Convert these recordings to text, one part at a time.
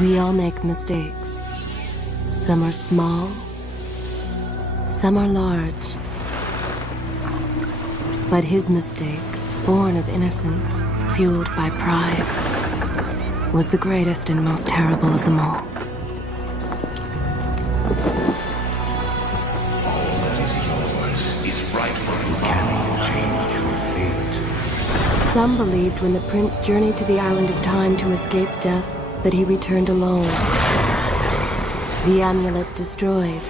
We all make mistakes. Some are small, some are large. But his mistake, born of innocence, fueled by pride, was the greatest and most terrible of them all. All that is yours is rightfully cannot change your fate. Some believed when the prince journeyed to the island of time to escape death that he returned alone. The amulet destroyed,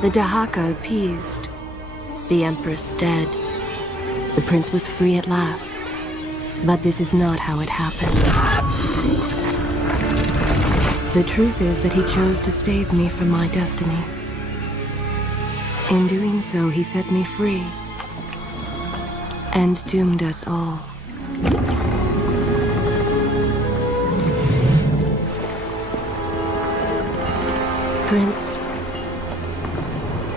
the Dahaka appeased, the empress dead. The prince was free at last. But this is not how it happened. The truth is that he chose to save me from my destiny. In doing so, he set me free and doomed us all. Prince,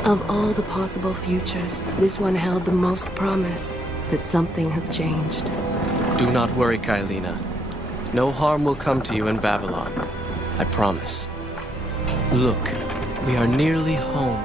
of all the possible futures, this one held the most promise that something has changed. Do not worry, Kaileena. No harm will come to you in Babylon. I promise. Look, we are nearly home.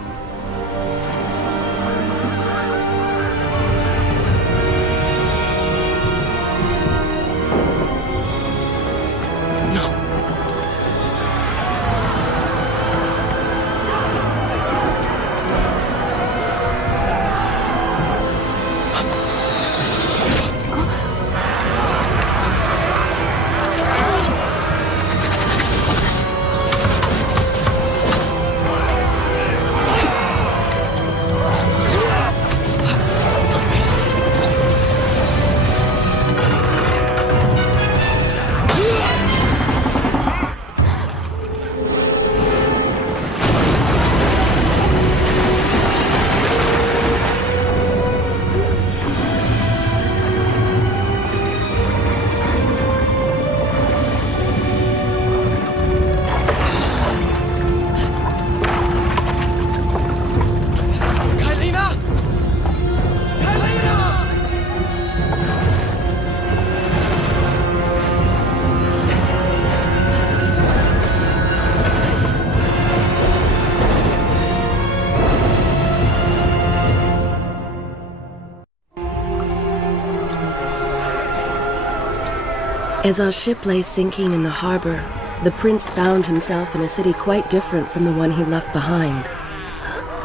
As our ship lay sinking in the harbor, the prince found himself in a city quite different from the one he left behind.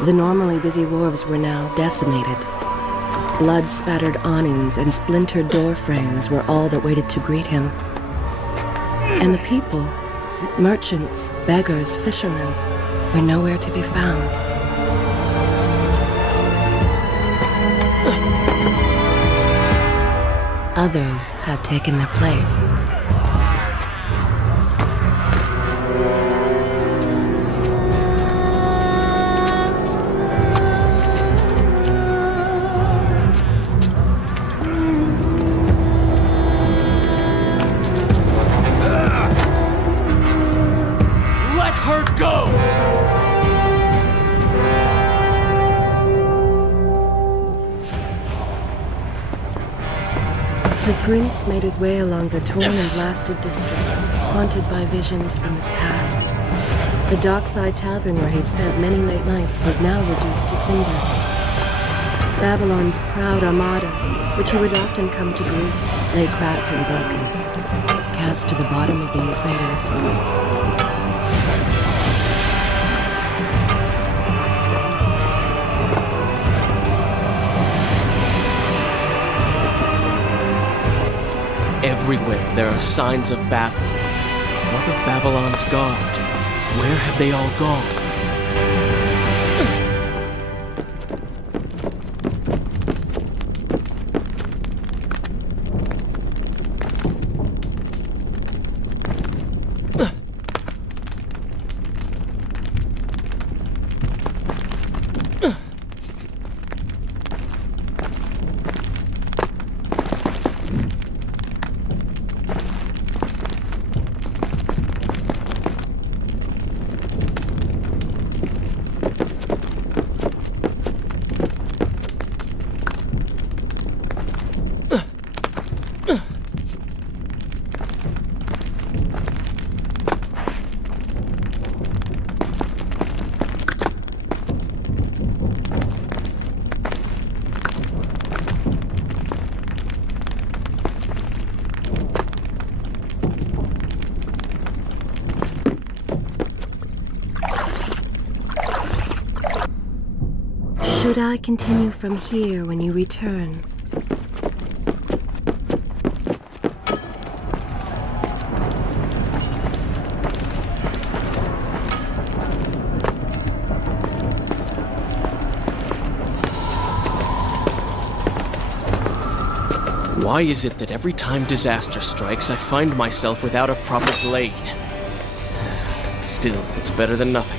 The normally busy wharves were now decimated. Blood-spattered awnings and splintered door frames were all that waited to greet him. And the people, merchants, beggars, fishermen, were nowhere to be found. Others had taken their place. Let her go! The prince made his way along the torn and blasted district, haunted by visions from his past. The dockside tavern where he'd spent many late nights was now reduced to cinders. Babylon's proud armada, which he would often come to greet, lay cracked and broken, cast to the bottom of the Euphrates. Everywhere there are signs of battle. What of Babylon's guard? Where have they all gone? Should I continue from here when you return? Why is it that every time disaster strikes, I find myself without a proper blade? Still, it's better than nothing.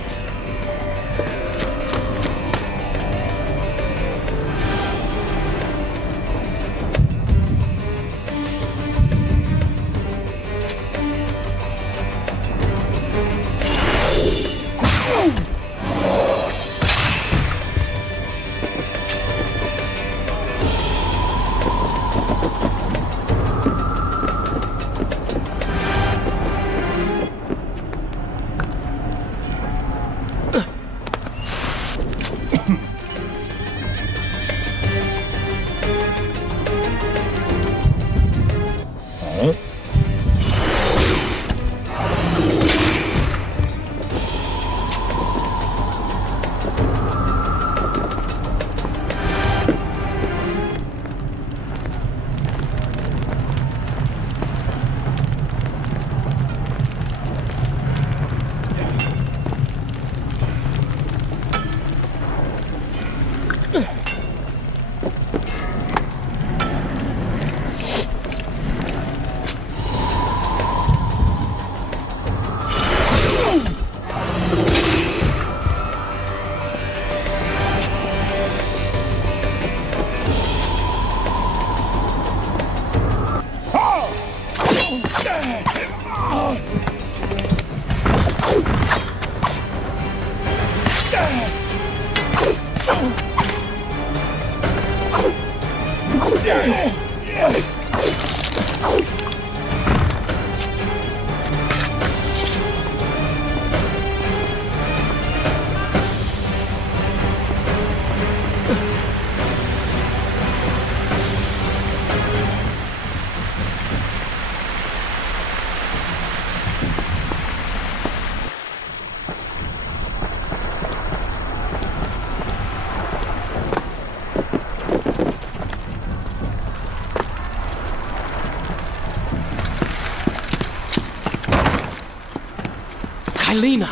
Kaileena!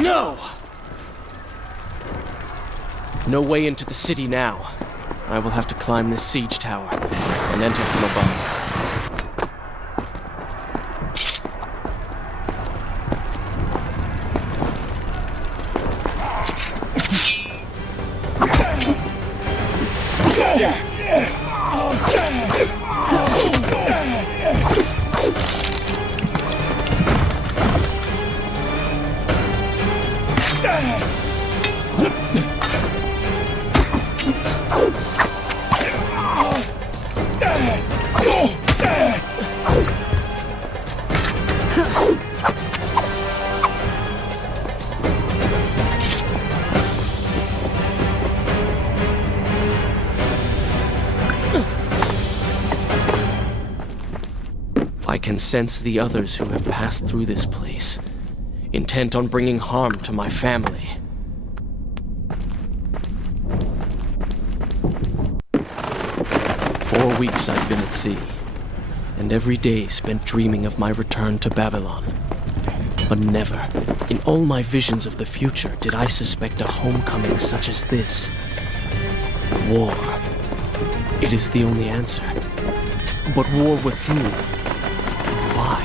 No! No way into the city now. I will have to climb this siege tower and enter from above. I can sense the others who have passed through this place, intent on bringing harm to my family. For 4 weeks I've been at sea, and every day spent dreaming of my return to Babylon. But never, in all my visions of the future, did I suspect a homecoming such as this. War. It is the only answer. But war with whom? Why?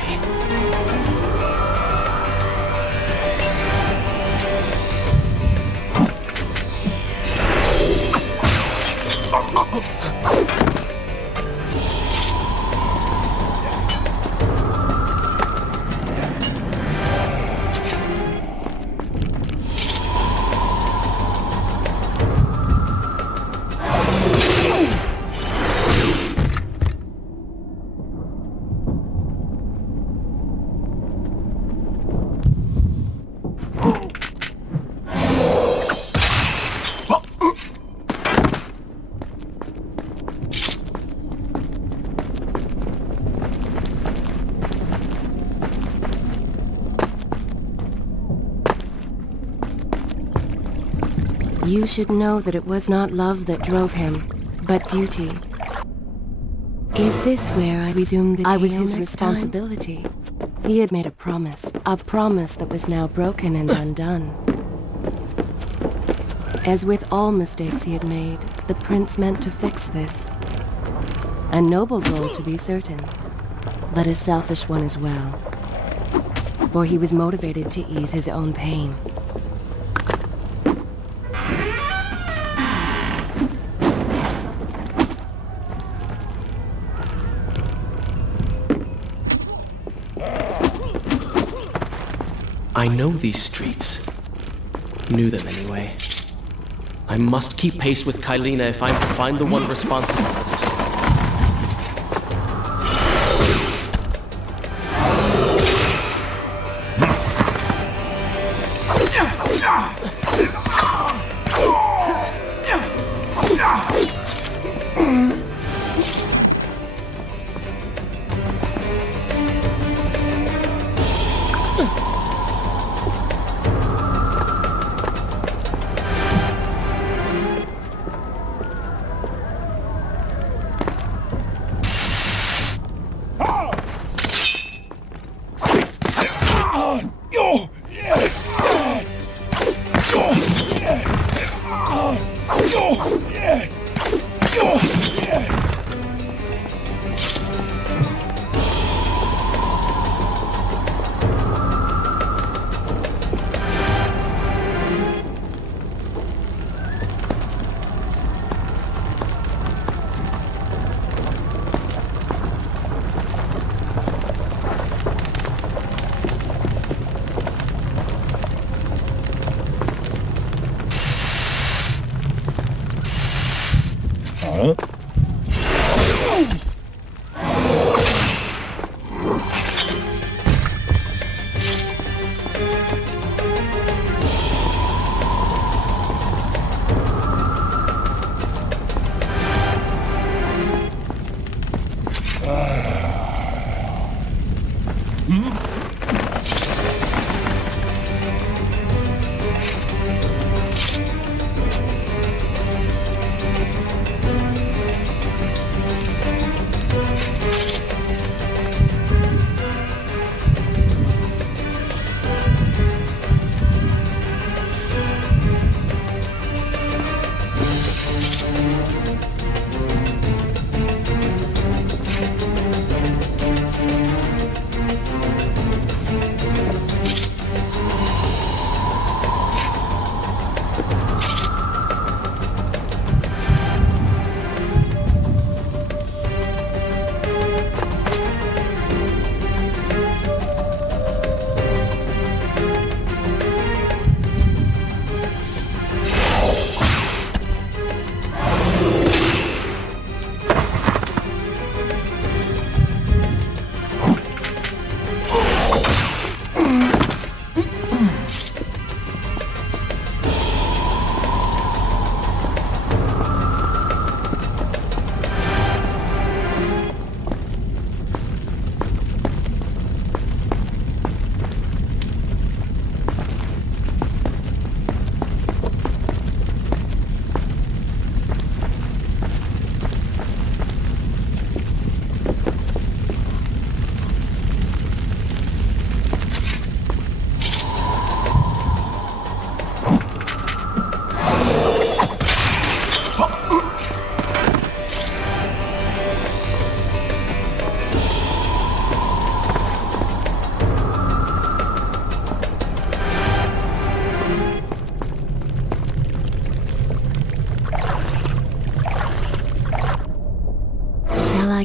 You should know that it was not love that drove him, but duty. Is this where I resumed the tale? I was his responsibility. He had made a promise that was now broken and undone. As with all mistakes he had made, the prince meant to fix this. A noble goal, to be certain, but a selfish one as well. For he was motivated to ease his own pain. I know these streets. Knew them anyway. I must keep pace with Kaileena if I'm to find the one responsible for this.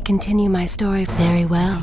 Continue my story very well.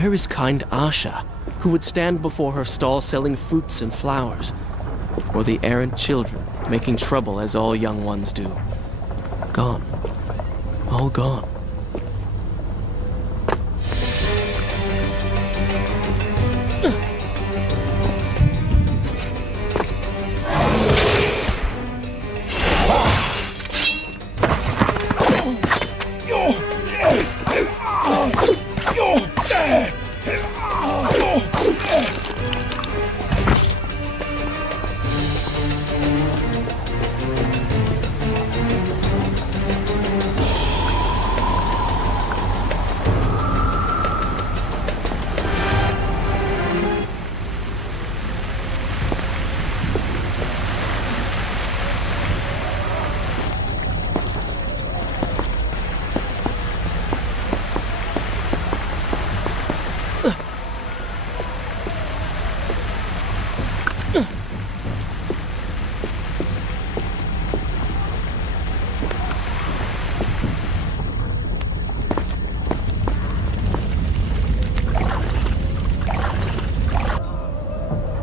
Where is kind Asha, who would stand before her stall selling fruits and flowers? Or the errant children, making trouble as all young ones do? Gone. All gone.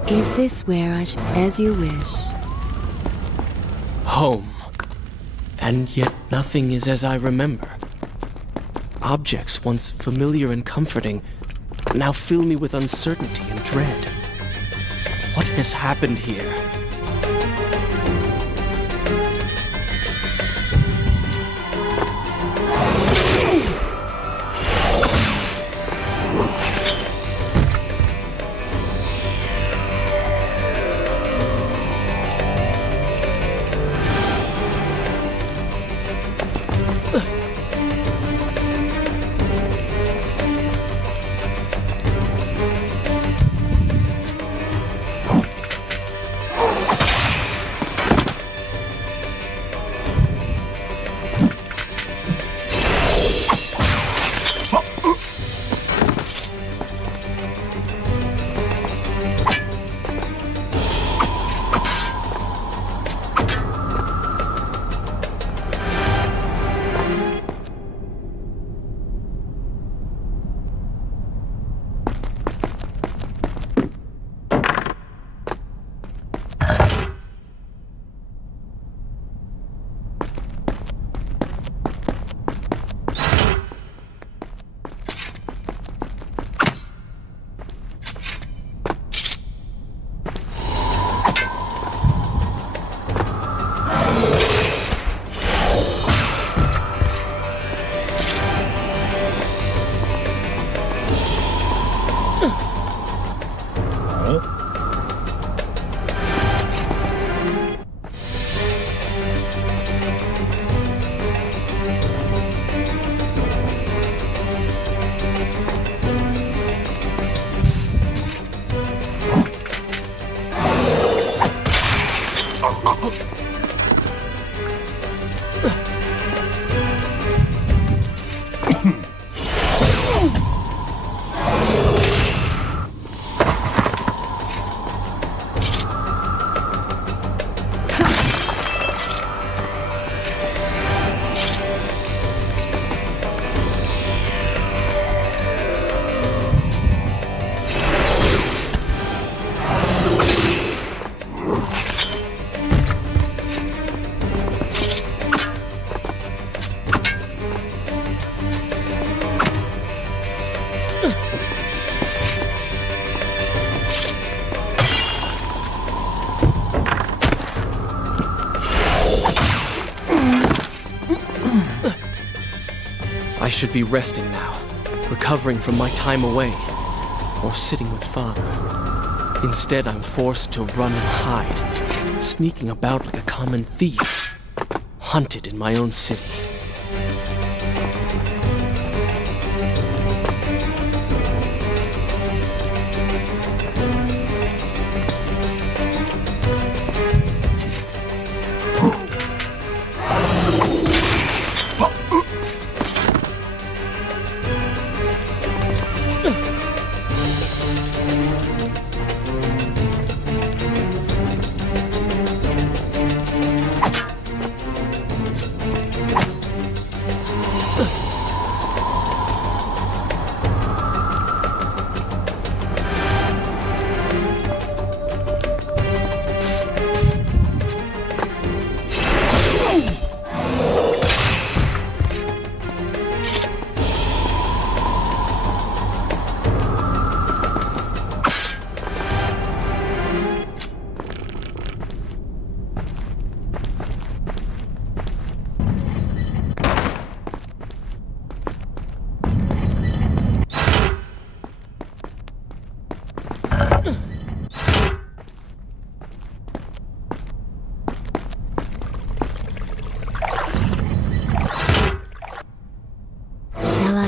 Is this where as you wish? Home. And yet nothing is as I remember. Objects once familiar and comforting now fill me with uncertainty and dread. What has happened here? I should be resting now, recovering from my time away, or sitting with Father. Instead, I'm forced to run and hide, sneaking about like a common thief, hunted in my own city.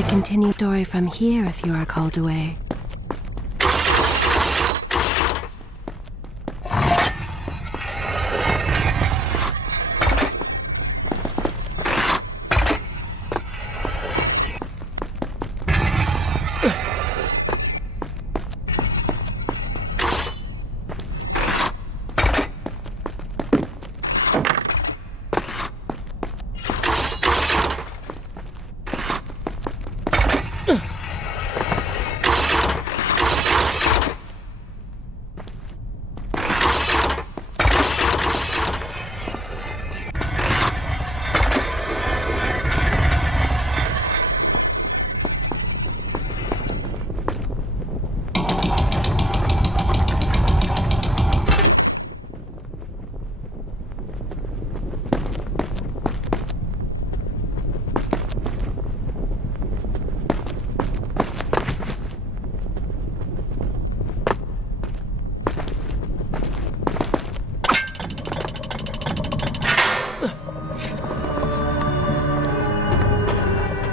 continue the story from here if you are called away.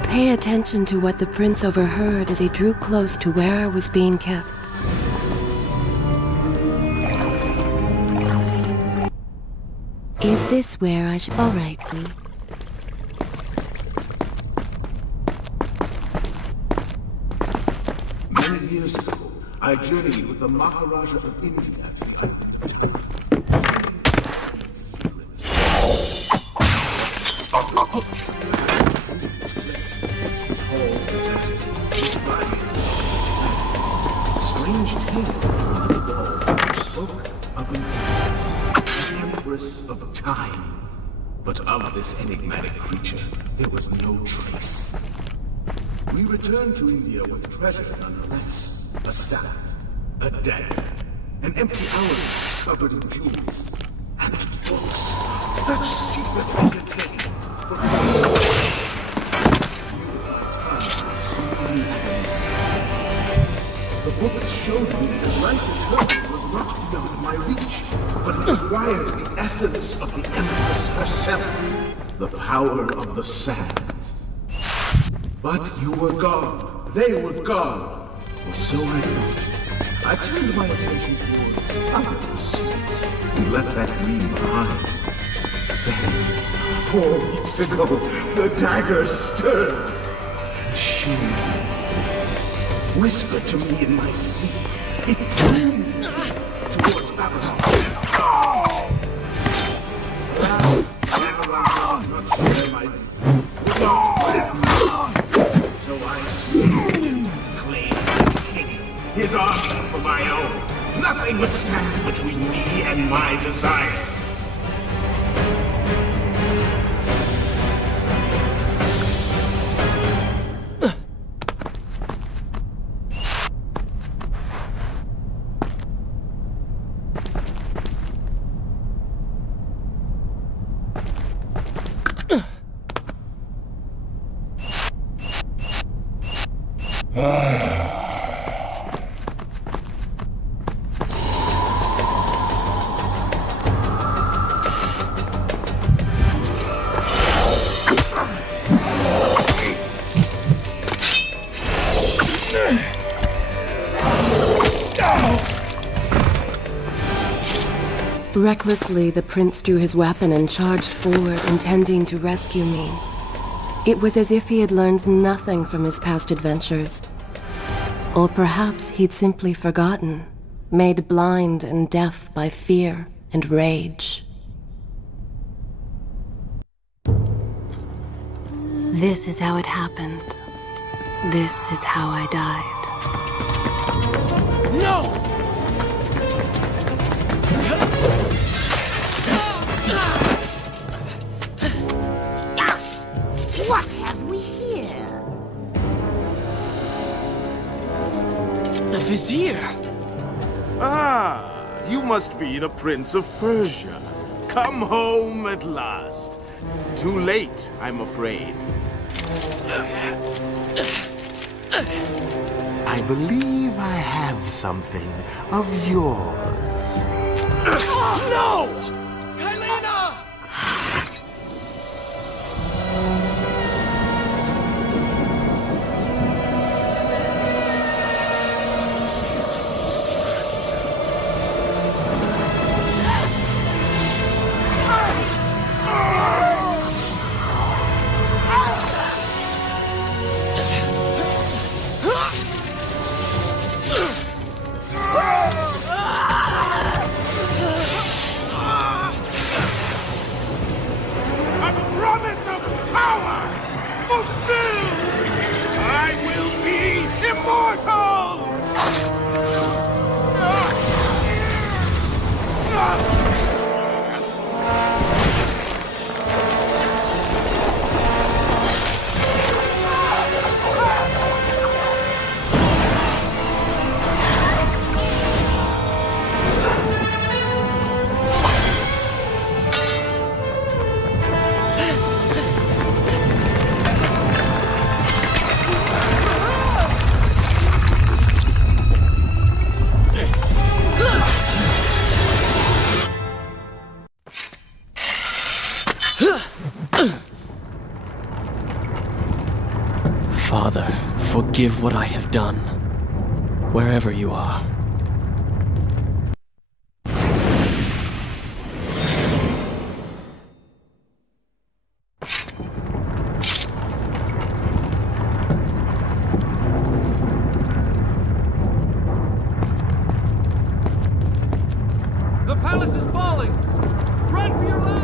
Pay attention to what the prince overheard as he drew close to where I was being kept. Is this where I should... All right. Many years ago, I journeyed with the Maharaja of India to strange tales on its walls which spoke of an empress of time. But of this enigmatic creature, there was no trace. We returned to India with treasure nonetheless. A staff, a dagger, an empty hourglass covered in jewels, and books. Such secrets they contain. The books showed me that life eternal was not beyond my reach, but it required the essence of the Empress herself, the power of the sands. But you were gone, they were gone, or so I thought. I turned my attention toward other pursuits and left that dream behind. Then, 4 weeks ago, the dagger stirred. She whispered to me in my sleep. It drew me towards Babylon. So I slept and claimed his king, his army for my own. Nothing would stand between me and my desire. Recklessly, the prince drew his weapon and charged forward, intending to rescue me. It was as if he had learned nothing from his past adventures. Or perhaps he'd simply forgotten, made blind and deaf by fear and rage. This is how it happened. This is how I died. No! What have we here? The Vizier! Ah, you must be the Prince of Persia. Come home at last. Too late, I'm afraid. I believe I have something of yours. No! Kaileena! Father, forgive what I have done, wherever you are. The palace is falling! Run for your lives!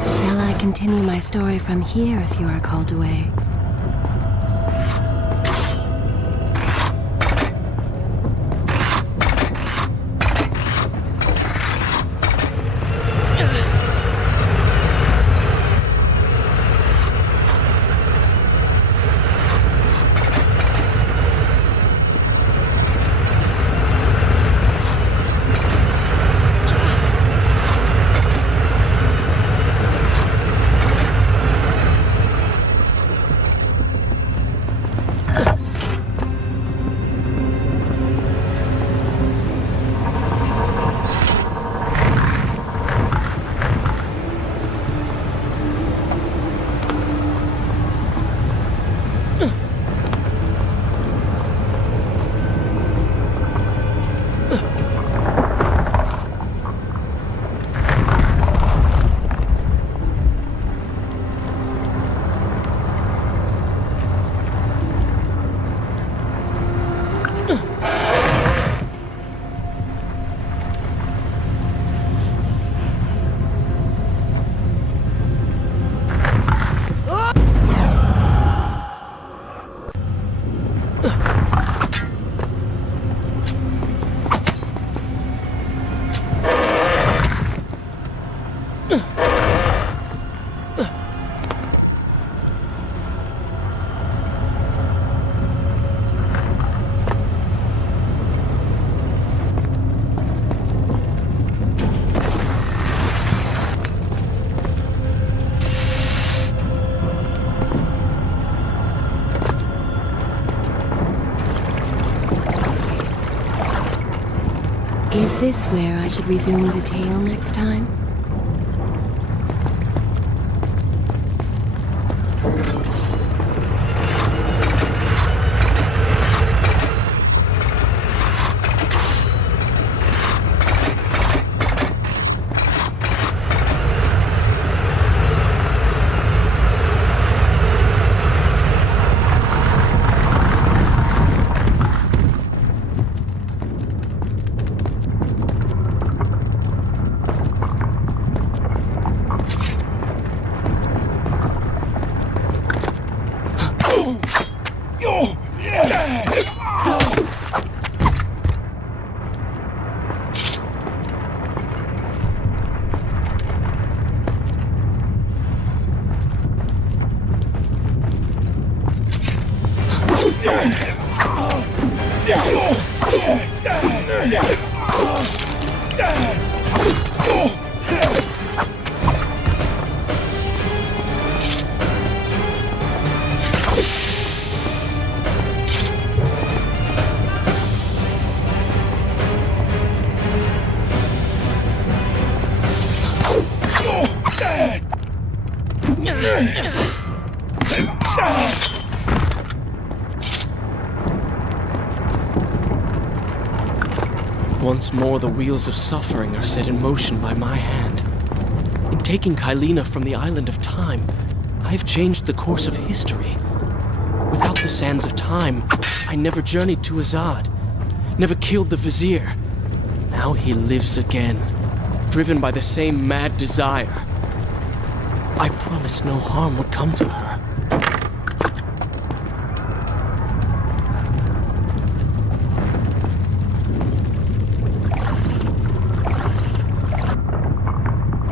Shall I continue my story from here if you are called away? Is this where I should resume the tale next time? Once more, the wheels of suffering are set in motion by my hand. In taking Kaileena from the island of time, I have changed the course of history. without the sands of time, I never journeyed to Azad, never killed the Vizier. Now he lives again, driven by the same mad desire. I promised no harm would come to her.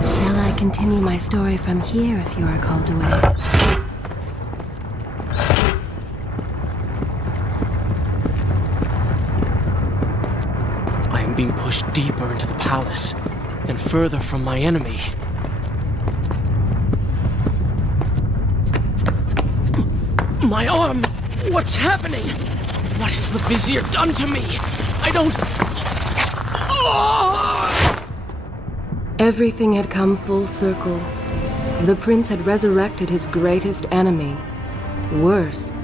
Shall I continue my story from here if you are called away? I am being pushed deeper into the palace and further from my enemy. My arm! What's happening? What has the Vizier done to me? I don't... Everything had come full circle. The prince had resurrected his greatest enemy. Worse,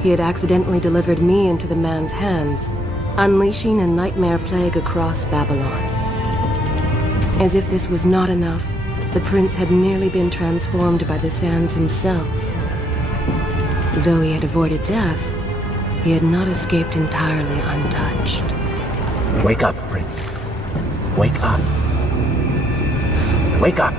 he had accidentally delivered me into the man's hands, unleashing a nightmare plague across Babylon. As if this was not enough, the prince had nearly been transformed by the sands himself. Though he had avoided death, he had not escaped entirely untouched. Wake up, Prince. Wake up. Wake up!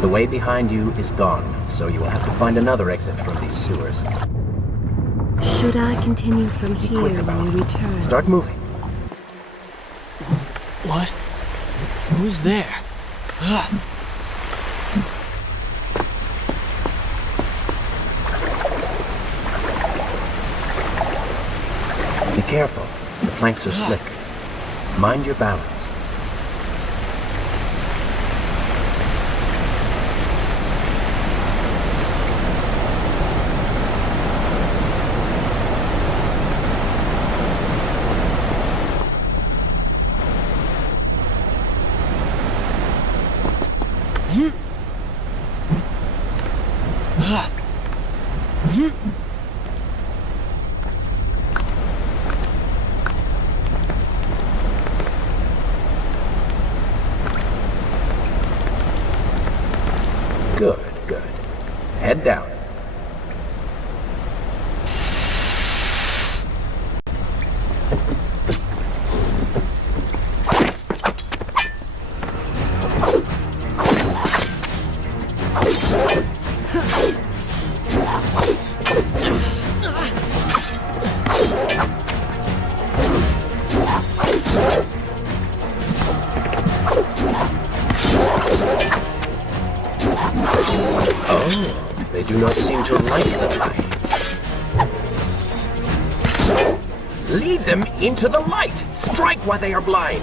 The way behind you is gone, so you will have to find another exit from these sewers. Should I continue from Be here quick about when you it. return? Start moving. What? Who is there? Be careful. The planks are slick. Mind your balance. Good, good. Head down. Oh, they do not seem to like the light. Lead them into the light! Strike while they are blind!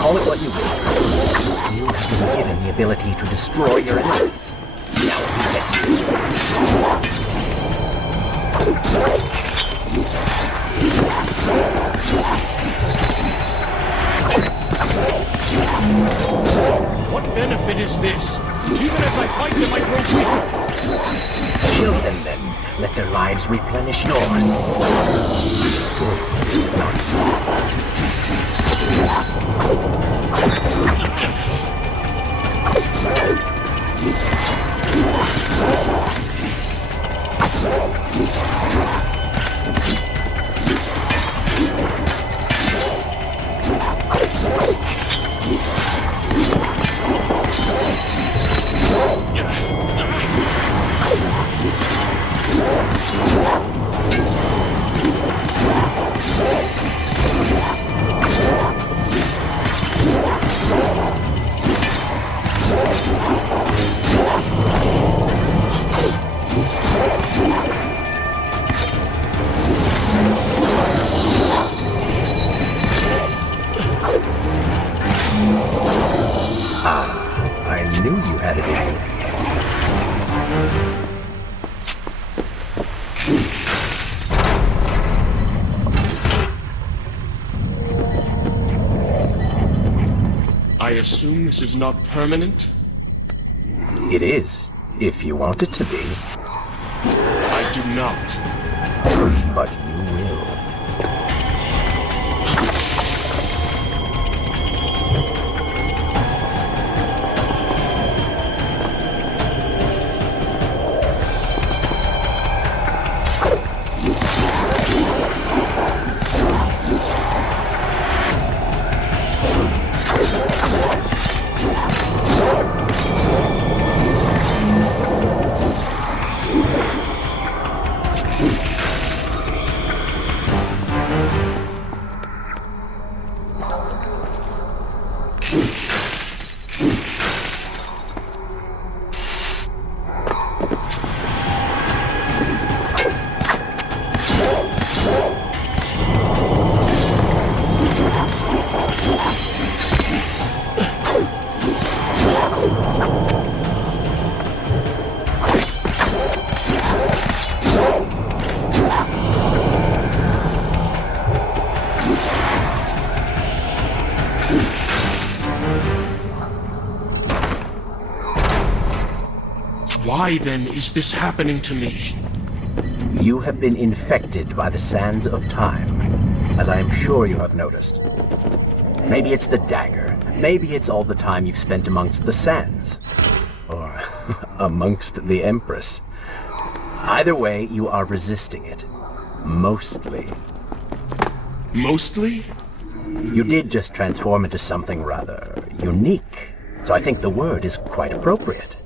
Call it what you will. You have been given the ability to destroy your enemies. Now use it. What benefit is this? Even as I fight them, I grow weaker. Kill them then. Let their lives replenish yours. It's good, is it not? I knew you had it in you. I assume this is not permanent? It is, if you want it to be. I do not. But you will. Why then is this happening to me? You have been infected by the sands of time, as I am sure you have noticed. Maybe it's the dagger. Maybe it's all the time you've spent amongst the sands. Or amongst the Empress. Either way, you are resisting it. Mostly. Mostly? You did just transform into something rather unique, so I think the word is quite appropriate.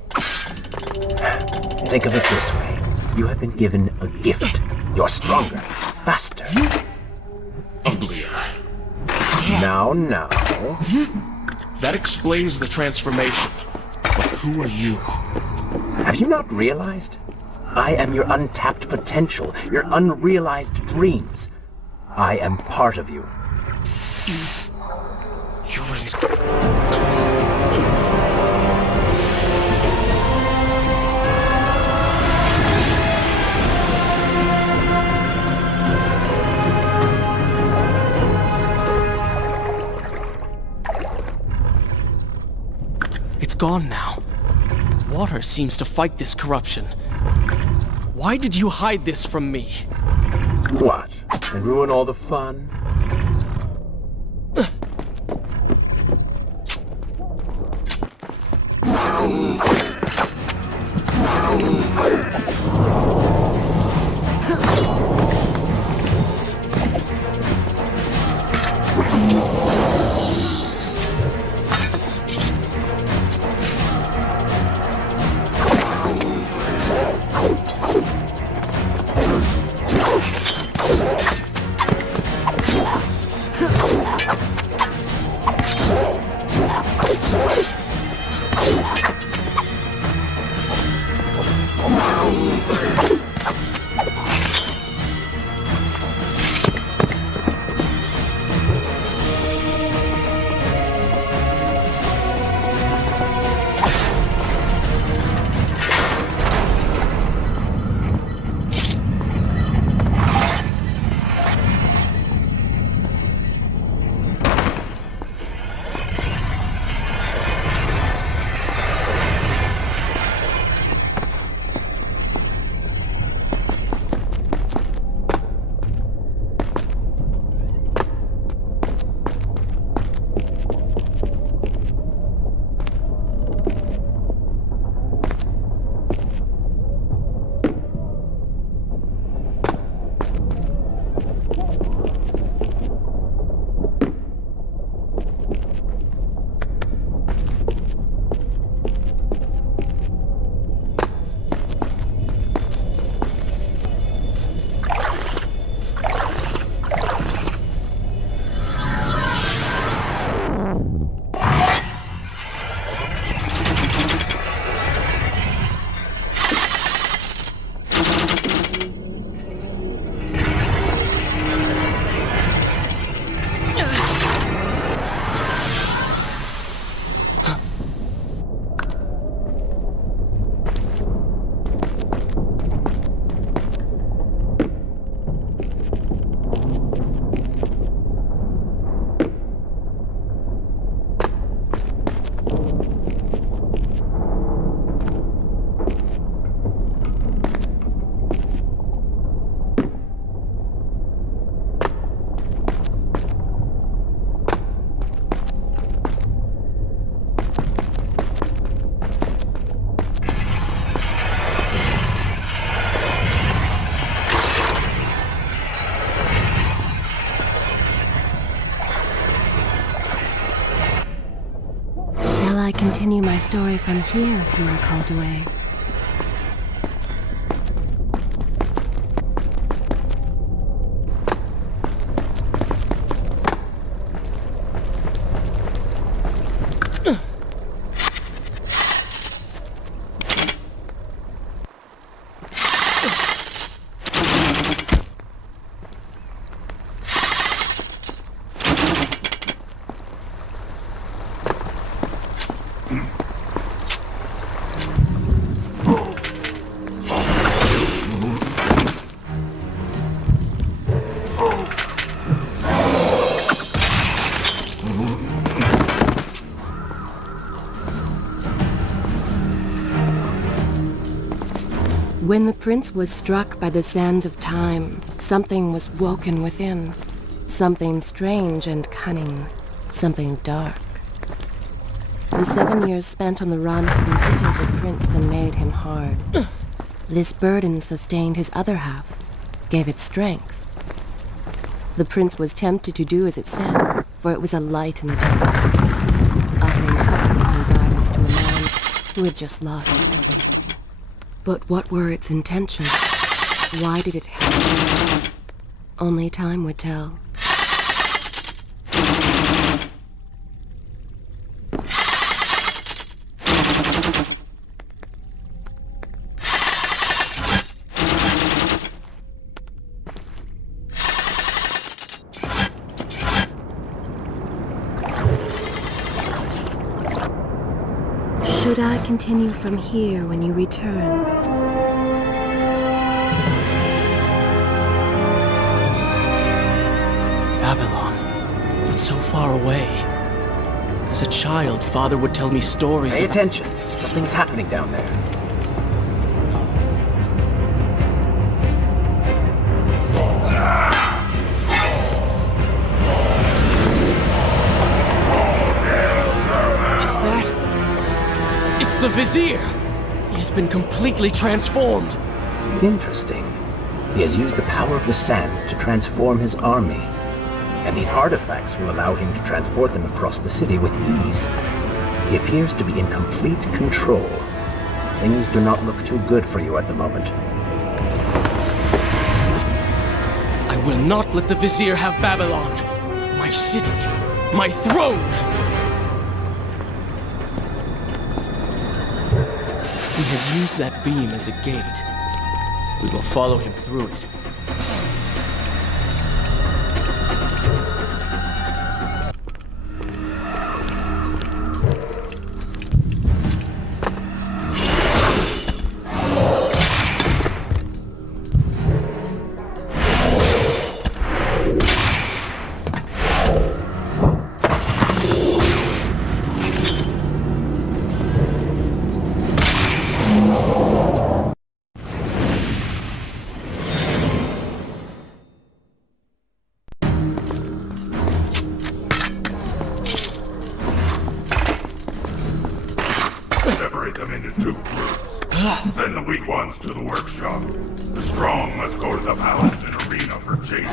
Think of it this way. You have been given a gift. You're stronger, faster. Uglier. Now. That explains the transformation. But who are you? Have you not realized? I am your untapped potential, your unrealized dreams. I am part of you. You're in... It's gone now. Water seems to fight this corruption. Why did you hide this from me? What? And ruin all the fun? I continue my story from here if you are called away. When the prince was struck by the sands of time, something was woken within. Something strange and cunning. Something dark. The 7 years spent on the run had embittered the prince and made him hard. This burden sustained his other half, gave it strength. The prince was tempted to do as it said, for it was a light in the darkness, offering comfort and guidance to a man who had just lost everything. But what were its intentions? Why did it happen? Only time would tell. Should I continue from here when you return? Babylon, it's so far away. As a child, Father would tell me stories Pay about... attention. Something's happening down there. Is that... It's the Vizier! He has been completely transformed. Interesting. He has used the power of the sands to transform his army. and these artifacts will allow him to transport them across the city with ease. He appears to be in complete control. Things do not look too good for you at the moment. I will not let the Vizier have Babylon, my city, my throne! He has used that beam as a gate. We will follow him through it. Separate them into 2 groups. Send the weak ones to the workshop. The strong must go to the palace and arena for change.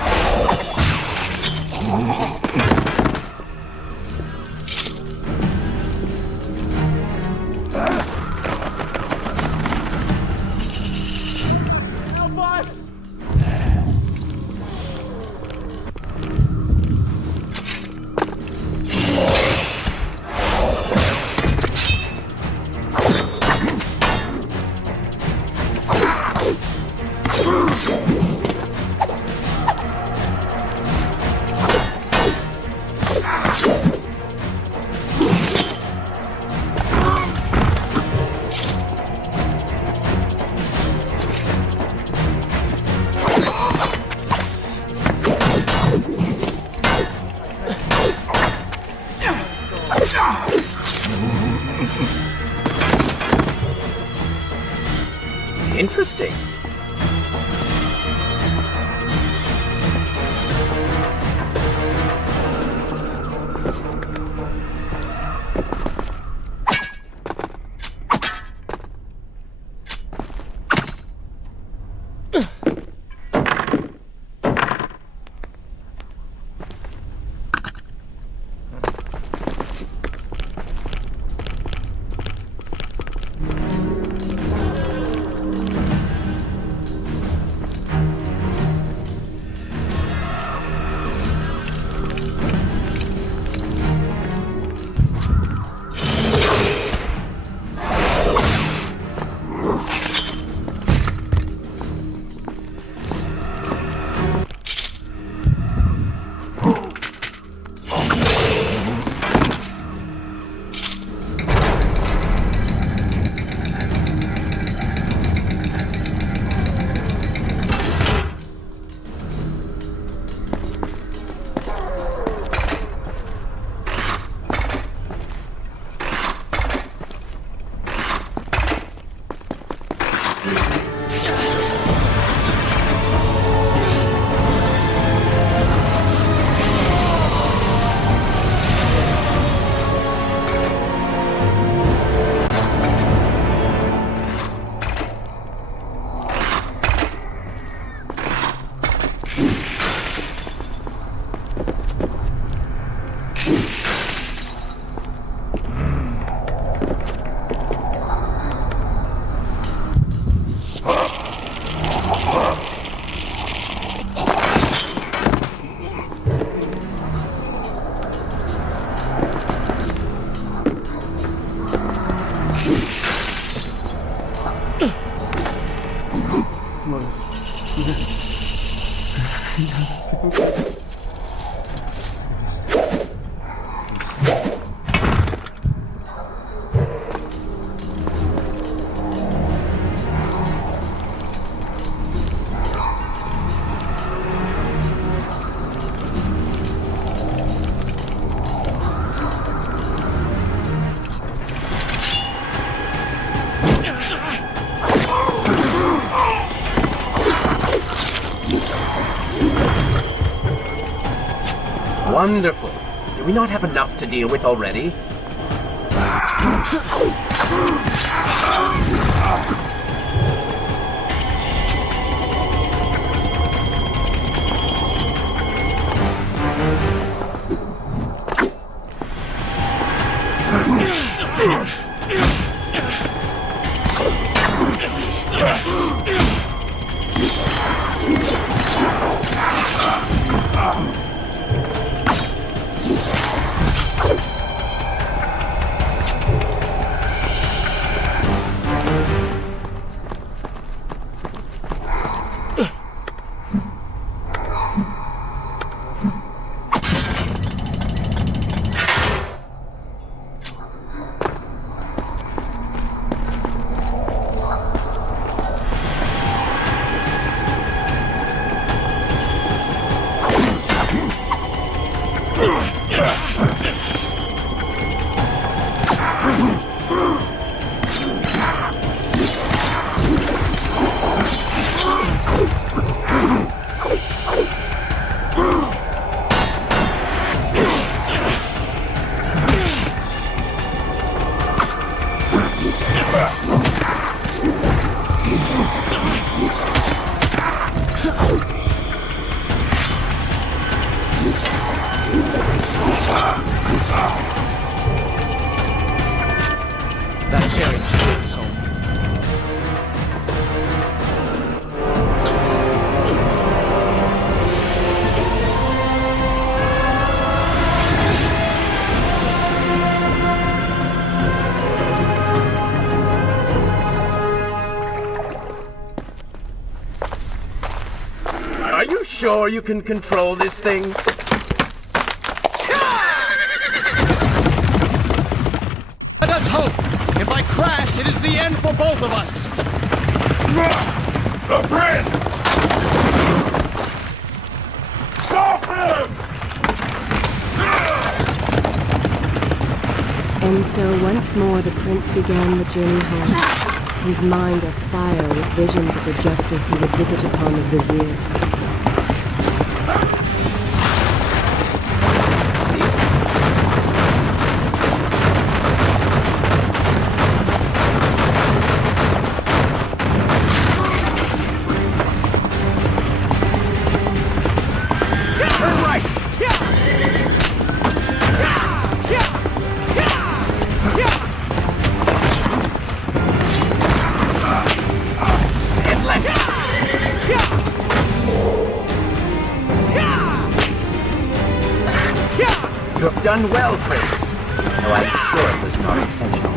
Interesting. Wonderful. Do we not have enough to deal with already? That chariot should take us home. Are you sure you can control this thing? Let us hope! If I crash, it is the end for both of us! The prince! Stop him! And so once more the prince began the journey home, his mind afire with visions of the justice he would visit upon the Vizier. You have done well, Prince. Though I'm sure it was not intentional.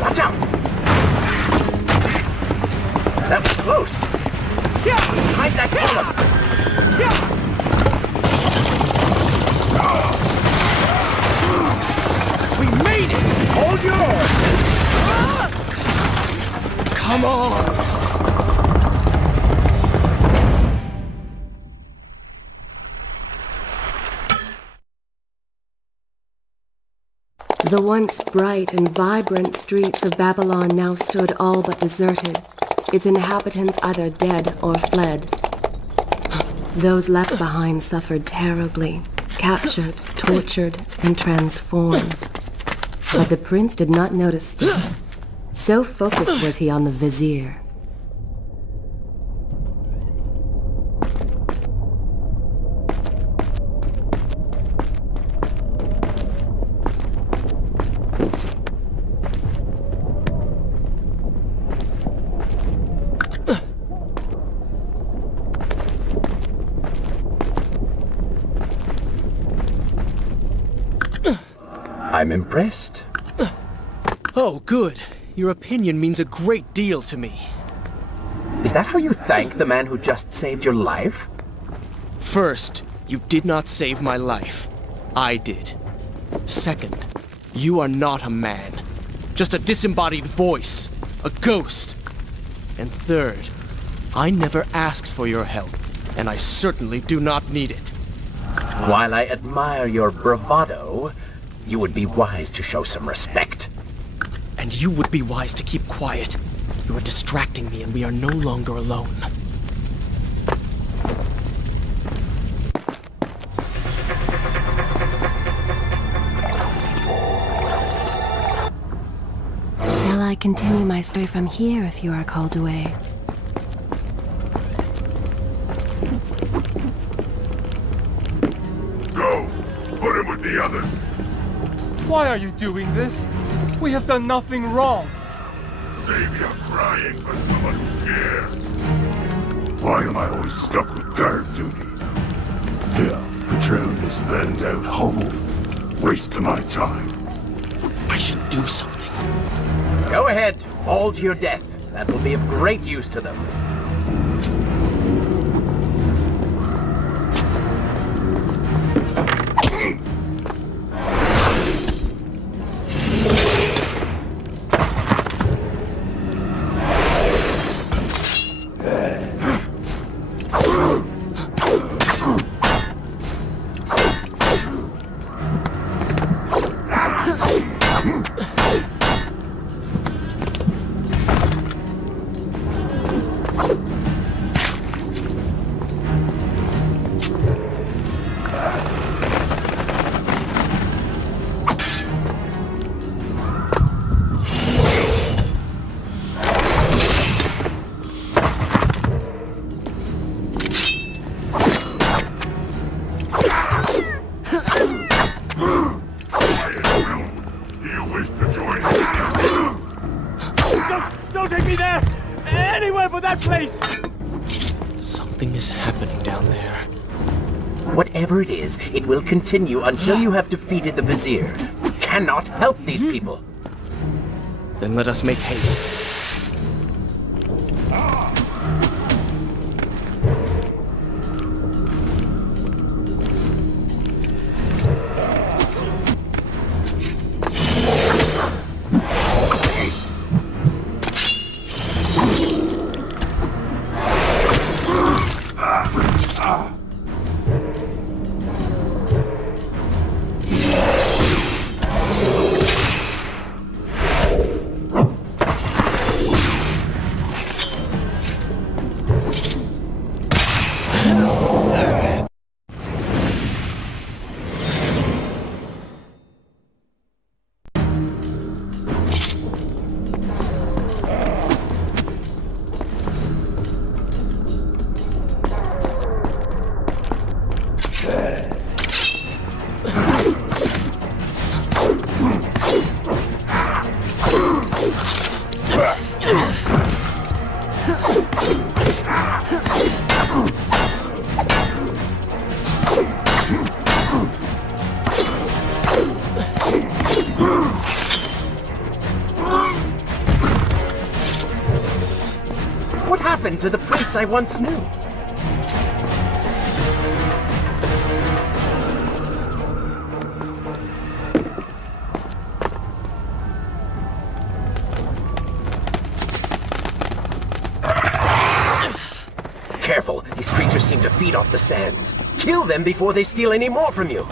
Watch out! That was close. Behind that column! We made it! Hold your horses! Come on! The once bright and vibrant streets of Babylon now stood all but deserted, its inhabitants either dead or fled. Those left behind suffered terribly, captured, tortured, and transformed. But the prince did not notice this. So focused was he on the Vizier. I'm impressed. Oh, good. Your opinion means a great deal to me. Is that how you thank the man who just saved your life? First, you did not save my life. I did. Second, you are not a man. Just a disembodied voice. A ghost. And third, I never asked for your help, and I certainly do not need it. While I admire your bravado, you would be wise to show some respect. And you would be wise to keep quiet. You are distracting me and we are no longer alone. Shall I continue my story from here if you are called away? with the others. Why are you doing this? We have done nothing wrong. Save your crying for someone who cares. Why am I always stuck with guard duty? Here, patrol this burned out hovel. Waste of my time. I should do something. Go ahead, fall to your death. That will be of great use to them. Don't take me there! Anywhere but that place! Something is happening down there. Whatever it is, it will continue until you have defeated the Vizier. You cannot help these people. Then let us make haste. What happened to the prince I once knew? Careful, these creatures seem to feed off the sands. Kill them before they steal any more from you.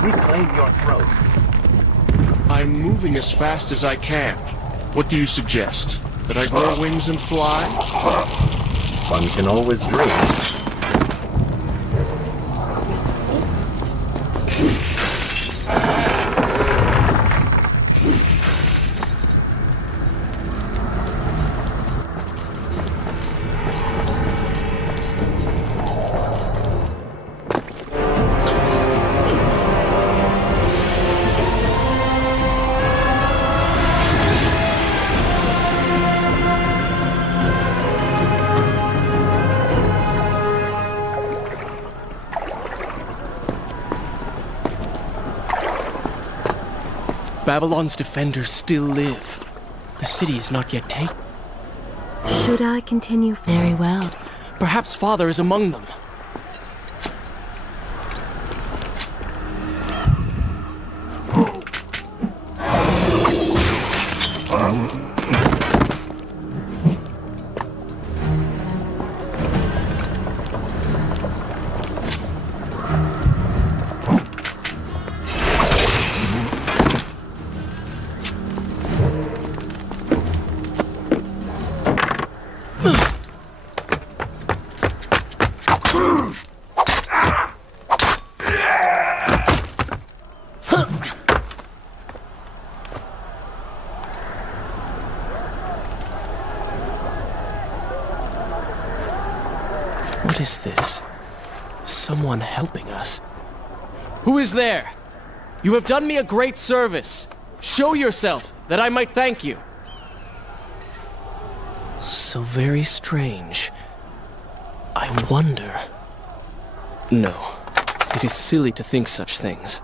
Reclaim your throne. I'm moving as fast as I can. What do you suggest? That I grow wings and fly? One can always dream. Babylon's defenders still live. The city is not yet taken. Should I continue? Very well. Perhaps Father is among them. What is this? Someone helping us. Who is there? You have done me a great service. Show yourself, that I might thank you. So very strange. I wonder... No, it is silly to think such things.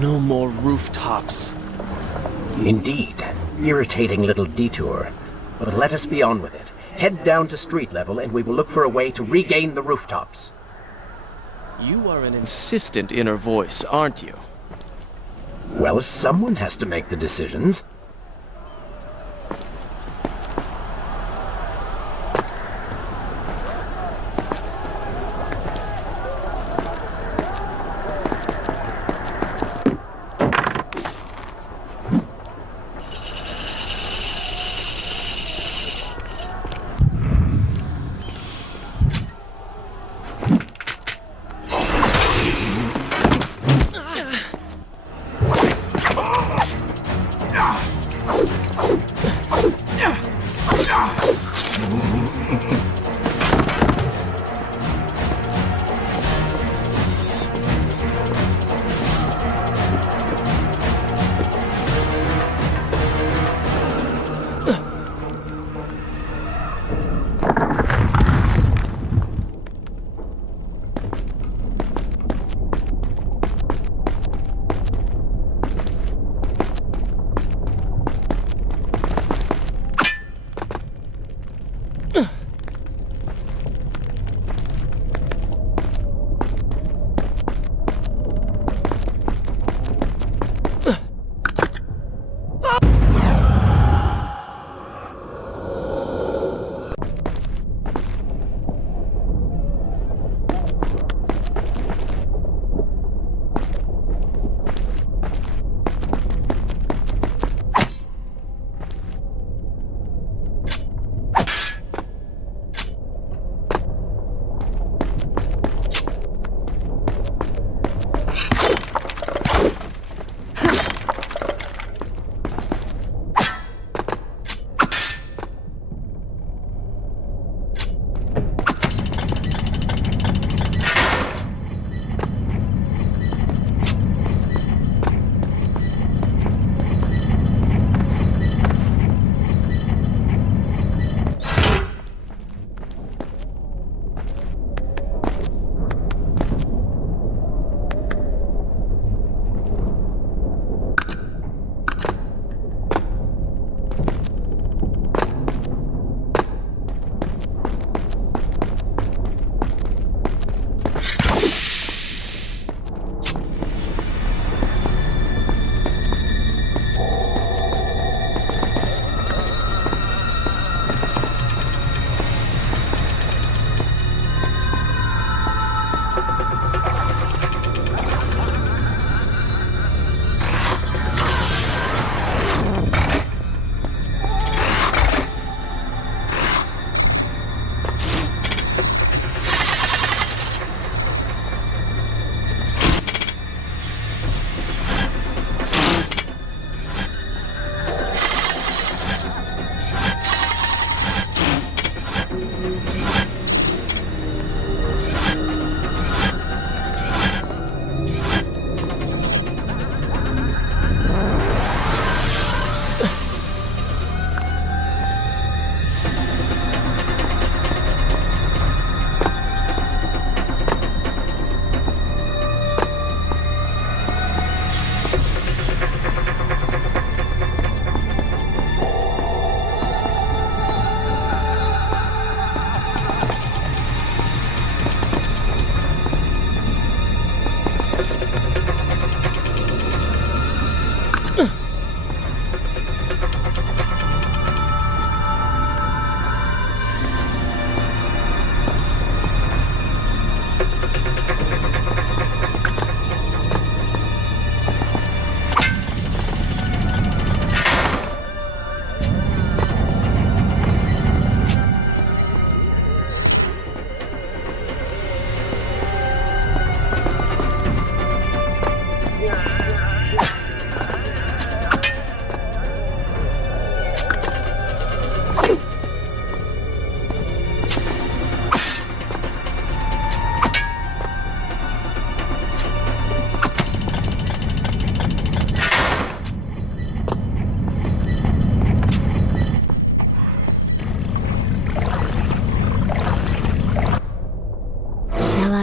No more rooftops. Indeed. Irritating little detour. But let us be on with it. Head down to street level and we will look for a way to regain the rooftops. You are an insistent inner voice, aren't you? Well, someone has to make the decisions.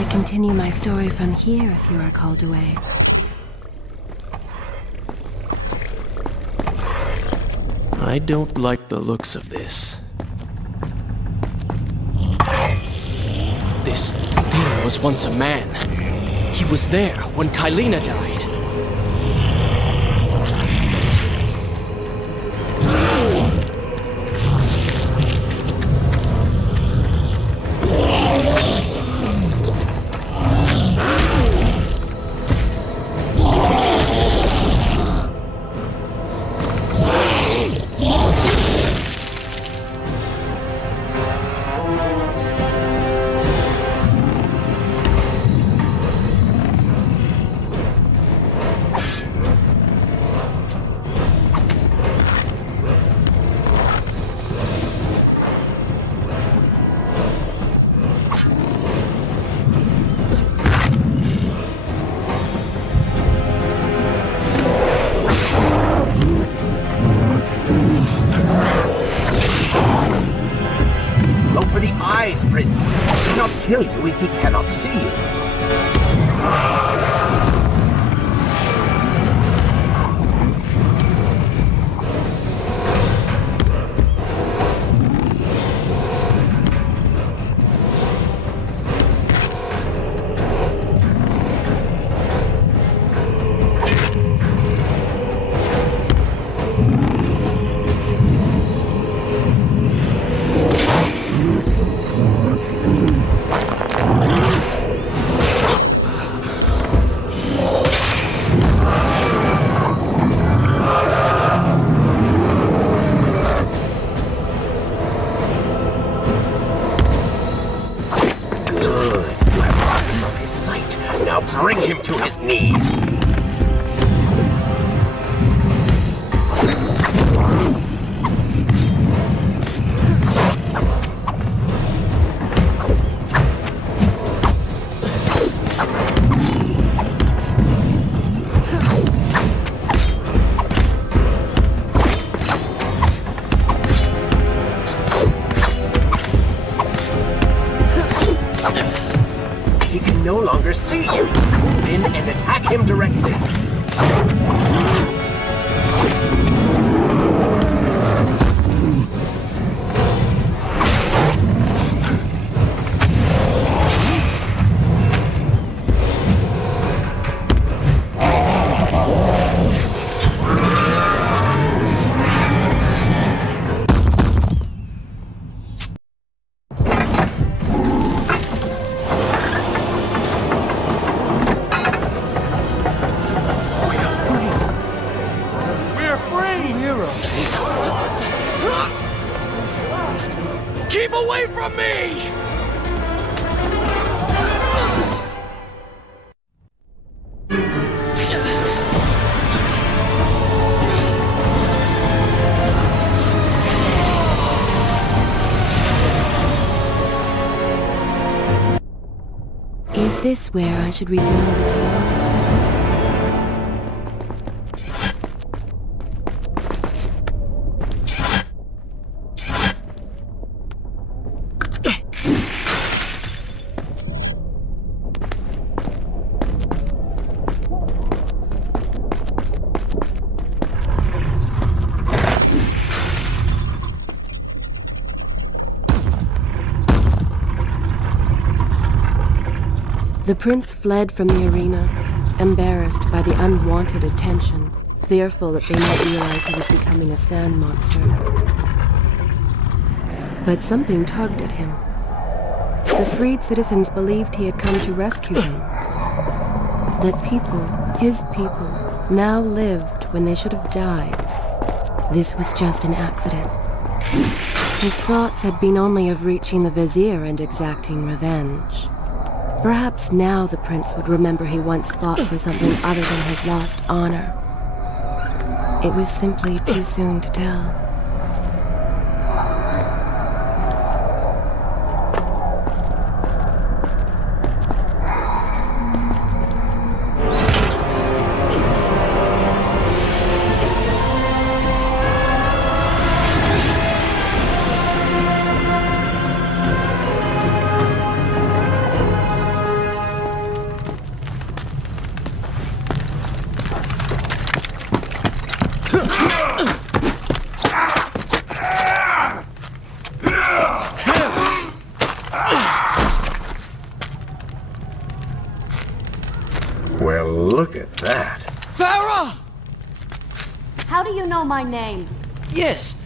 I continue my story from here if you are called away. I don't like the looks of this. This thing was once a man. He was there when Kaileena died. Prince. He cannot kill you if he cannot see you. Bring him to his knees. He can no longer see you. Move in and attack him directly. Keep away from me! Is this where I should resume the tale next time? The prince fled from the arena, embarrassed by the unwanted attention, fearful that they might realize he was becoming a sand monster. But something tugged at him. The freed citizens believed he had come to rescue them. That people, his people, now lived when they should have died. This was just an accident. His thoughts had been only of reaching the Vizier and exacting revenge. Perhaps now the prince would remember he once fought for something other than his lost honor. It was simply too soon to tell. Farah! How do you know my name? Yes,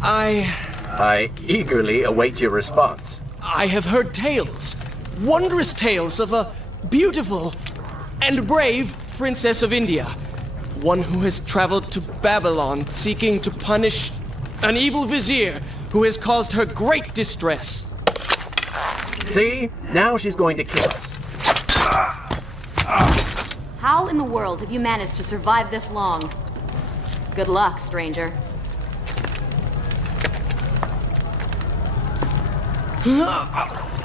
I eagerly await your response. I have heard tales, wondrous tales of a beautiful and brave princess of India. One who has traveled to Babylon seeking to punish an evil vizier who has caused her great distress. See? Now she's going to kill us. How in the world have you managed to survive this long? Good luck, stranger.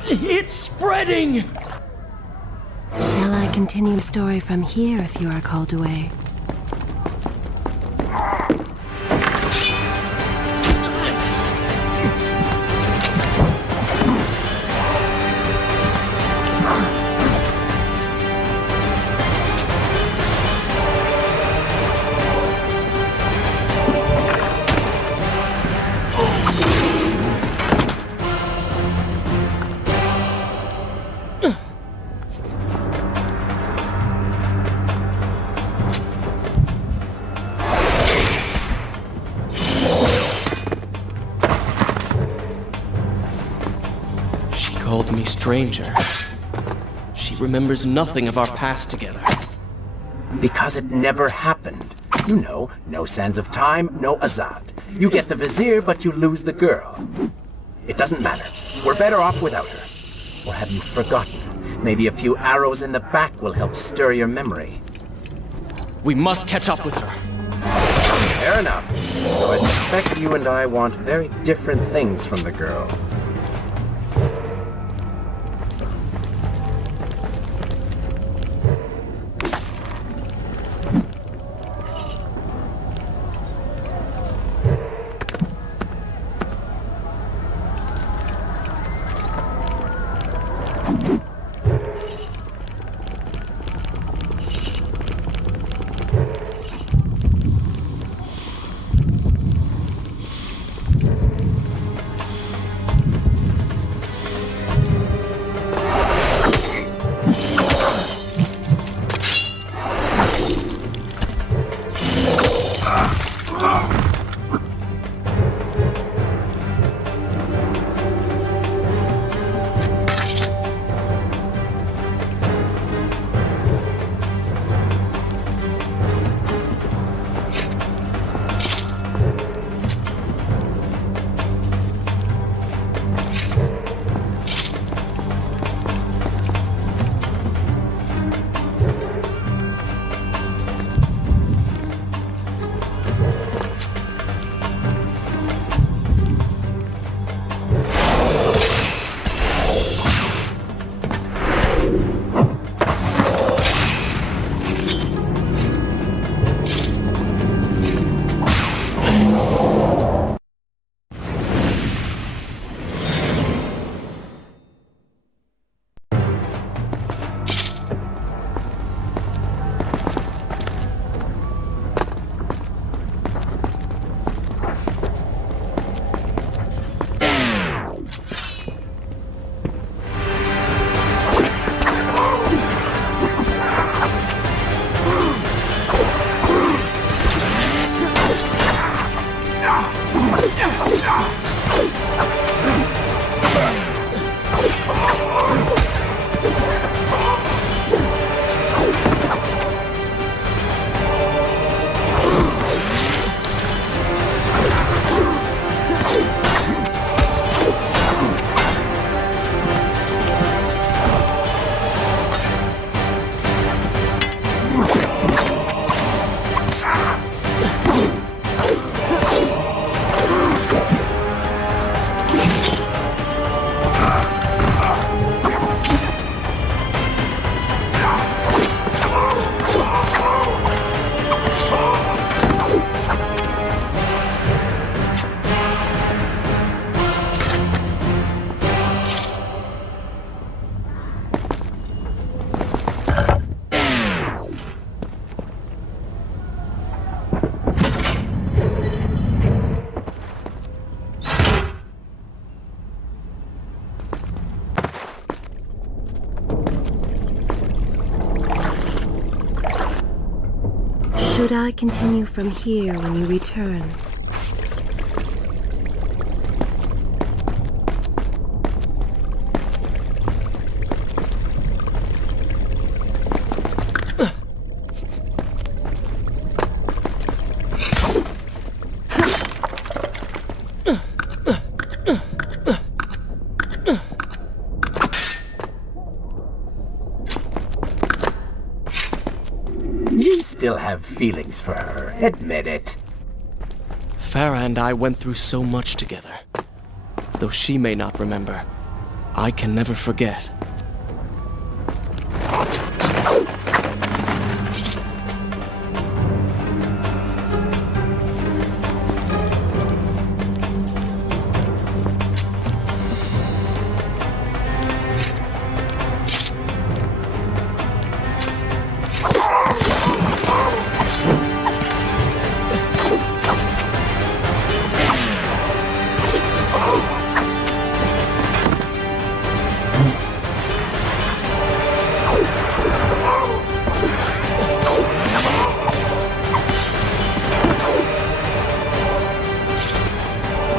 It's spreading! Shall I continue the story from here if you are called away? Called me stranger. She remembers nothing of our past together. Because it never happened. You know, no sands of time, no Azad. You get the Vizier, but you lose the girl. It doesn't matter. We're better off without her. Or have you forgotten? Maybe a few arrows in the back will help stir your memory. We must catch up with her. Fair enough. Though I suspect you and I want very different things from the girl. Should I continue from here when you return? You still have feelings for her. Admit it. Farah and I went through so much together. Though she may not remember, I can never forget.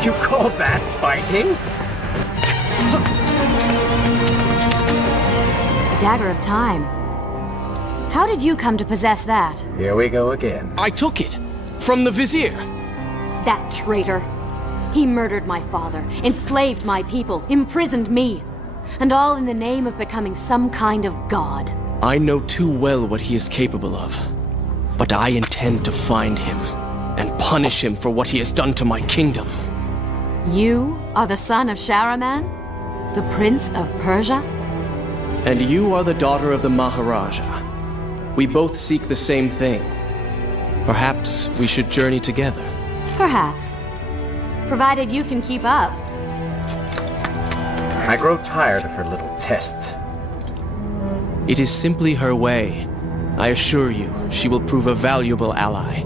You call that fighting? The Dagger of Time. How did you come to possess that? Here we go again. I took it! From the Vizier! That traitor. He murdered my father, enslaved my people, imprisoned me. And all in the name of becoming some kind of god. I know too well what he is capable of. But I intend to find him, and punish him for what he has done to my kingdom. You are the son of Shahraman? The Prince of Persia? And you are the daughter of the Maharaja. We both seek the same thing. Perhaps we should journey together. Perhaps. Provided you can keep up. I grow tired of her little tests. It is simply her way. I assure you, she will prove a valuable ally.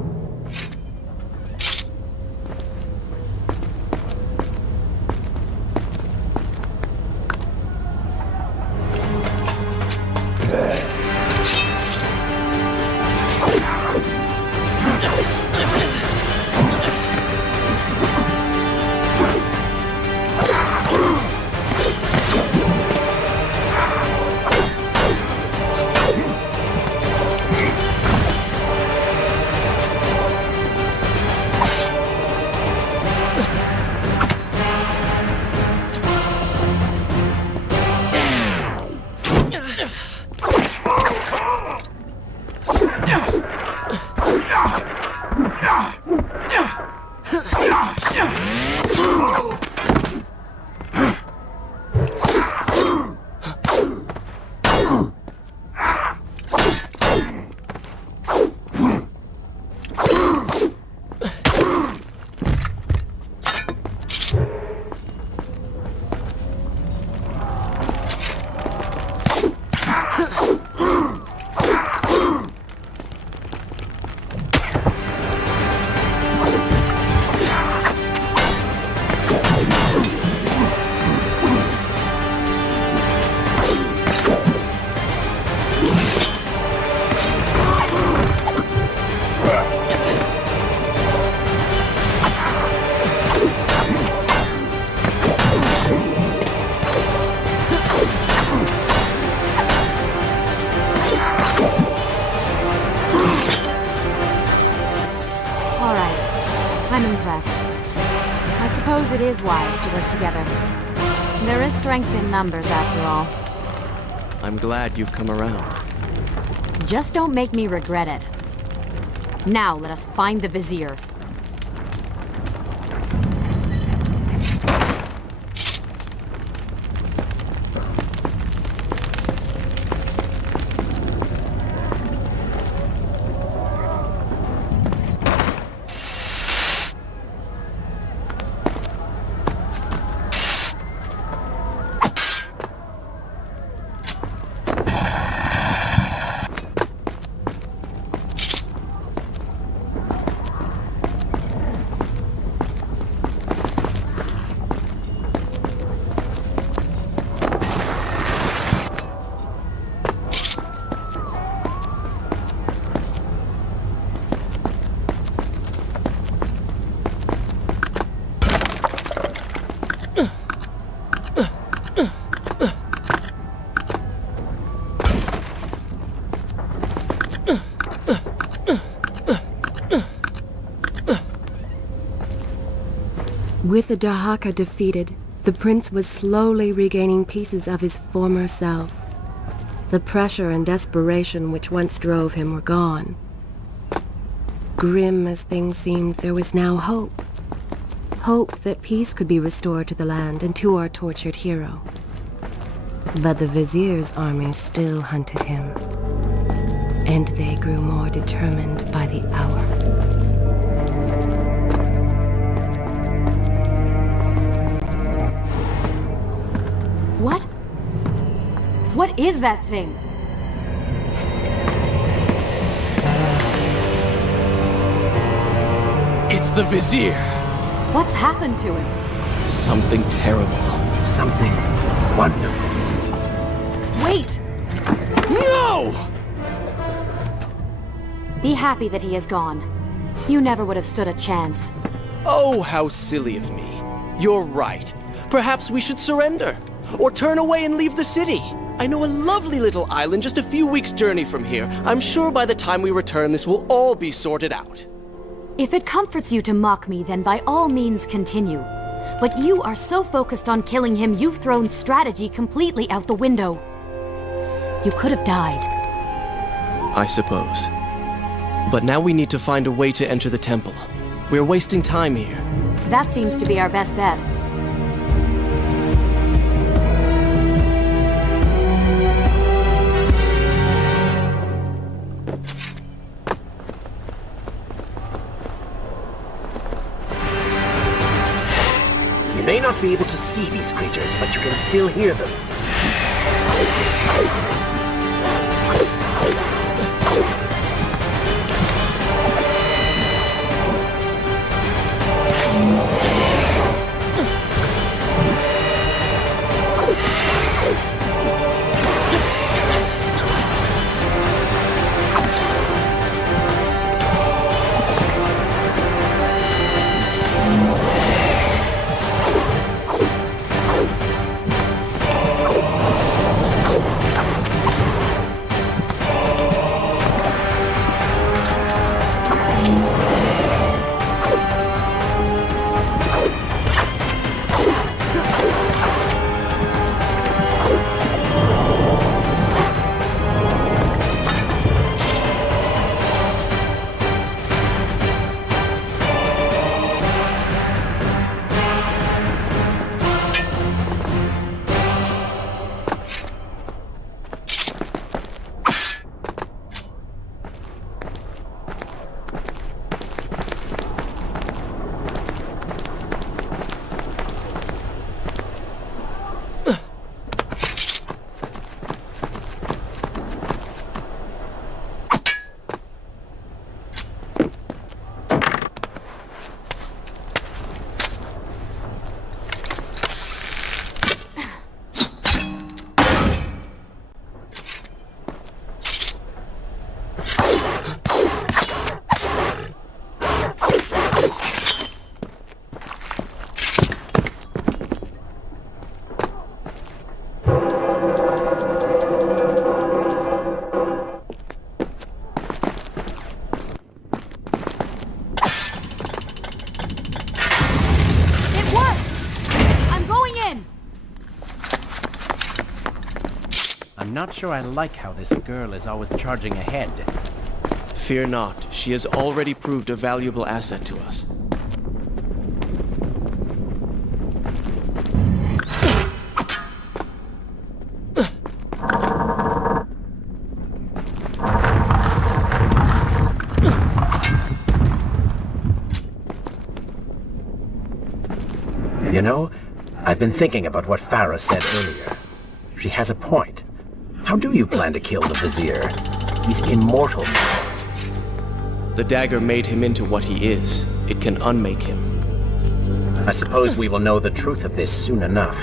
It is wise to work together. There is strength in numbers, after all. I'm glad you've come around. Just don't make me regret it. Now let us find the Vizier. With the Dahaka defeated, the prince was slowly regaining pieces of his former self. The pressure and desperation which once drove him were gone. Grim as things seemed, there was now hope. Hope that peace could be restored to the land and to our tortured hero. But the Vizier's army still hunted him, and they grew more determined by the hour. What? What is that thing? It's the Vizier! What's happened to him? Something terrible. Something wonderful. Wait! No! Be happy that he is gone. You never would have stood a chance. Oh, how silly of me. You're right. Perhaps we should surrender. Or turn away and leave the city. I know a lovely little island just a few weeks' journey from here. I'm sure by the time we return, this will all be sorted out. If it comforts you to mock me, then by all means continue. But you are so focused on killing him, you've thrown strategy completely out the window. You could have died. I suppose. But now we need to find a way to enter the temple. We're wasting time here. That seems to be our best bet. You may not be able to see these creatures, but you can still hear them. I'm not sure I like how this girl is always charging ahead. Fear not, she has already proved a valuable asset to us. You know, I've been thinking about what Farah said earlier. She has a point. How do you plan to kill the Vizier? He's immortal now. The dagger made him into what he is. It can unmake him. I suppose we will know the truth of this soon enough.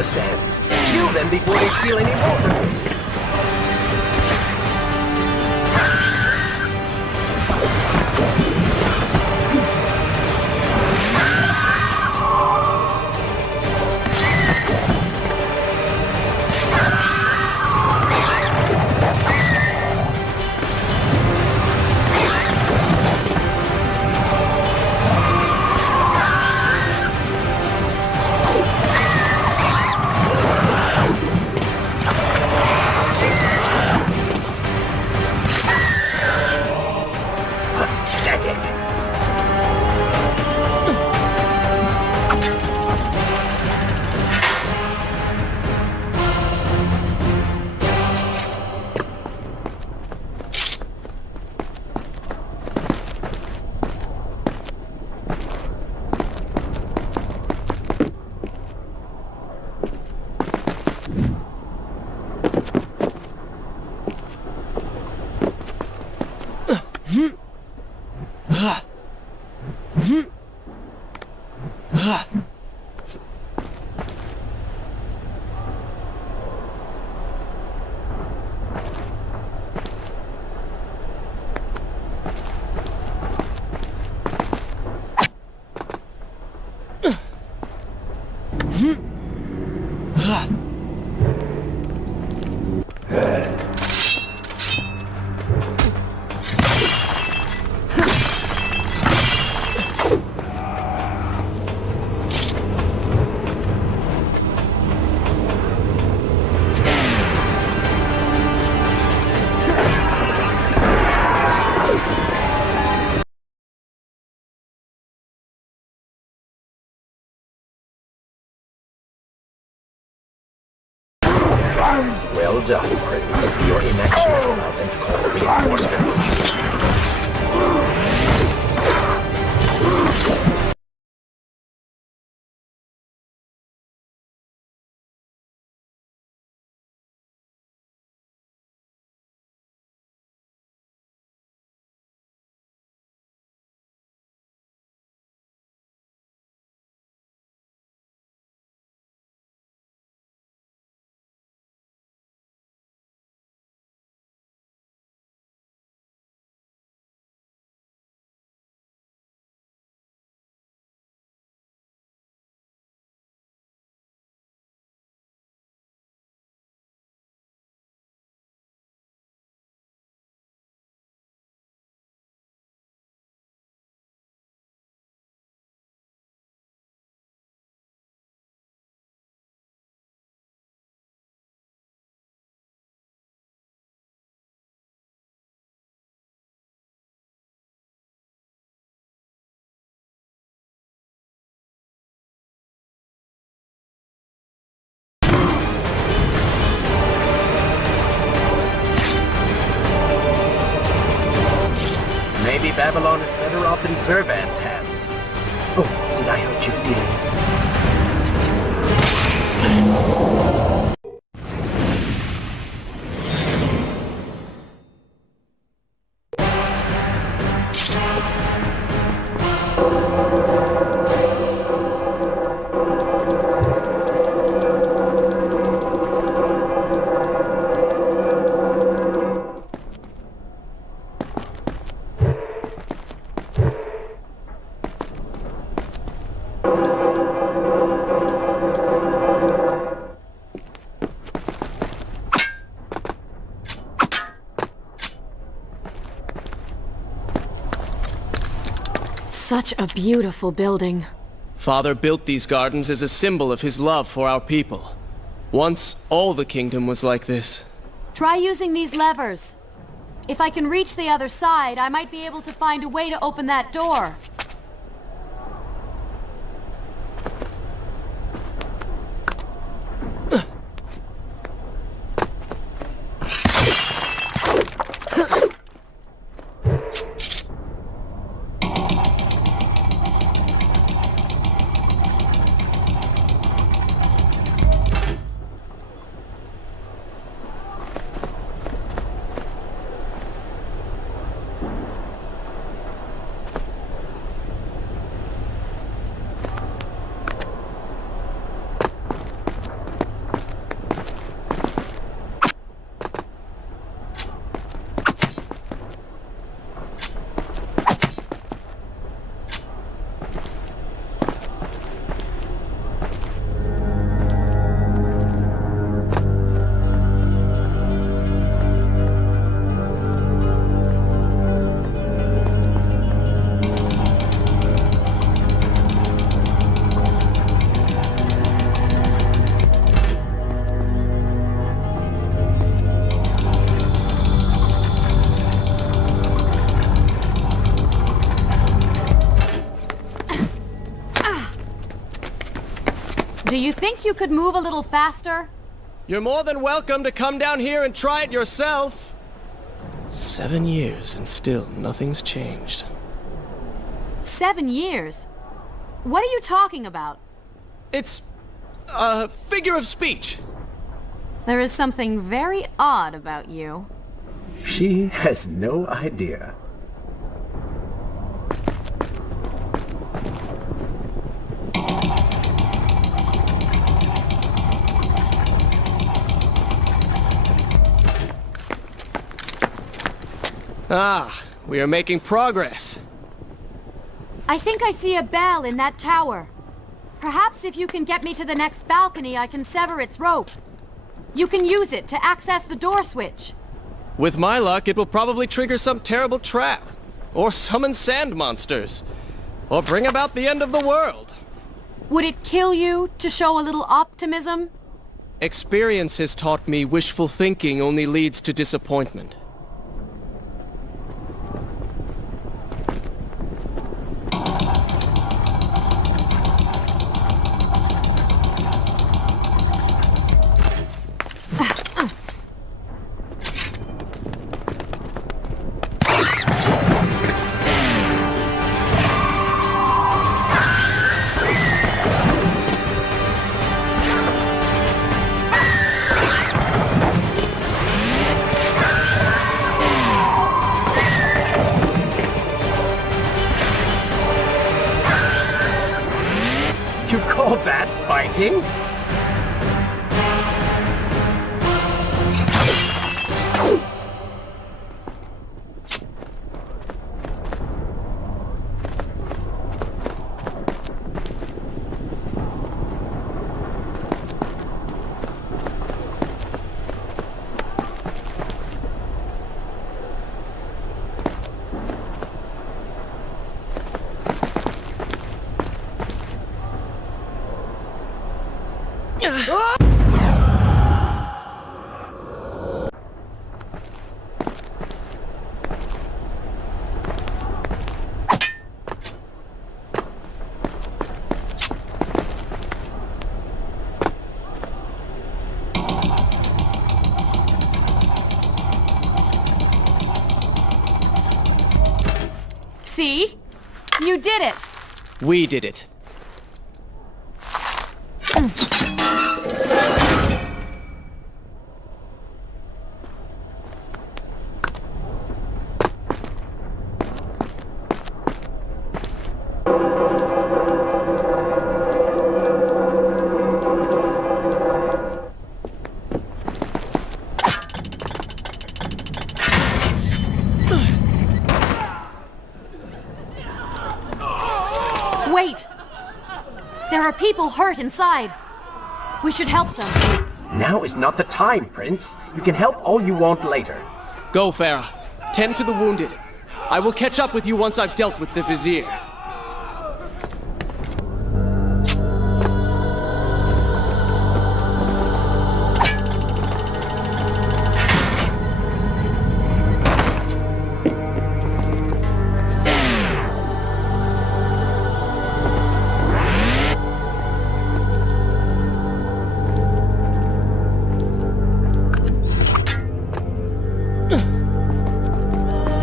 the sands. Kill them before they steal any more from you. Well done, Prince. Your inaction has allowed them to call for reinforcements. Maybe Babylon is better off in Zervan's hands. Oh, did I hurt your feelings? Such a beautiful building. Father built these gardens as a symbol of his love for our people. Once, all the kingdom was like this. Try using these levers. If I can reach the other side, I might be able to find a way to open that door. Do you think you could move a little faster? You're more than welcome to come down here and try it yourself. 7 years and still nothing's changed. 7 years? What are you talking about? It's a figure of speech. There is something very odd about you. She has no idea. Ah, we are making progress. I think I see a bell in that tower. Perhaps if you can get me to the next balcony, I can sever its rope. You can use it to access the door switch. With my luck, it will probably trigger some terrible trap. Or summon sand monsters. Or bring about the end of the world. Would it kill you to show a little optimism? Experience has taught me wishful thinking only leads to disappointment. You call that fighting? See? You did it! We did it. Wait! There are people hurt inside. We should help them. Now is not the time, Prince. You can help all you want later. Go, Farah. Tend to the wounded. I will catch up with you once I've dealt with the Vizier.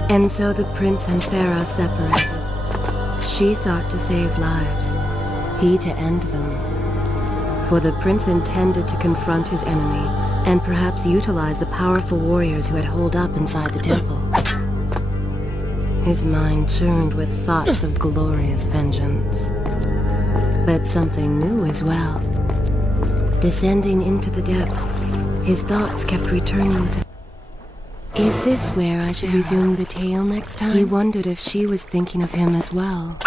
And so the prince and Farah separated. She sought to save lives, he to end them. For the prince intended to confront his enemy, and perhaps utilize the powerful warriors who had holed up inside the temple. His mind churned with thoughts of glorious vengeance. But something new as well. Descending into the depths, his thoughts kept returning to... Is this where I should resume the tale next time? He wondered if she was thinking of him as well.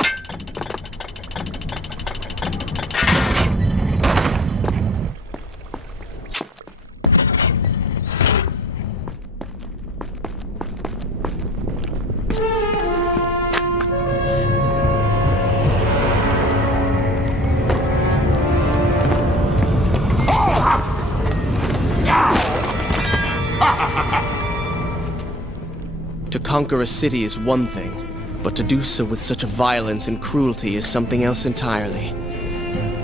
To conquer a city is one thing, but to do so with such violence and cruelty is something else entirely.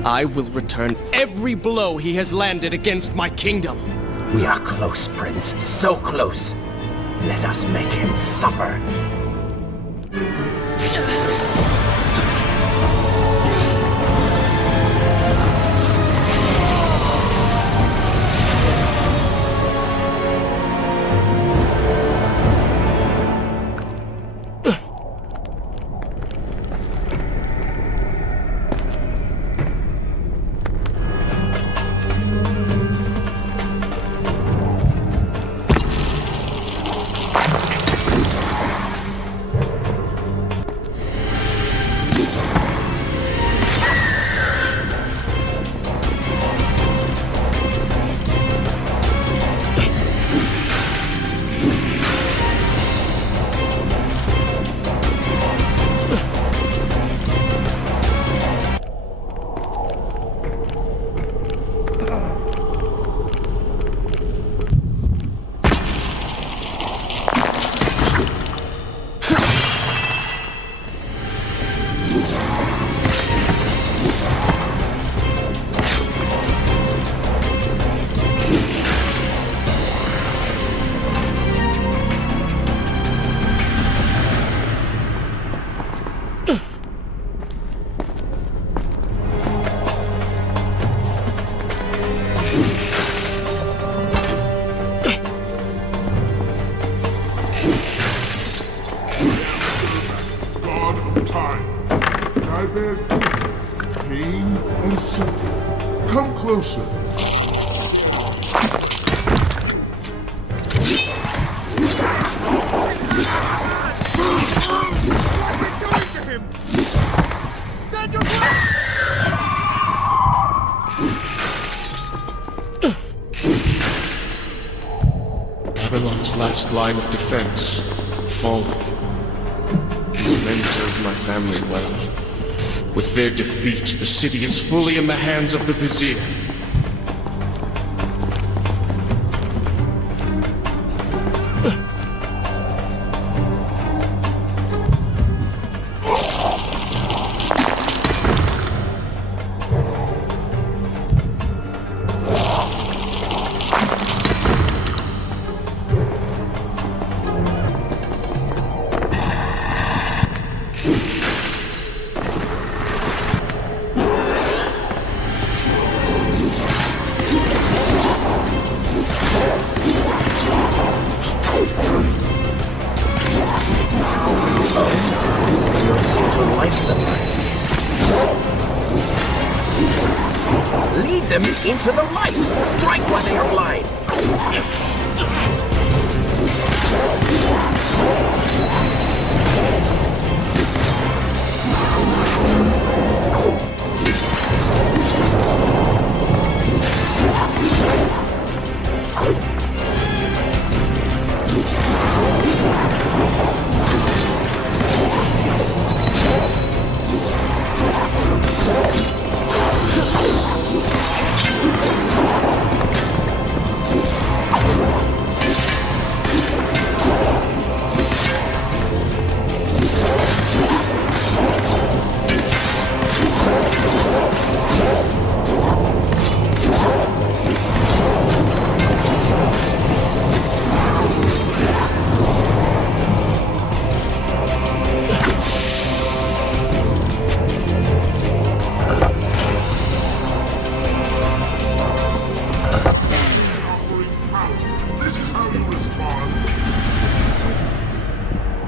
I will return every blow he has landed against my kingdom. We are close, Prince. So close. Let us make him suffer. Closer. Babylon's last line of defense, fallen. These men served my family well. With their defeat, the city is fully in the hands of the Vizier. Lead them into the light! Strike while they are blind!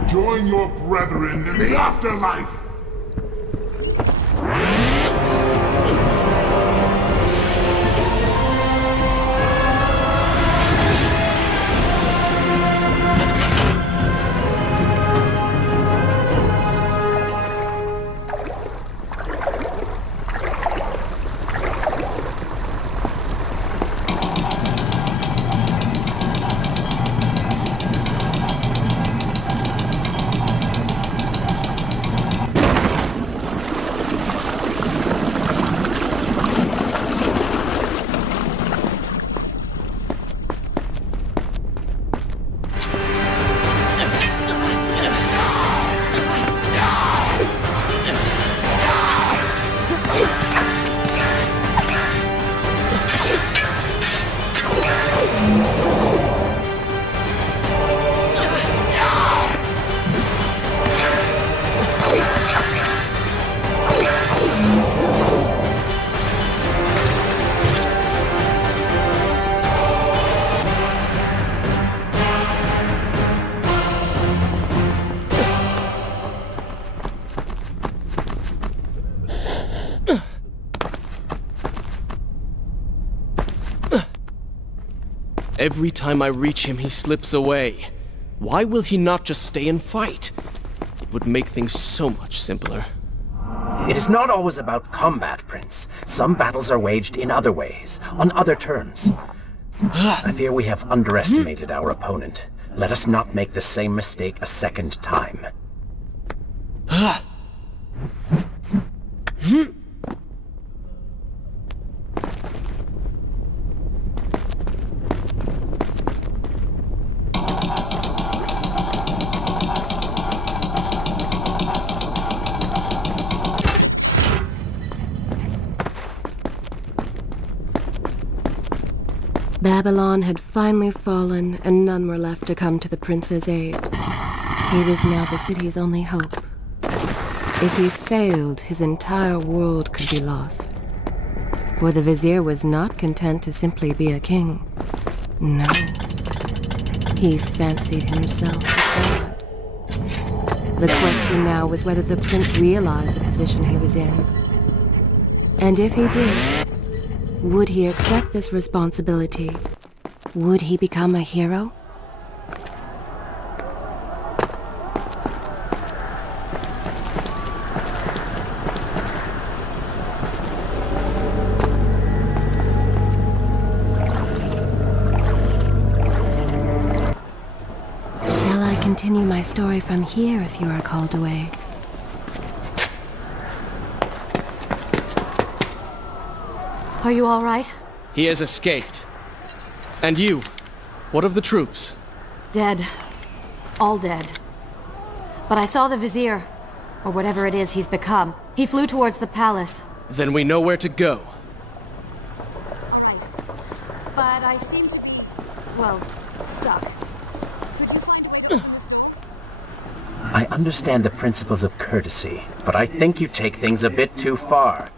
Join your brethren in the afterlife! Every time I reach him, he slips away. Why will he not just stay and fight? It would make things so much simpler. It is not always about combat, Prince. Some battles are waged in other ways, on other terms. I fear we have underestimated our opponent. Let us not make the same mistake a second time. Babylon had finally fallen, and none were left to come to the prince's aid. He was now the city's only hope. If he failed, his entire world could be lost. For the Vizier was not content to simply be a king. No. He fancied himself a god. The question now was whether the prince realized the position he was in. And if he did, would he accept this responsibility? Would he become a hero? Shall I continue my story from here if you are called away? Are you all right? He has escaped. And you? What of the troops? Dead. All dead. But I saw the Vizier, or whatever it is he's become. He flew towards the palace. Then we know where to go. Right. But I seem to be, well, stuck. Could you find a way to open this door? I understand the principles of courtesy, but I think you take things a bit too far.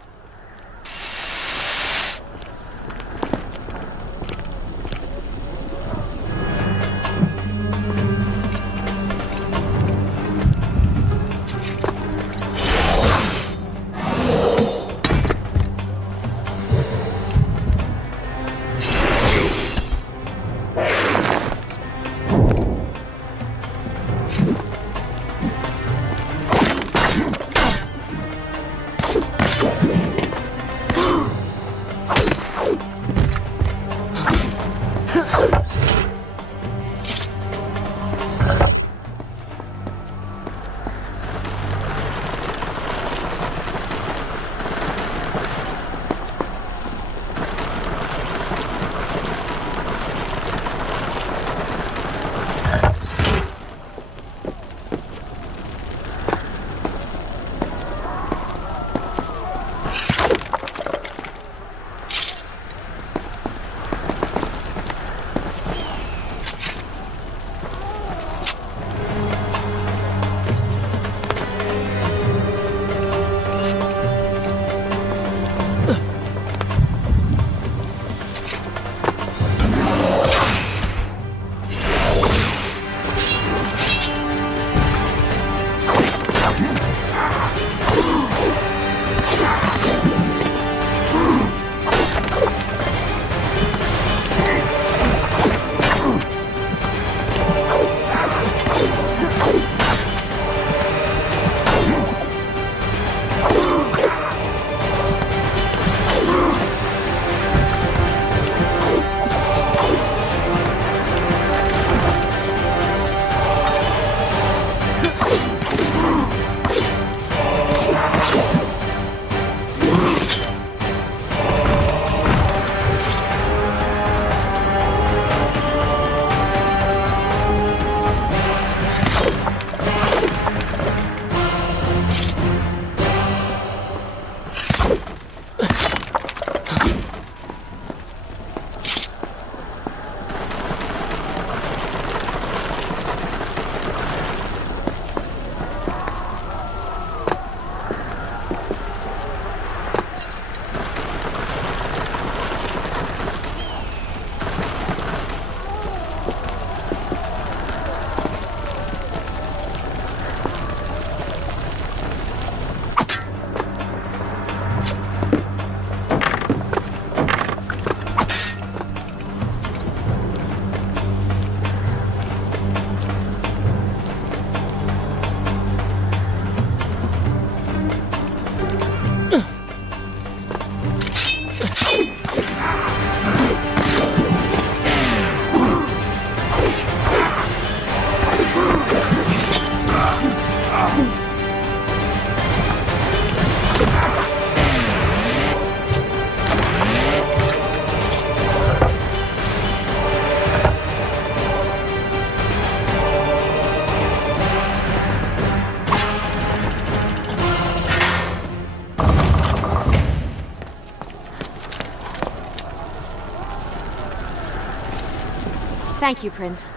Thank you, Prince.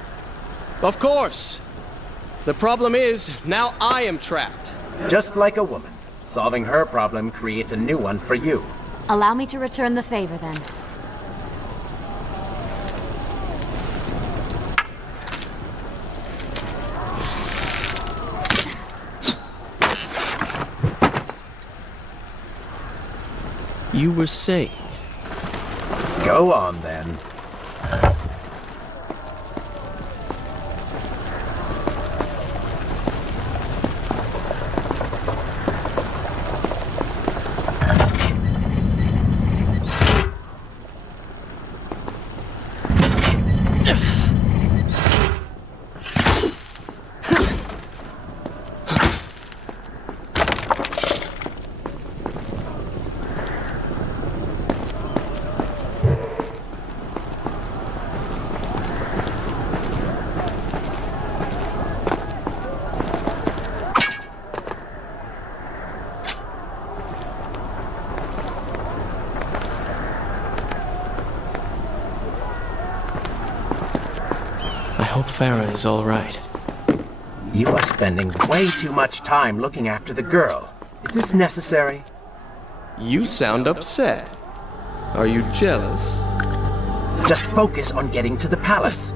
Of course. The problem is, now I am trapped. Just like a woman. Solving her problem creates a new one for you. Allow me to return the favor, then. You were saying? Go on, then. I hope Farah is all right. You are spending way too much time looking after the girl. Is this necessary? You sound upset. Are you jealous? Just focus on getting to the palace.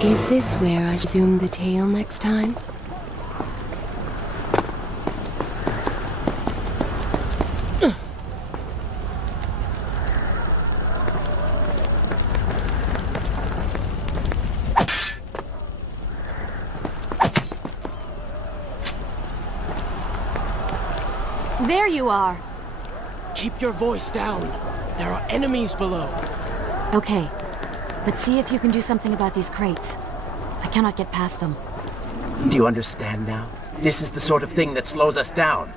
Is this where I zoom the tail next time? There you are. Keep your voice down. There are enemies below. Okay, but see if you can do something about these crates. I cannot get past them. Do you understand now? This is the sort of thing that slows us down.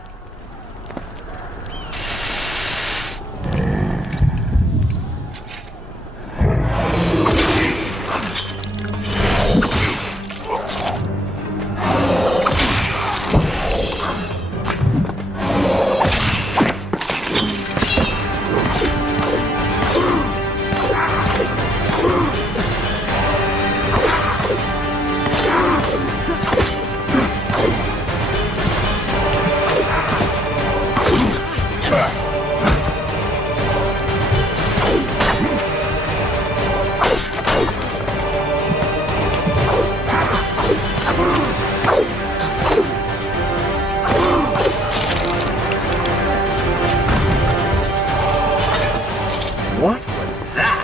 What was that?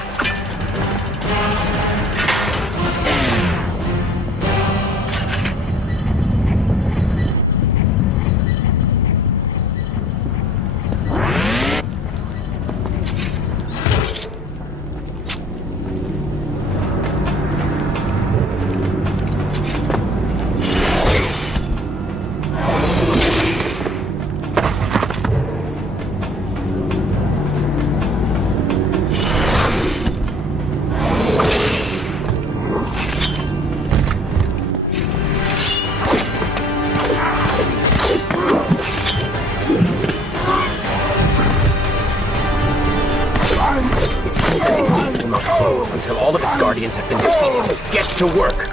Until all of its guardians have been defeated. Get to work!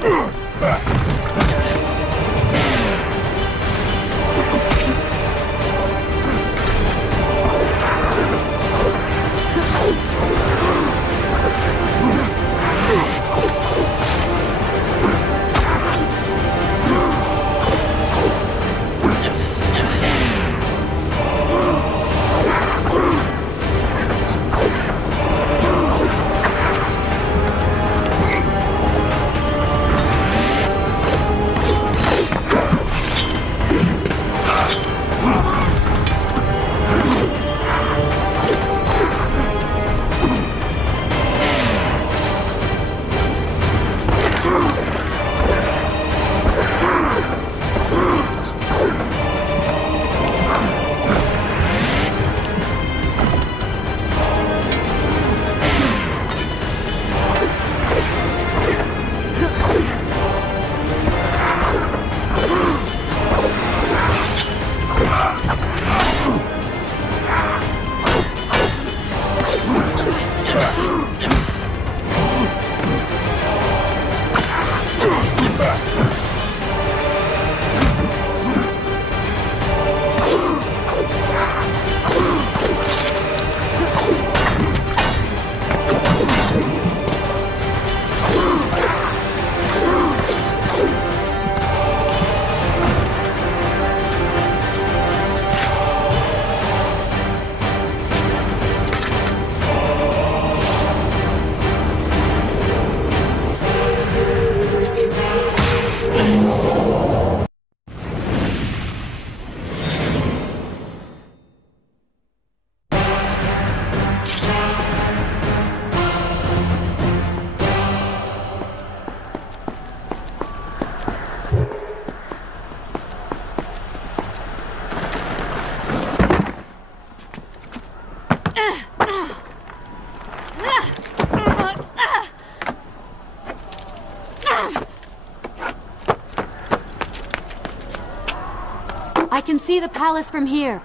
I can see the palace from here.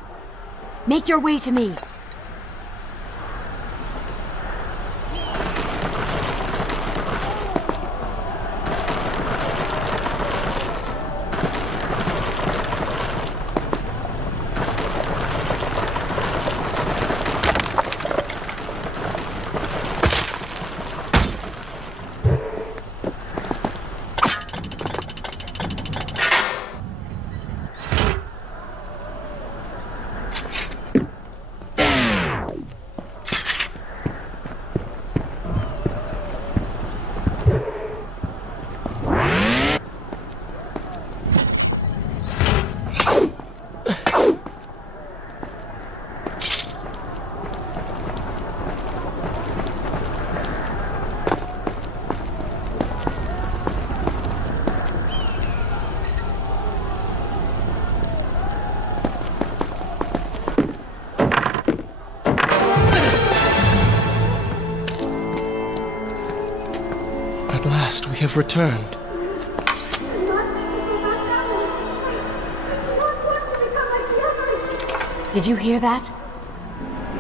Make your way to me. At last, we have returned. Did you hear that?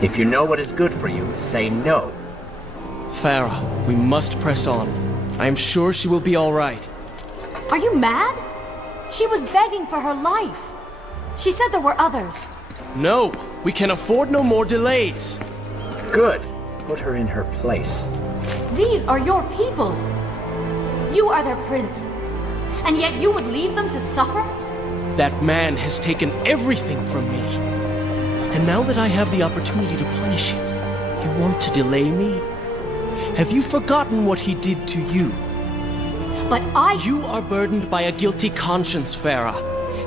If you know what is good for you, say no. Farah, we must press on. I am sure she will be all right. Are you mad? She was begging for her life. She said there were others. No, we can afford no more delays. Good. Put her in her place. These are your people. You are their prince. And yet you would leave them to suffer? That man has taken everything from me. And now that I have the opportunity to punish him, you want to delay me? Have you forgotten what he did to you? But You are burdened by a guilty conscience, Farah.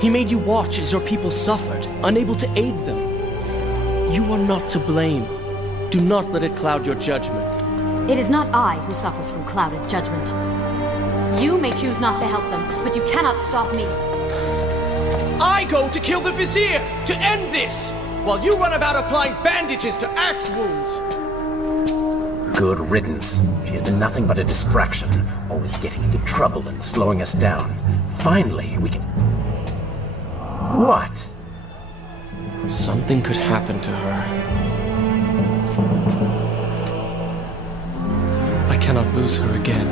He made you watch as your people suffered, unable to aid them. You are not to blame. Do not let it cloud your judgment. It is not I who suffers from clouded judgment. You may choose not to help them, but you cannot stop me. I go to kill the Vizier, to end this, while you run about applying bandages to axe wounds. Good riddance. She has been nothing but a distraction, always getting into trouble and slowing us down. Finally, we can... What? Something could happen to her. I cannot lose her again.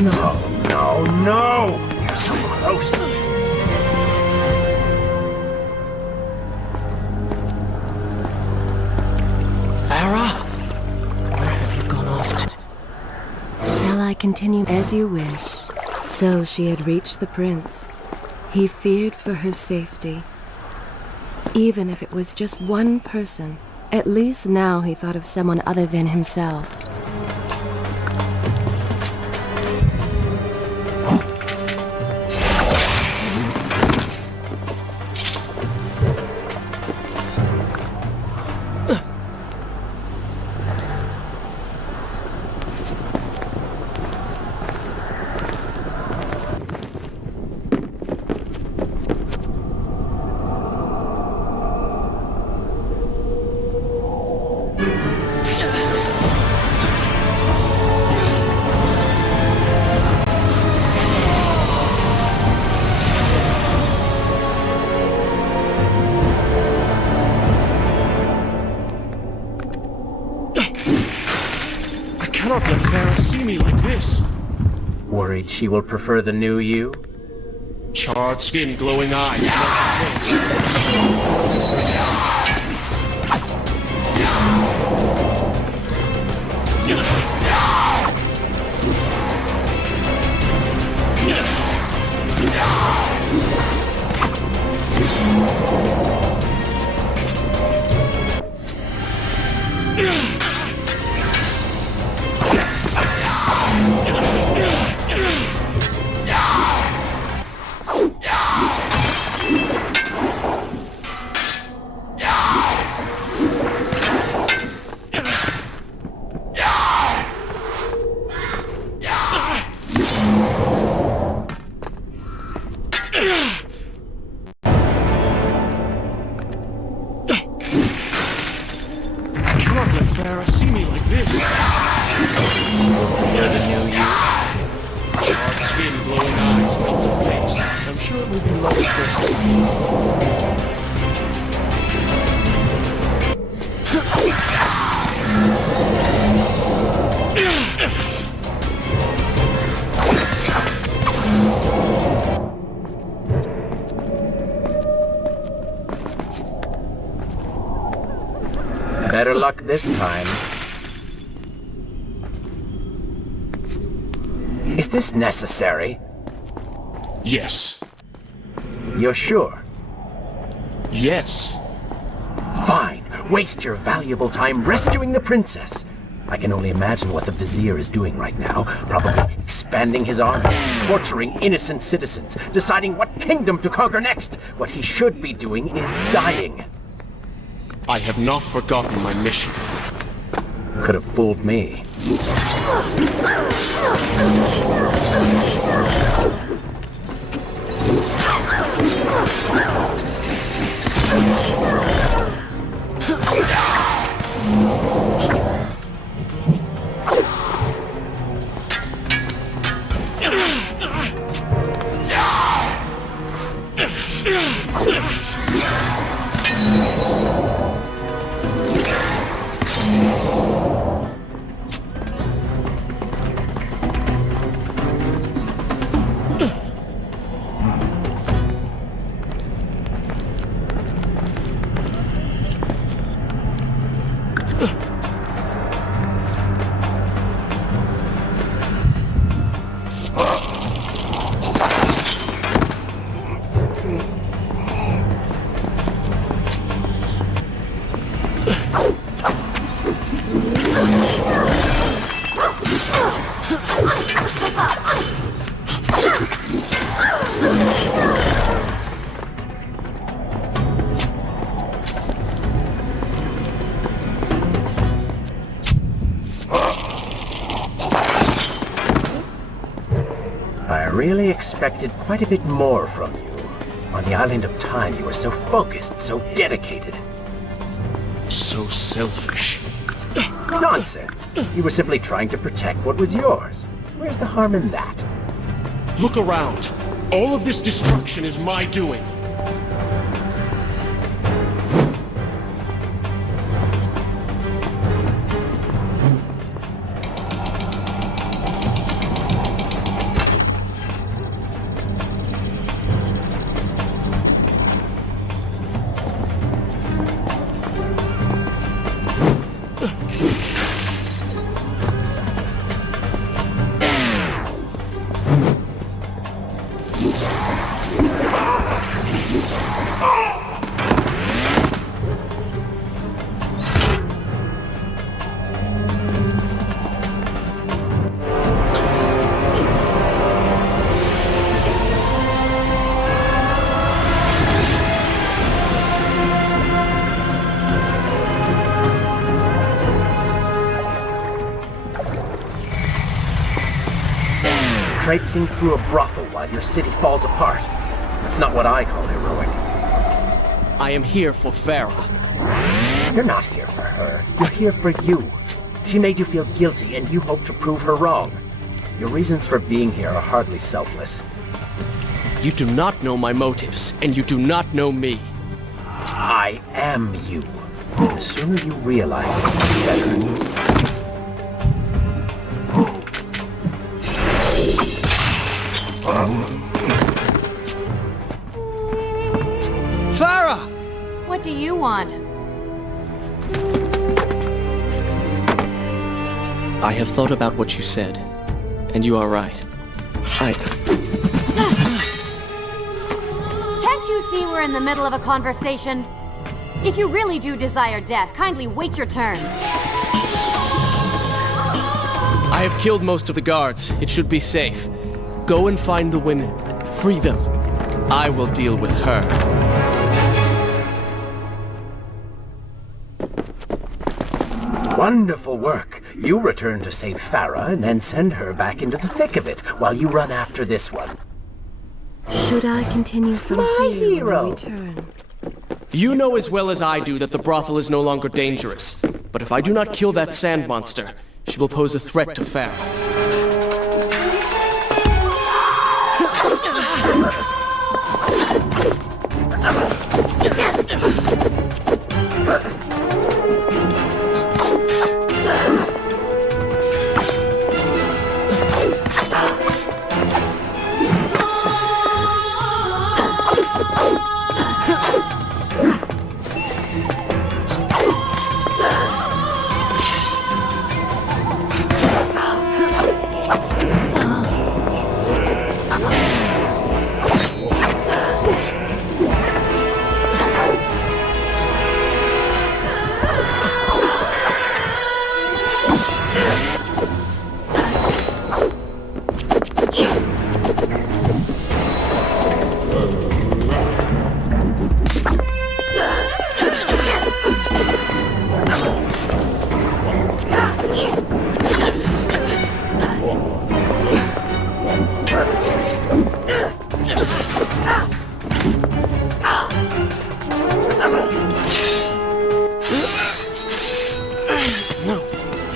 No, no, no! You're so close! Farah? Where have you gone off to? Shall I continue? As you wish. So she had reached the prince. He feared for her safety. Even if it was just one person, at least now he thought of someone other than himself. Worried she will prefer the new you? Charred skin, glowing eyes. Better luck this time. Is this necessary? Yes. You're sure? Yes. Fine. Waste your valuable time rescuing the princess. I can only imagine what the Vizier is doing right now. Probably expanding his army, torturing innocent citizens, deciding what kingdom to conquer next. What he should be doing is dying. I have not forgotten my mission. Could have fooled me. I really expected quite a bit more from you. On the island of time, you were so focused, so dedicated. So selfish. Nonsense. You were simply trying to protect what was yours. Where's the harm in that? Look around. All of this destruction is my doing. Traipsing through a brothel while your city falls apart. That's not what I call heroic. I am here for Farah. You're not here for her. You're here for you. She made you feel guilty, and you hope to prove her wrong. Your reasons for being here are hardly selfless. You do not know my motives, and you do not know me. I am you. And the sooner you realize it, the better. Farah! What do you want? I have thought about what you said, and you are right. Can't you see we're in the middle of a conversation? If you really do desire death, kindly wait your turn. I have killed most of the guards. It should be safe. Go and find the women. Free them. I will deal with her. Wonderful work. You return to save Farah and then send her back into the thick of it while you run after this one. Should I continue from My here hero. when we return? You know as well as I do that the brothel is no longer dangerous. But if I do not kill that sand monster, she will pose a threat to Farah.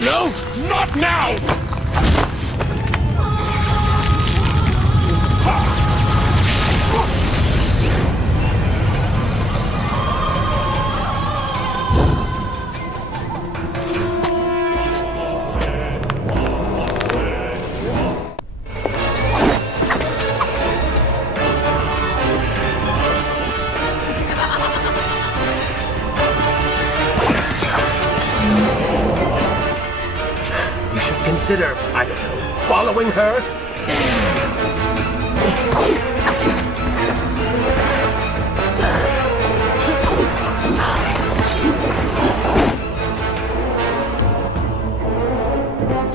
No, not now! Consider, I don't know, following her?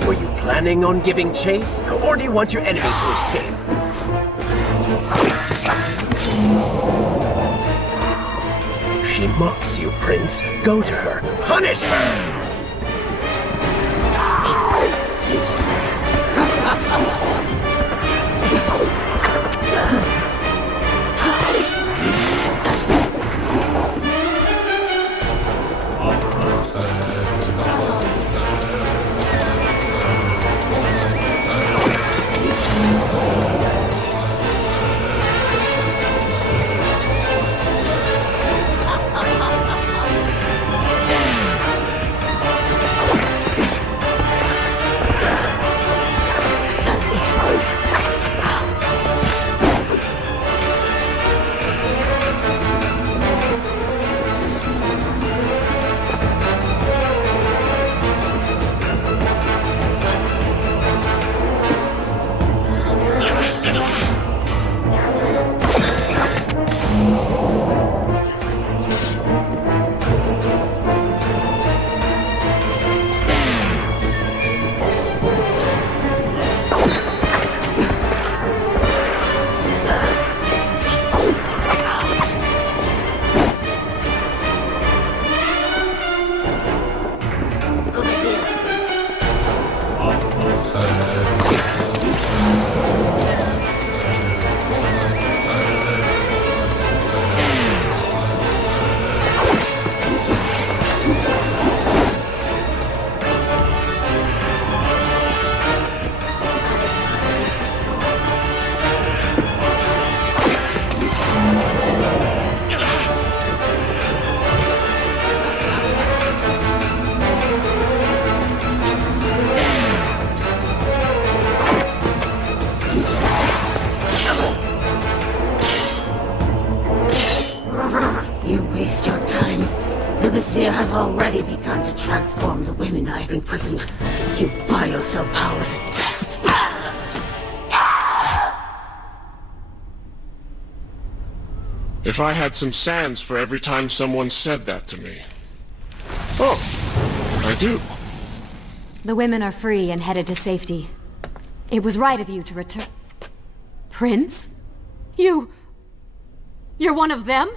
Were you planning on giving chase, or do you want your enemy to escape? She mocks you, Prince. Go to her. Punish her! Vizier has already begun to transform the women I've imprisoned. You buy yourself hours at best. If I had some sands for every time someone said that to me. Oh, I do. The women are free and headed to safety. It was right of you to return... Prince? You're one of them?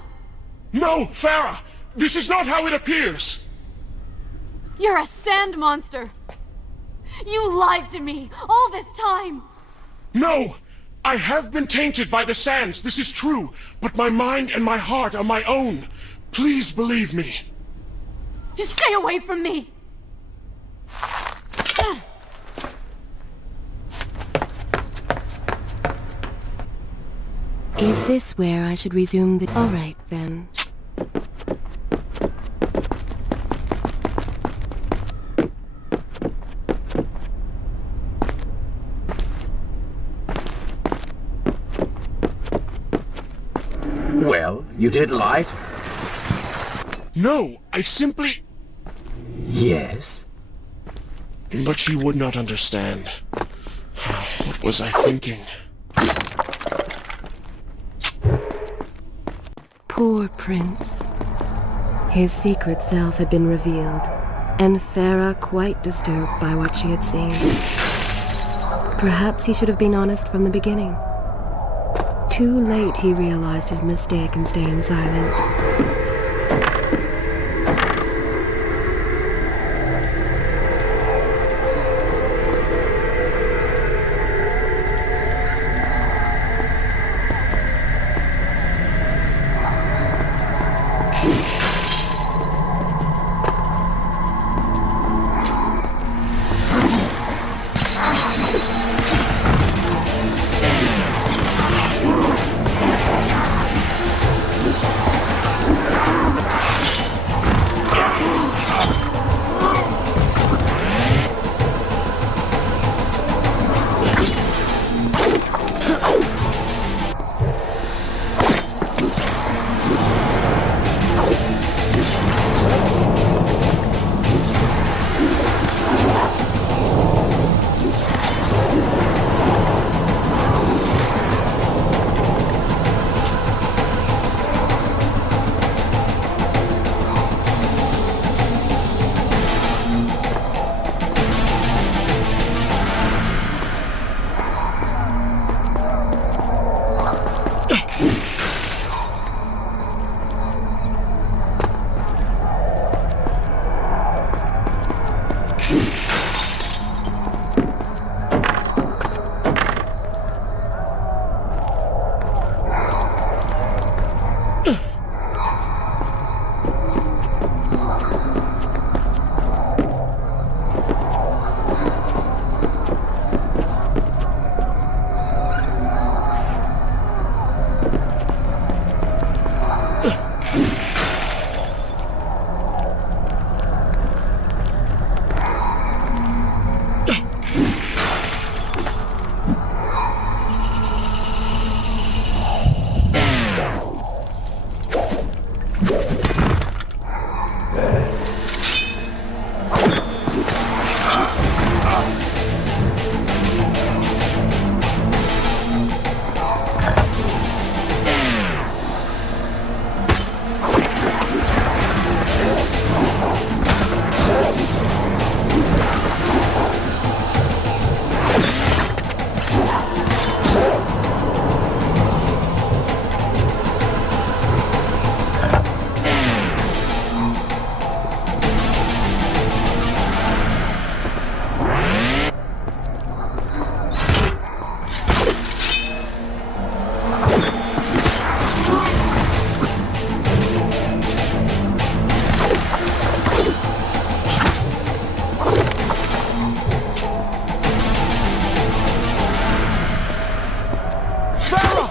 No, Farah! This is not how it appears! You're a sand monster! You lied to me all this time! No! I have been tainted by the sands, this is true, but my mind and my heart are my own. Please believe me. Stay away from me! Is this where I should resume the... All right, then. Well, you did lie to her. No, I simply... Yes? But she would not understand. What was I thinking? Poor Prince. His secret self had been revealed, and Farah quite disturbed by what she had seen. Perhaps he should have been honest from the beginning. Too late he realized his mistake in staying silent.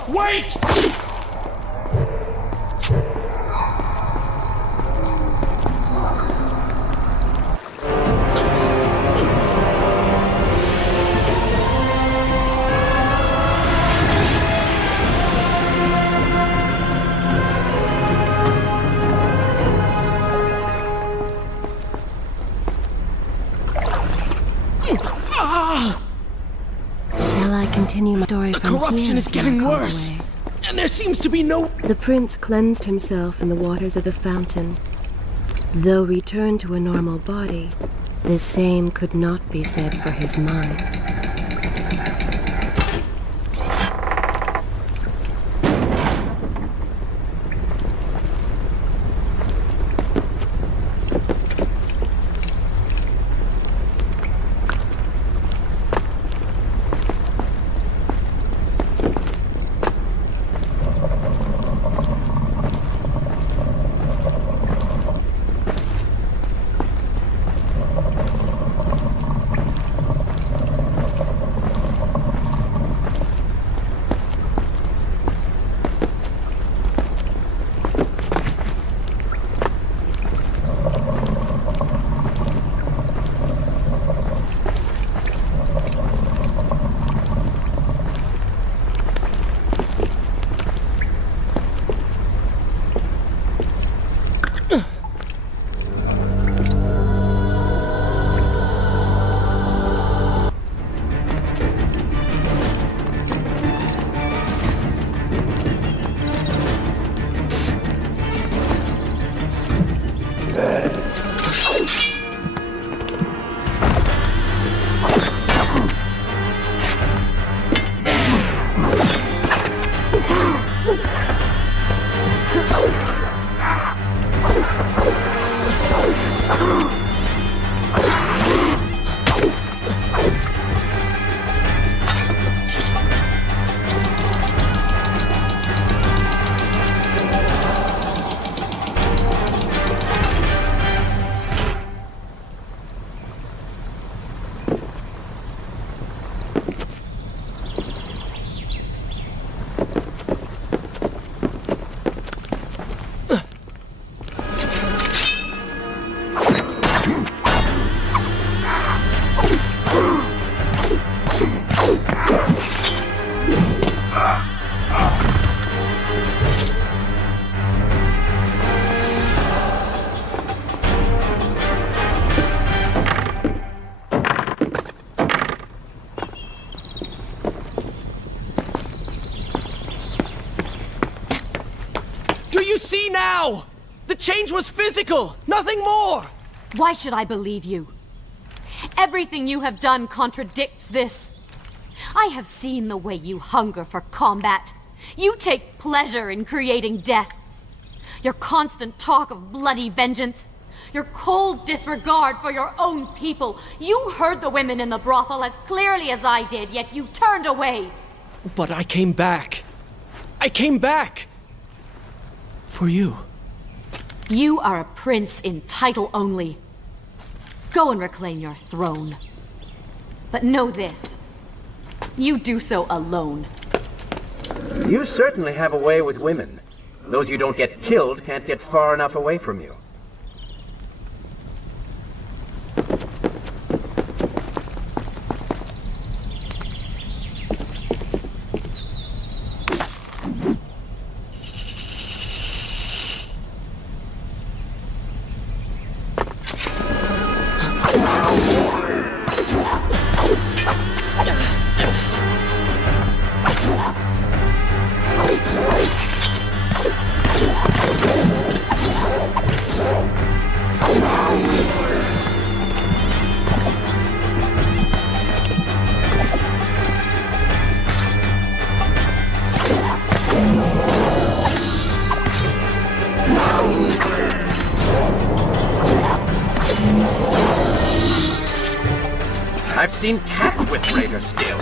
Wait! corruption is getting worse. And there seems to be no... The prince cleansed himself in the waters of the fountain. Though returned to a normal body, the same could not be said for his mind. See now! The change was physical, nothing more! Why should I believe you? Everything you have done contradicts this. I have seen the way you hunger for combat. You take pleasure in creating death. Your constant talk of bloody vengeance. Your cold disregard for your own people. You heard the women in the brothel as clearly as I did, yet you turned away. But I came back. I came back! For you. You are a prince in title only. Go and reclaim your throne. But know this. You do so alone. You certainly have a way with women. Those you don't get killed can't get far enough away from you. I've seen cats with greater skill.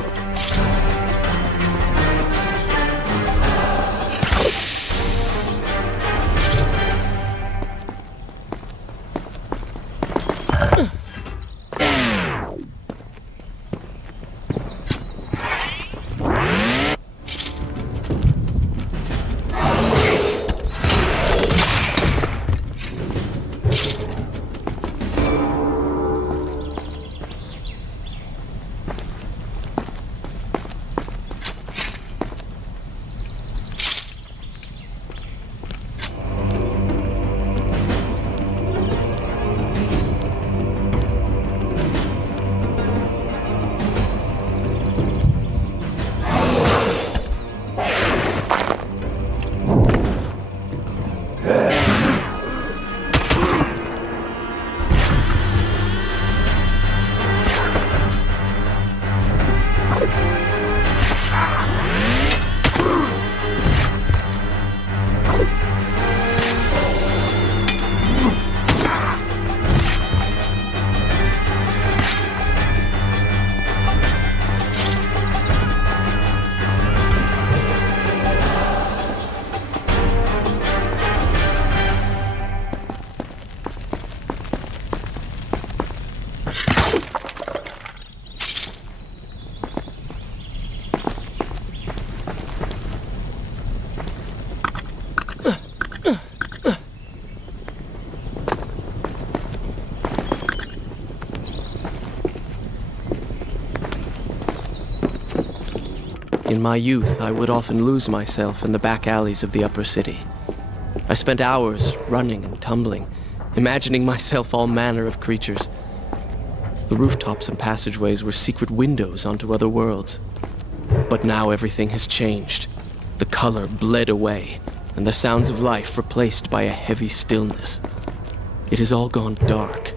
In my youth, I would often lose myself in the back alleys of the upper city. I spent hours running and tumbling, imagining myself all manner of creatures. The rooftops and passageways were secret windows onto other worlds. But now everything has changed. The color bled away, and the sounds of life replaced by a heavy stillness. It has all gone dark.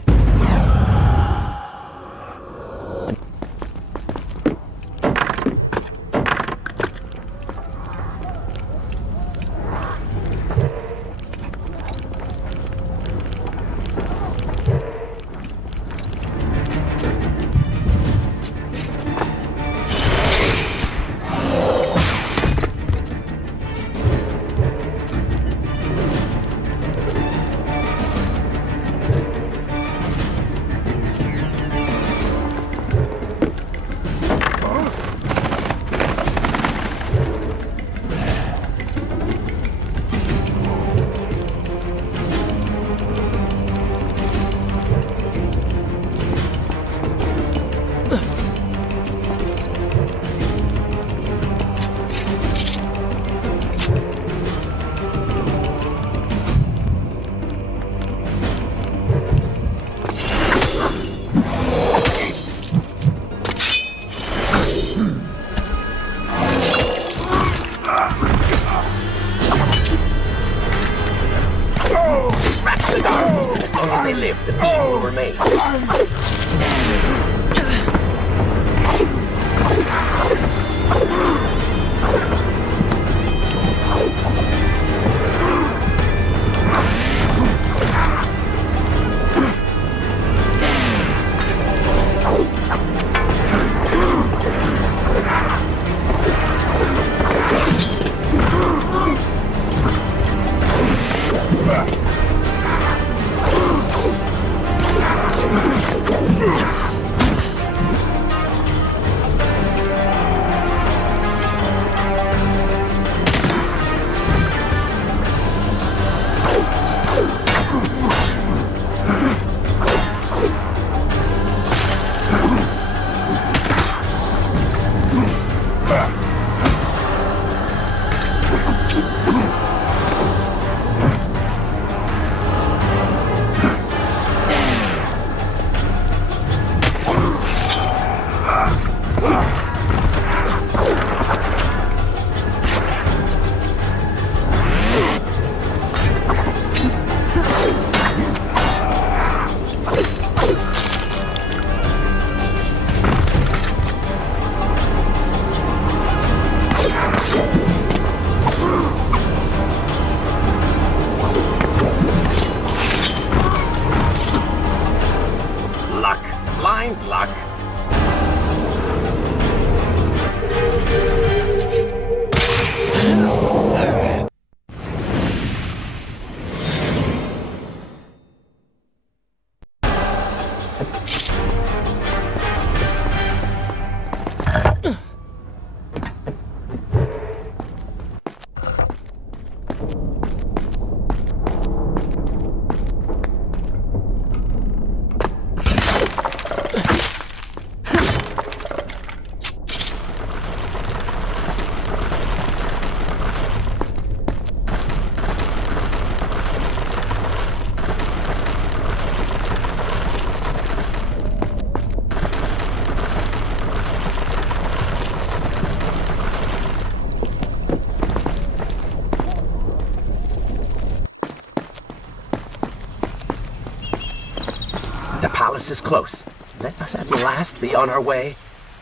Palace is close. Let us at last be on our way.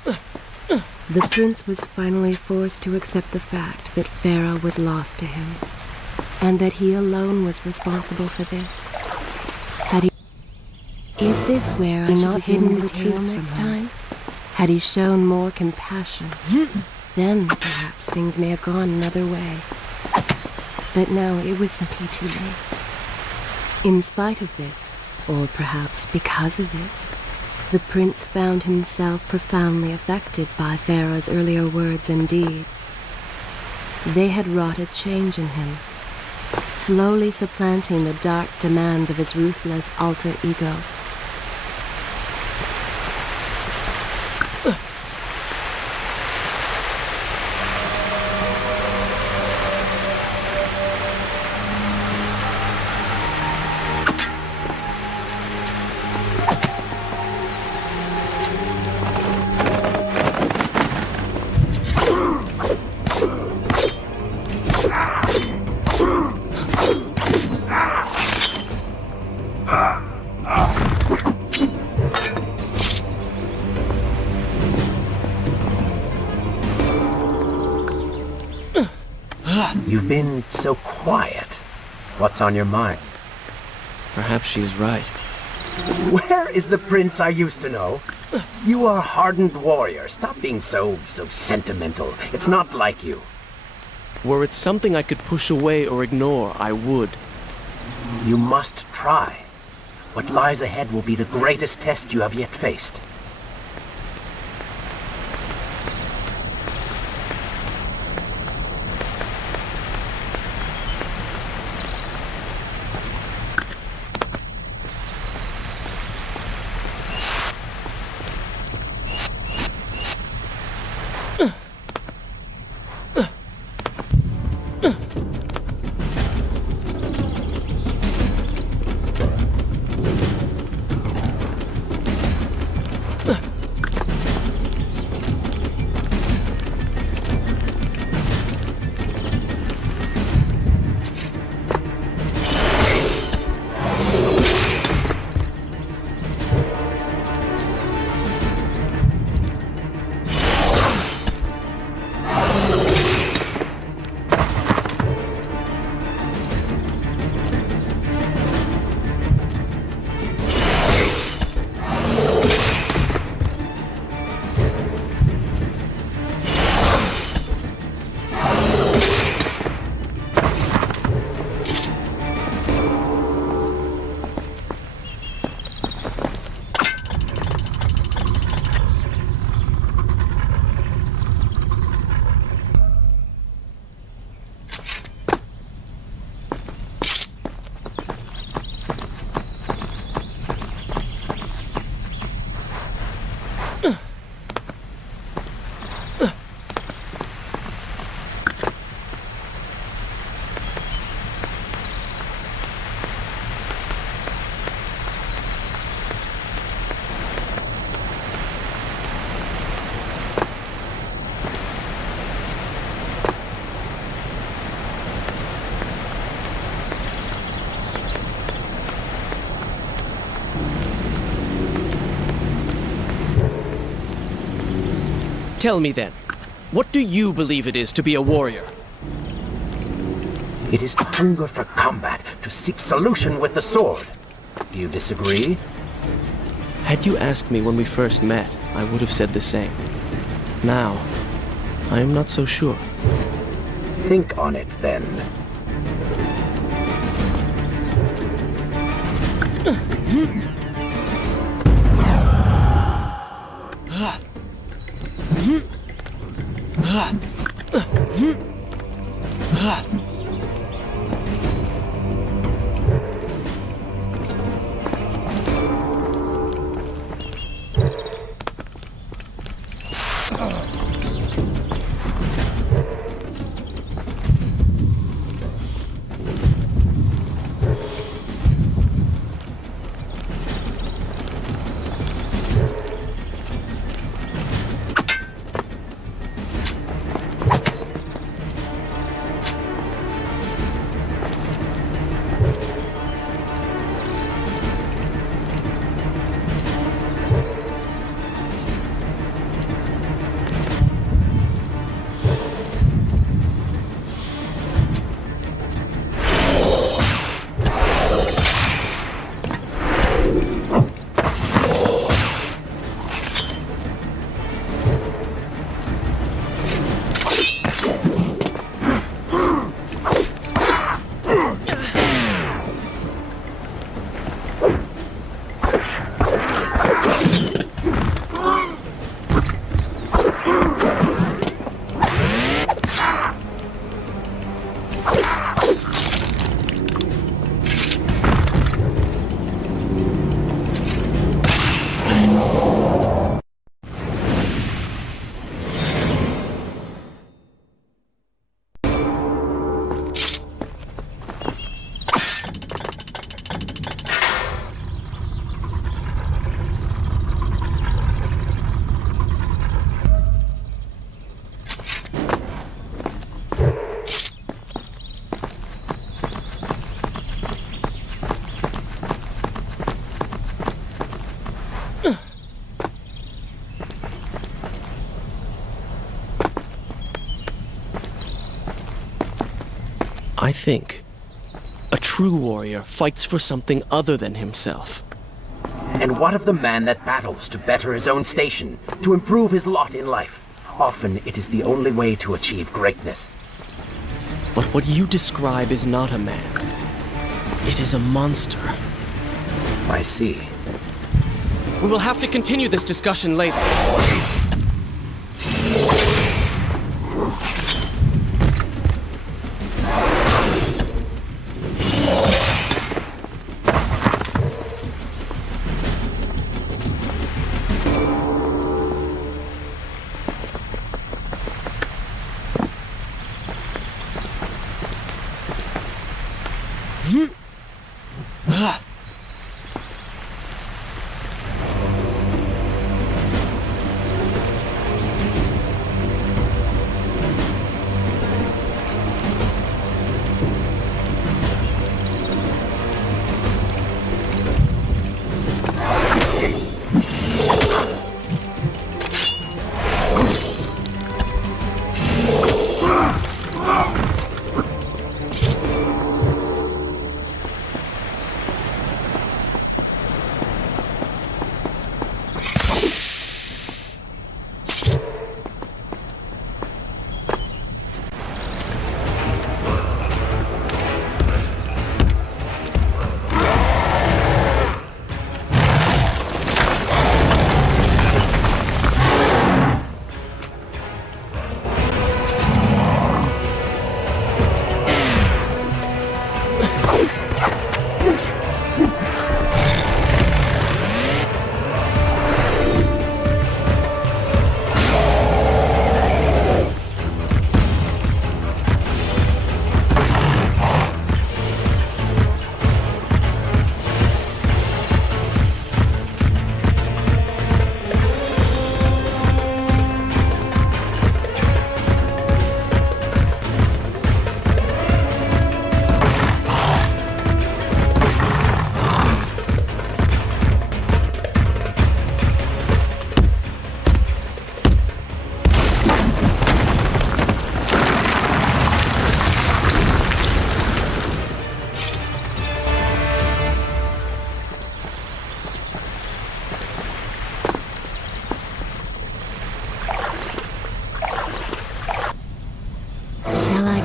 The prince was finally forced to accept the fact that Farah was lost to him, and that he alone was responsible for this. Had he... Is this where I not hidden the truth next time? Had he shown more compassion, then perhaps things may have gone another way. But now it was simply too late. In spite of this, or perhaps because of it, the prince found himself profoundly affected by Farah's earlier words and deeds. They had wrought a change in him, slowly supplanting the dark demands of his ruthless alter ego. been so quiet. What's on your mind? Perhaps she is right. Where is the prince I used to know? You are a hardened warrior. Stop being so sentimental. It's not like you. Were it something I could push away or ignore, I would. You must try. What lies ahead will be the greatest test you have yet faced. Tell me then, what do you believe it is to be a warrior? It is to hunger for combat, to seek solution with the sword. Do you disagree? Had you asked me when we first met, I would have said the same. Now, I am not so sure. Think on it, then. I think a true warrior fights for something other than himself. And what of the man that battles to better his own station, to improve his lot in life? Often it is the only way to achieve greatness. But what you describe is not a man. It is a monster. I see. We will have to continue this discussion later.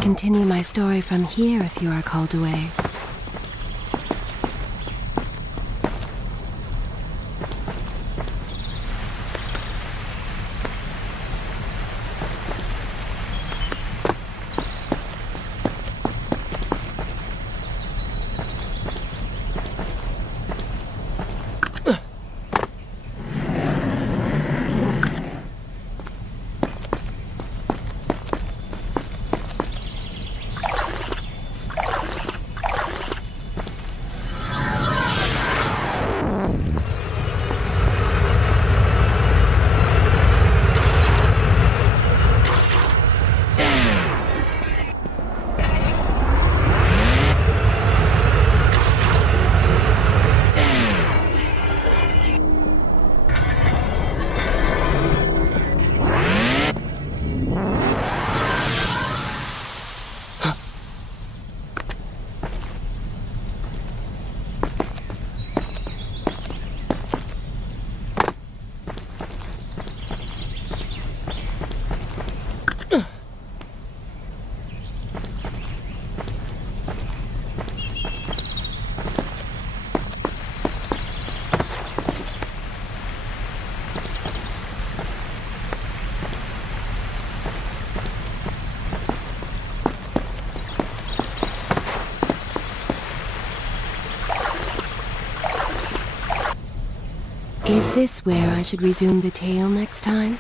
Continue my story from here if you are called away. Is this where I should resume the tale next time?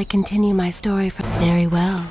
I continue my story from very well.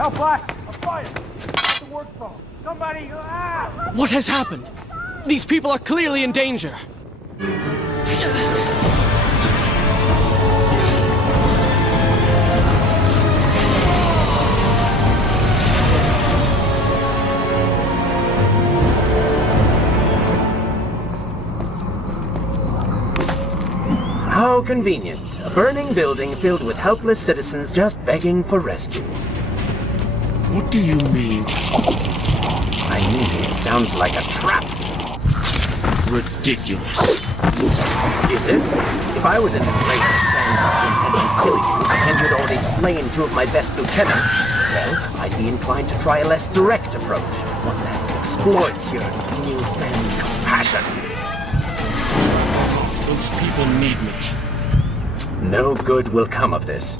Help us! A fire! What's the work phone? Somebody! Ah! What has happened? These people are clearly in danger. How convenient. A burning building filled with helpless citizens just begging for rescue. What do you mean? I mean, it sounds like a trap. Ridiculous. Is it? If I was in a great sandbar intent on killing you, and you'd already slain two of my best lieutenants, well, I'd be inclined to try a less direct approach. One that exploits your newfound compassion. Those people need me. No good will come of this.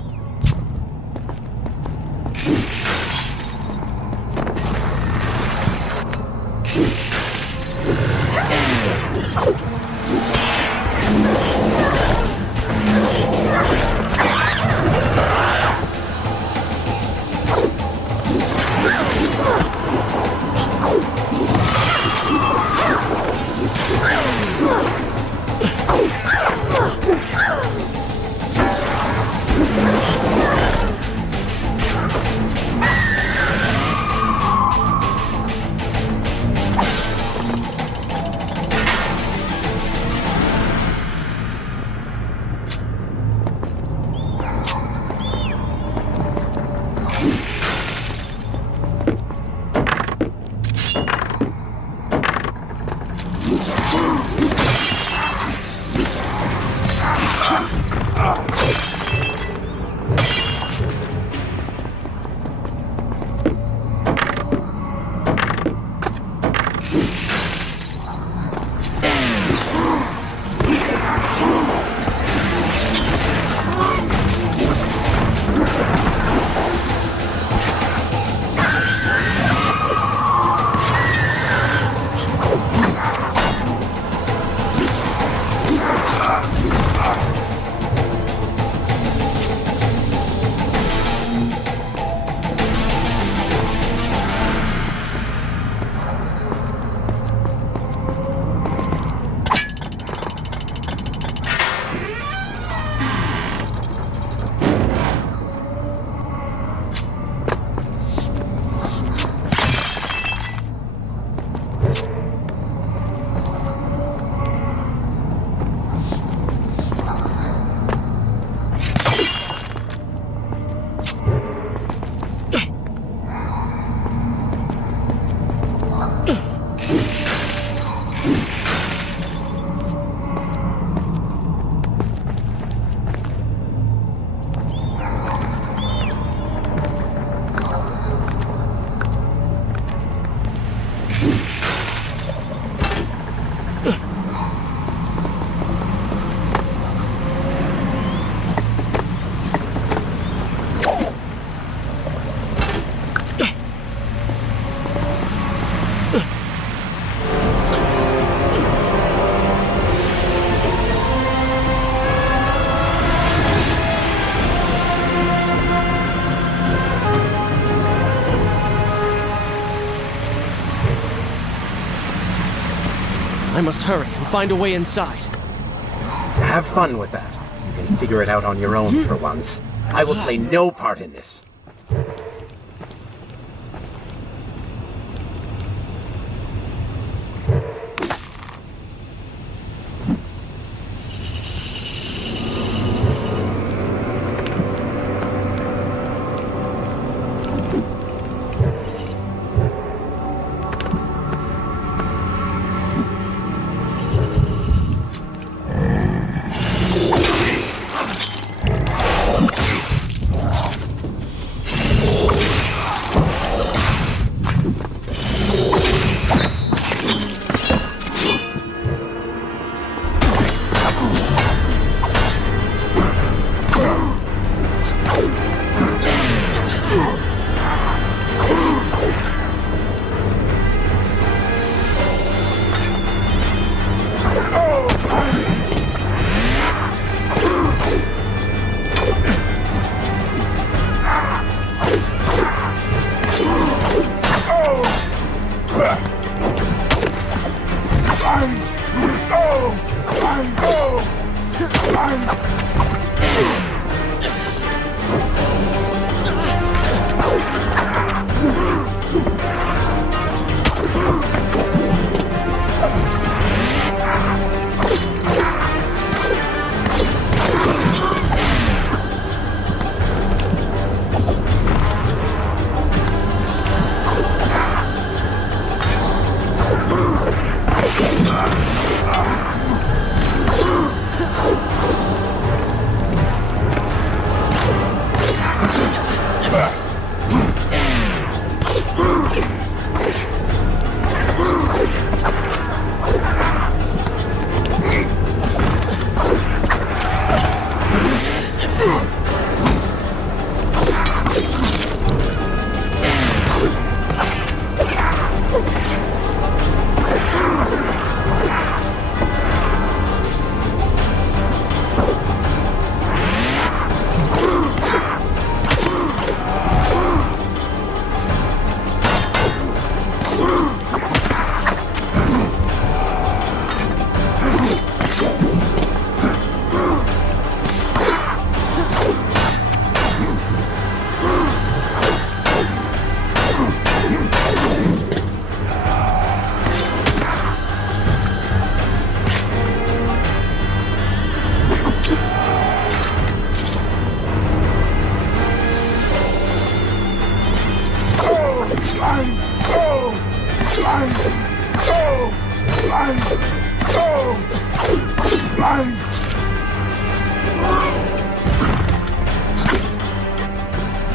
I must hurry and find a way inside. Have fun with that. You can figure it out on your own for once. I will play no part in this.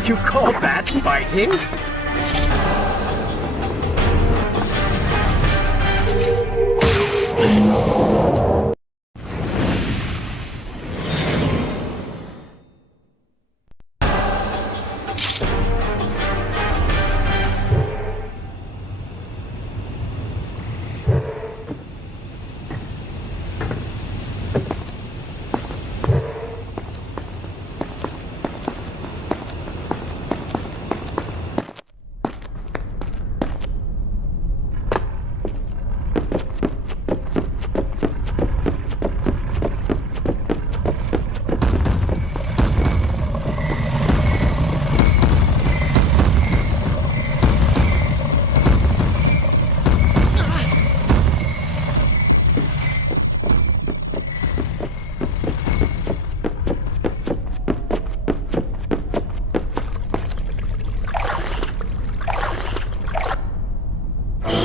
You call that fighting?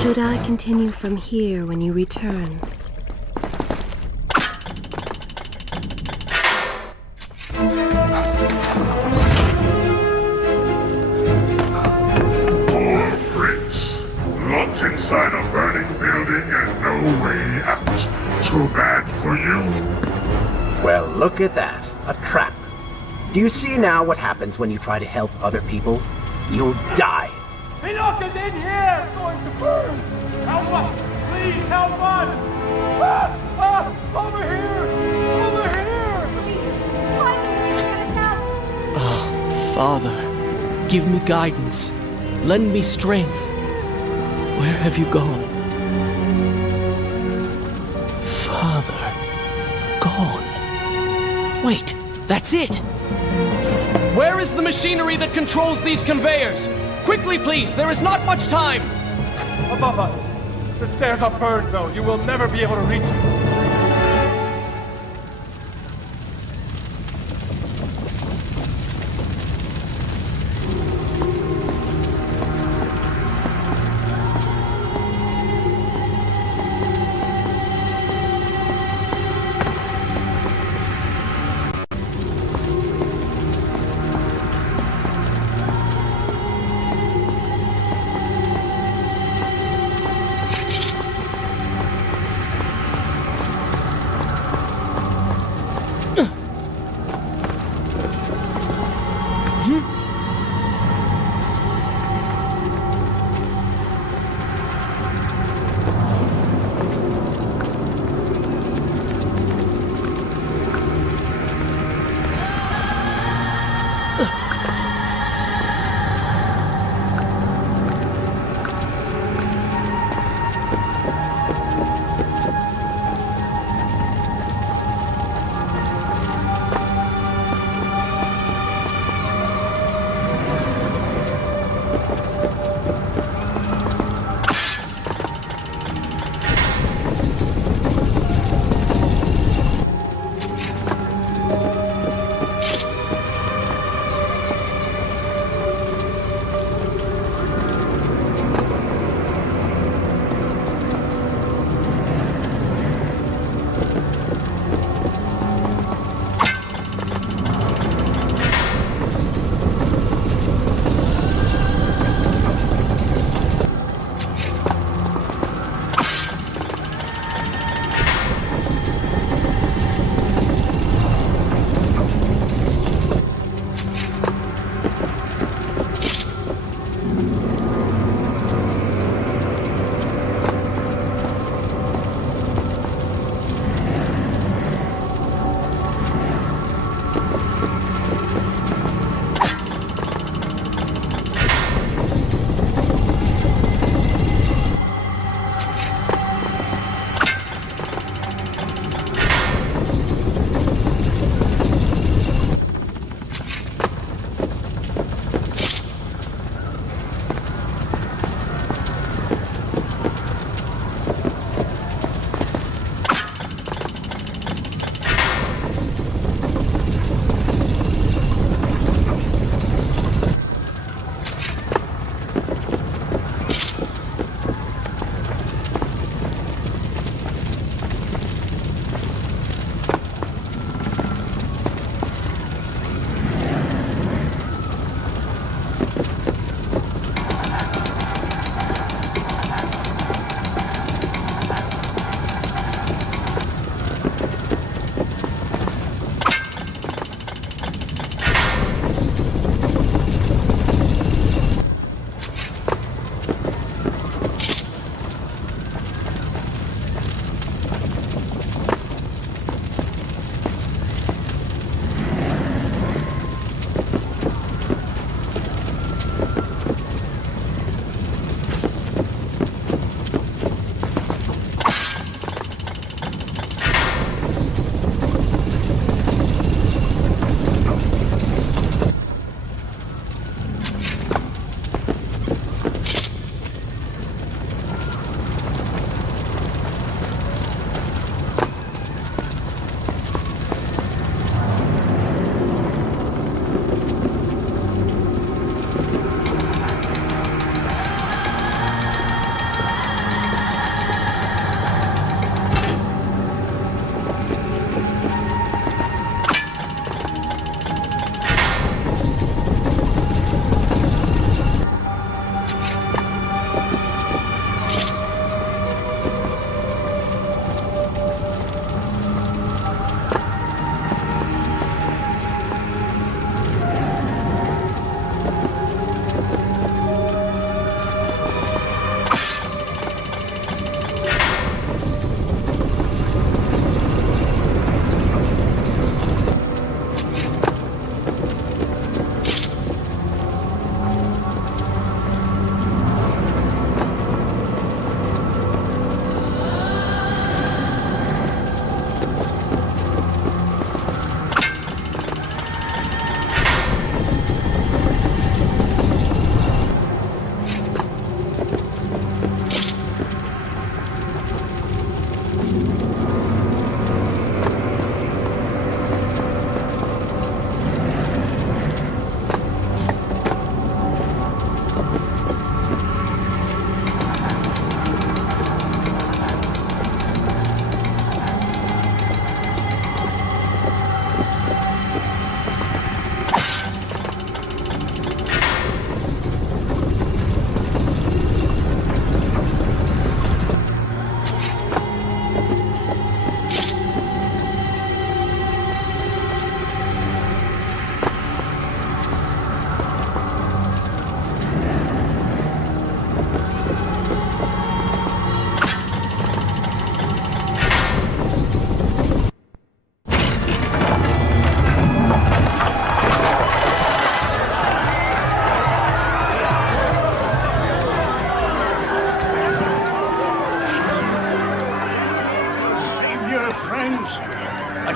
Should I continue from here when you return? Prince, not trapped inside a burning building and no way out. Too bad for you. Well, look at that. A trap. Do you see now what happens when you try to help other people? You die. Enoch is in here! It's going to burn! Help us! Please, help us! Over here! Over here! Father, give me guidance. Lend me strength. Where have you gone? Father, gone. Wait, that's it! Where is the machinery that controls these conveyors? Quickly, please, there is not much time! Above us. The stairs are burned, though. You will never be able to reach it.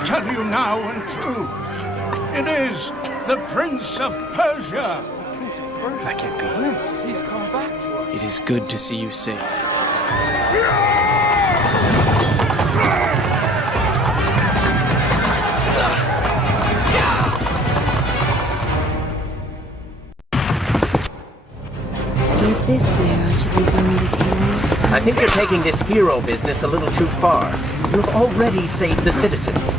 tell you now and true. It is the Prince of Persia. That can't be. Prince, he's come back to us. It is good to see you safe. Is this where I should resume the tale next time? I think you're taking this hero business a little too far. You've already saved the citizens.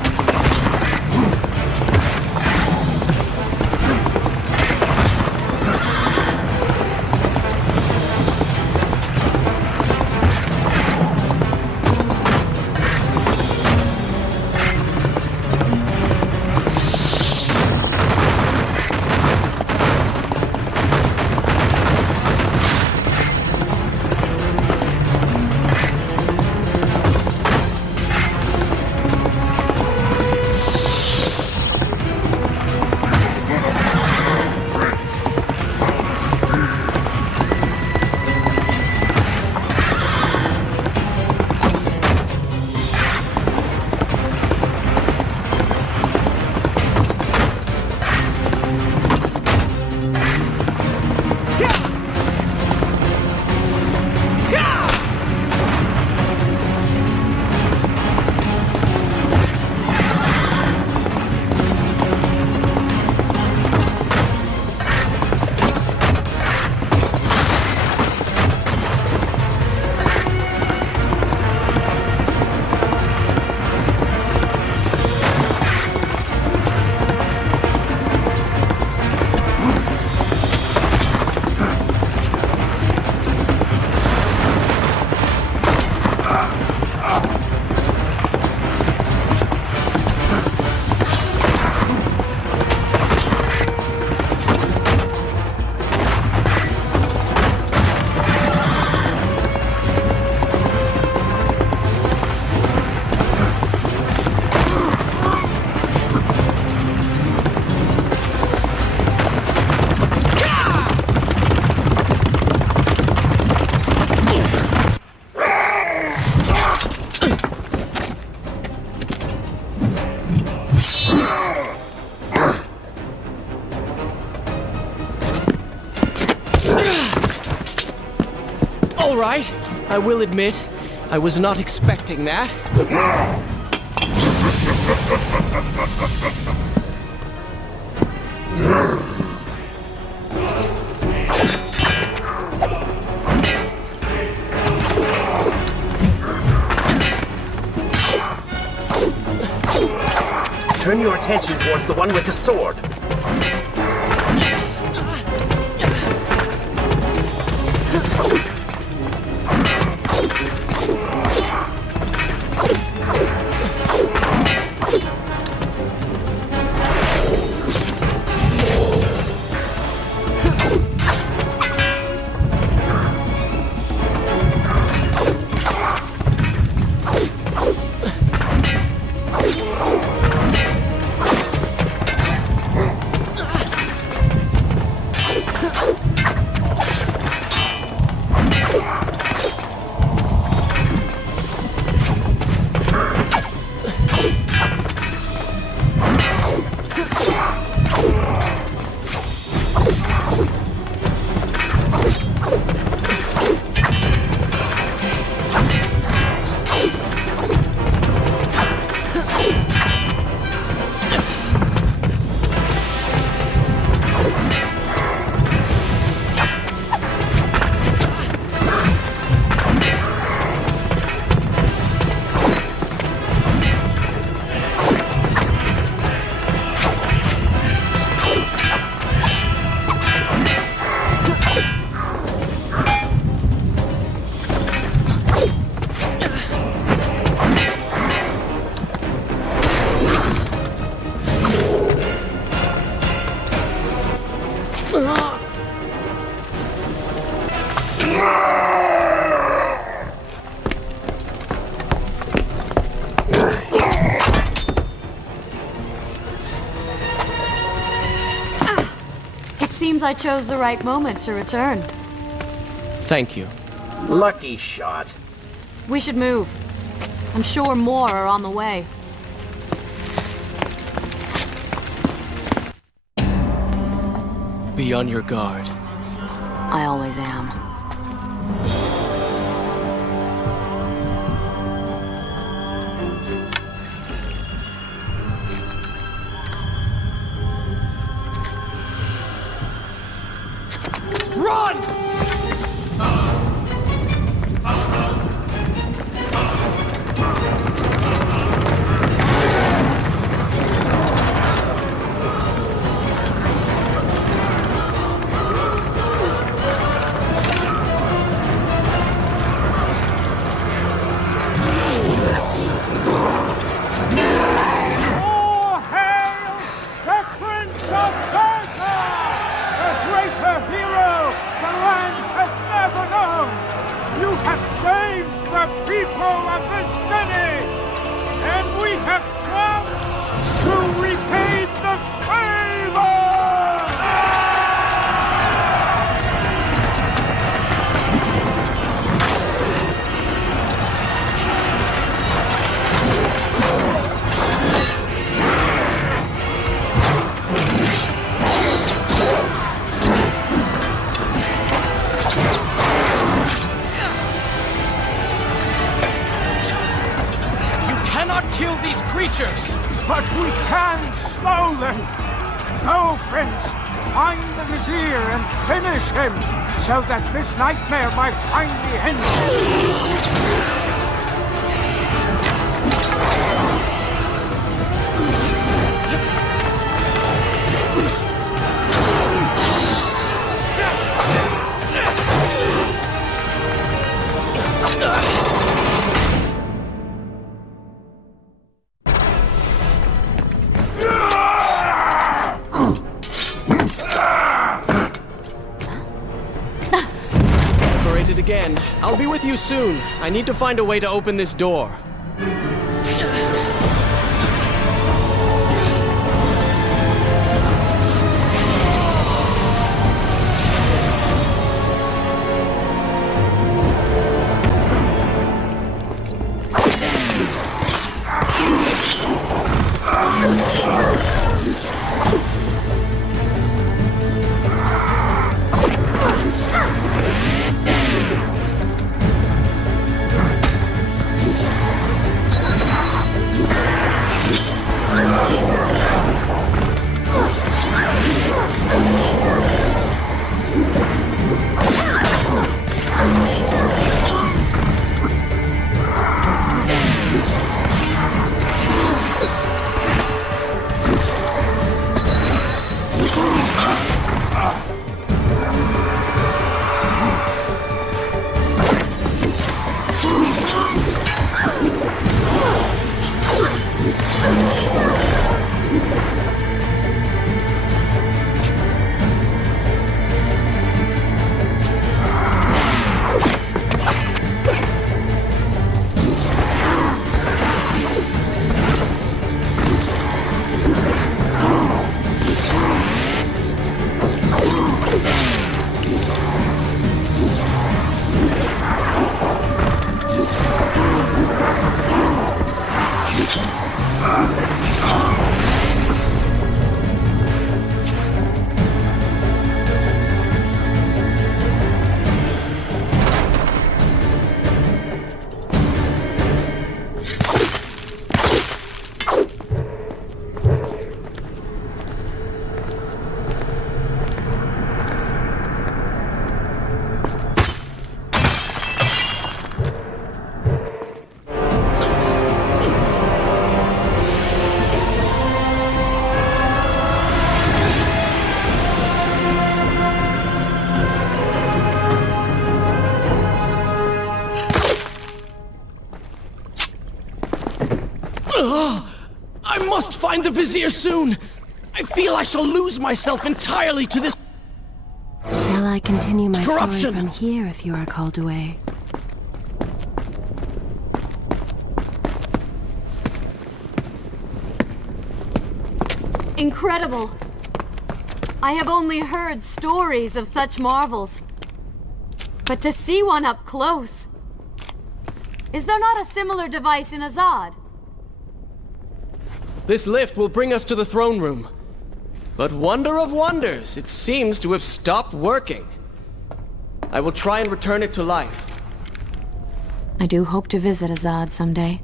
All right, I will admit, I was not expecting that. Turn your attention towards the one with the sword. Seems I chose the right moment to return. Thank you. Lucky shot. We should move. I'm sure more are on the way. Be on your guard. I always am. Run! All hail the Prince of Persia! A greater hero the land has never known! You have saved the people of this city! And we have come to repay the favor! Cannot kill these creatures! But we can slow them! Go, Prince! Find the Vizier and finish him, so that this nightmare might finally end! Separated again. I'll be with you soon. I need to find a way to open this door. I must find the Vizier soon! I feel I shall lose myself entirely to this Shall I continue my corruption story from here if you are called away? Incredible! I have only heard stories of such marvels. But to see one up close... Is there not a similar device in Azad? This lift will bring us to the throne room. But wonder of wonders, it seems to have stopped working. I will try and return it to life. I do hope to visit Azad someday.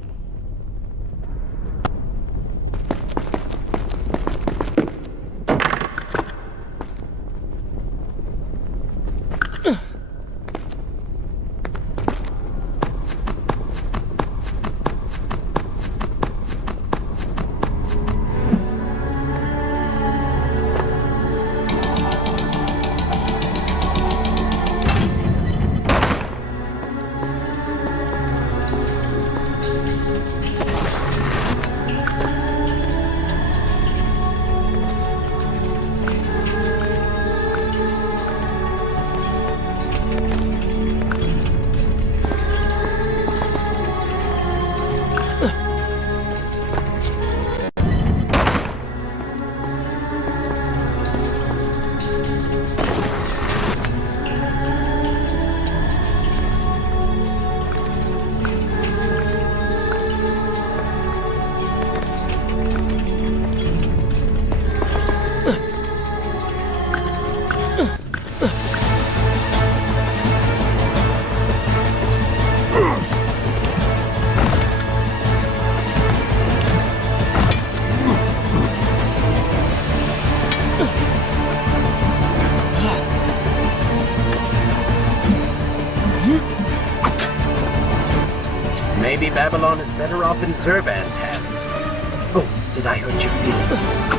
Maybe Babylon is better off in Zurban's hands. Oh, did I hurt your feelings?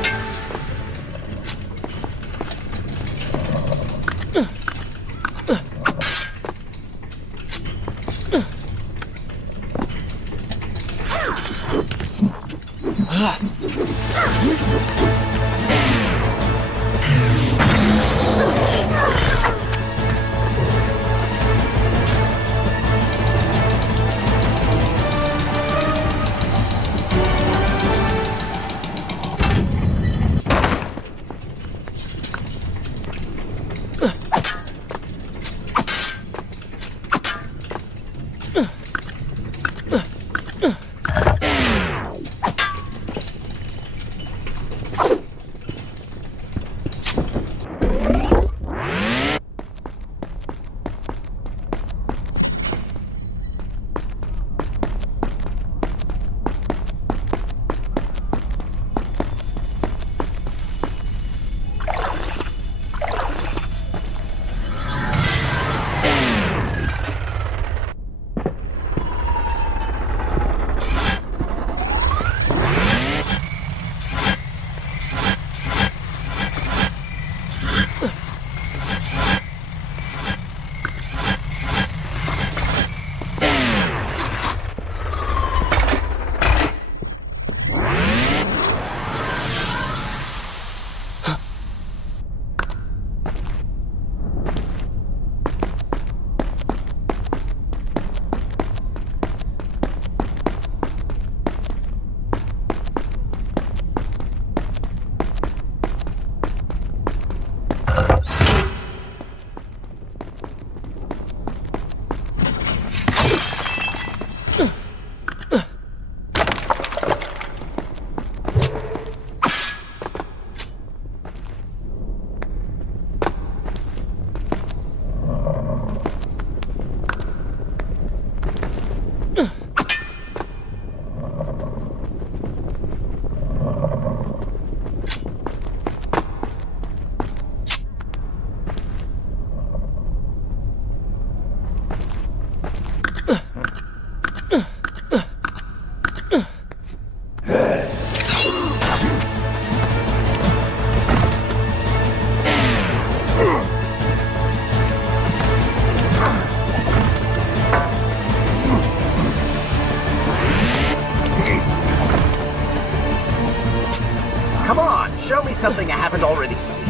Come on, show me something I haven't already seen.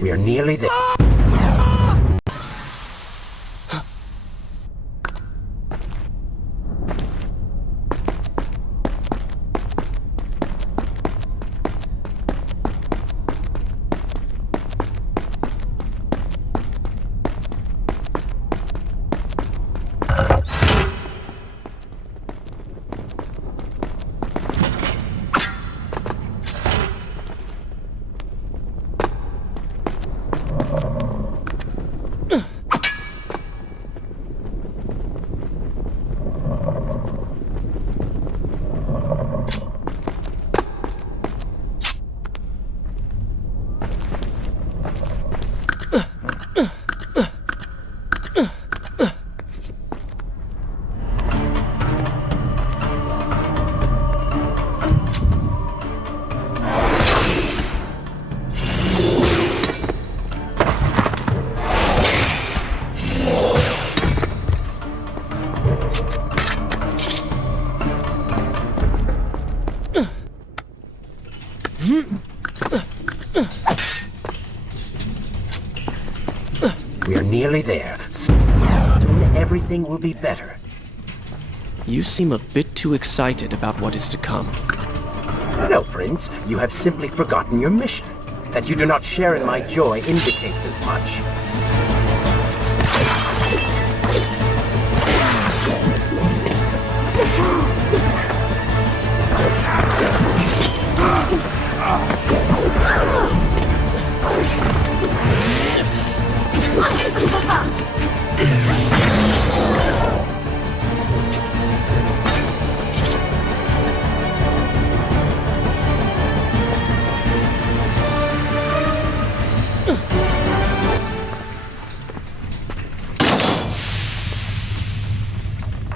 We are nearly there. nearly there. Soon everything will be better. You seem a bit too excited about what is to come. No, Prince. You have simply forgotten your mission. That you do not share in my joy indicates as much.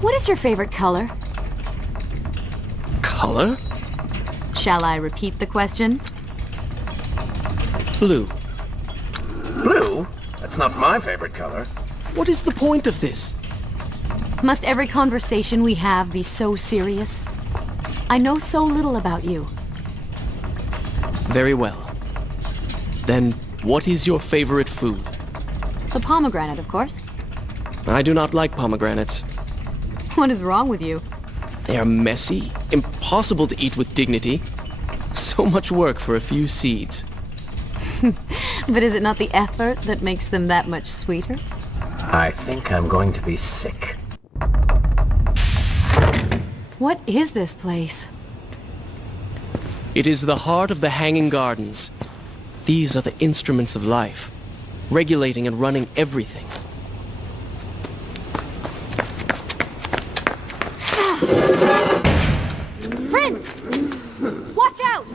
What is your favorite color? Color? Shall I repeat the question? Blue. Blue? That's not my favorite color. What is the point of this? Must every conversation we have be so serious? I know so little about you. Very well. Then, what is your favorite food? The pomegranate, of course. I do not like pomegranates. What is wrong with you? They are messy, impossible to eat with dignity. So much work for a few seeds. But is it not the effort that makes them that much sweeter? I think I'm going to be sick. What is this place? It is the heart of the Hanging Gardens. These are the instruments of life, regulating and running everything. Prince! Watch out!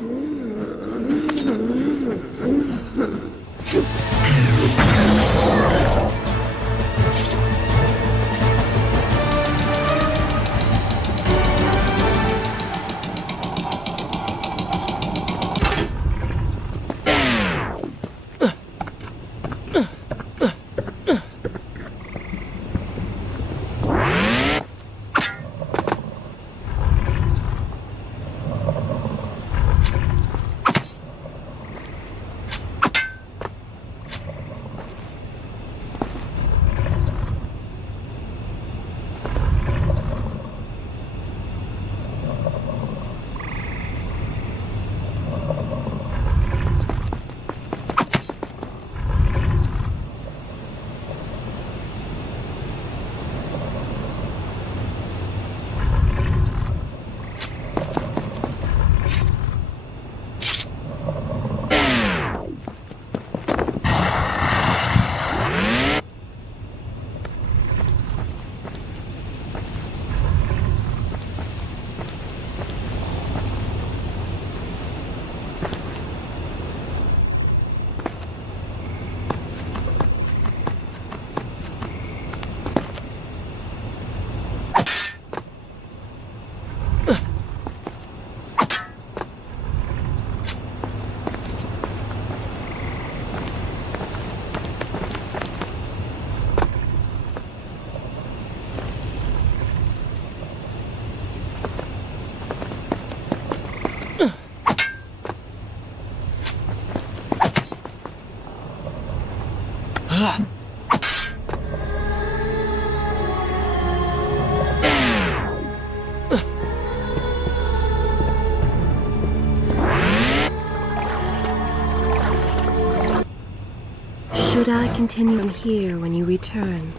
Should I continue from here when you return?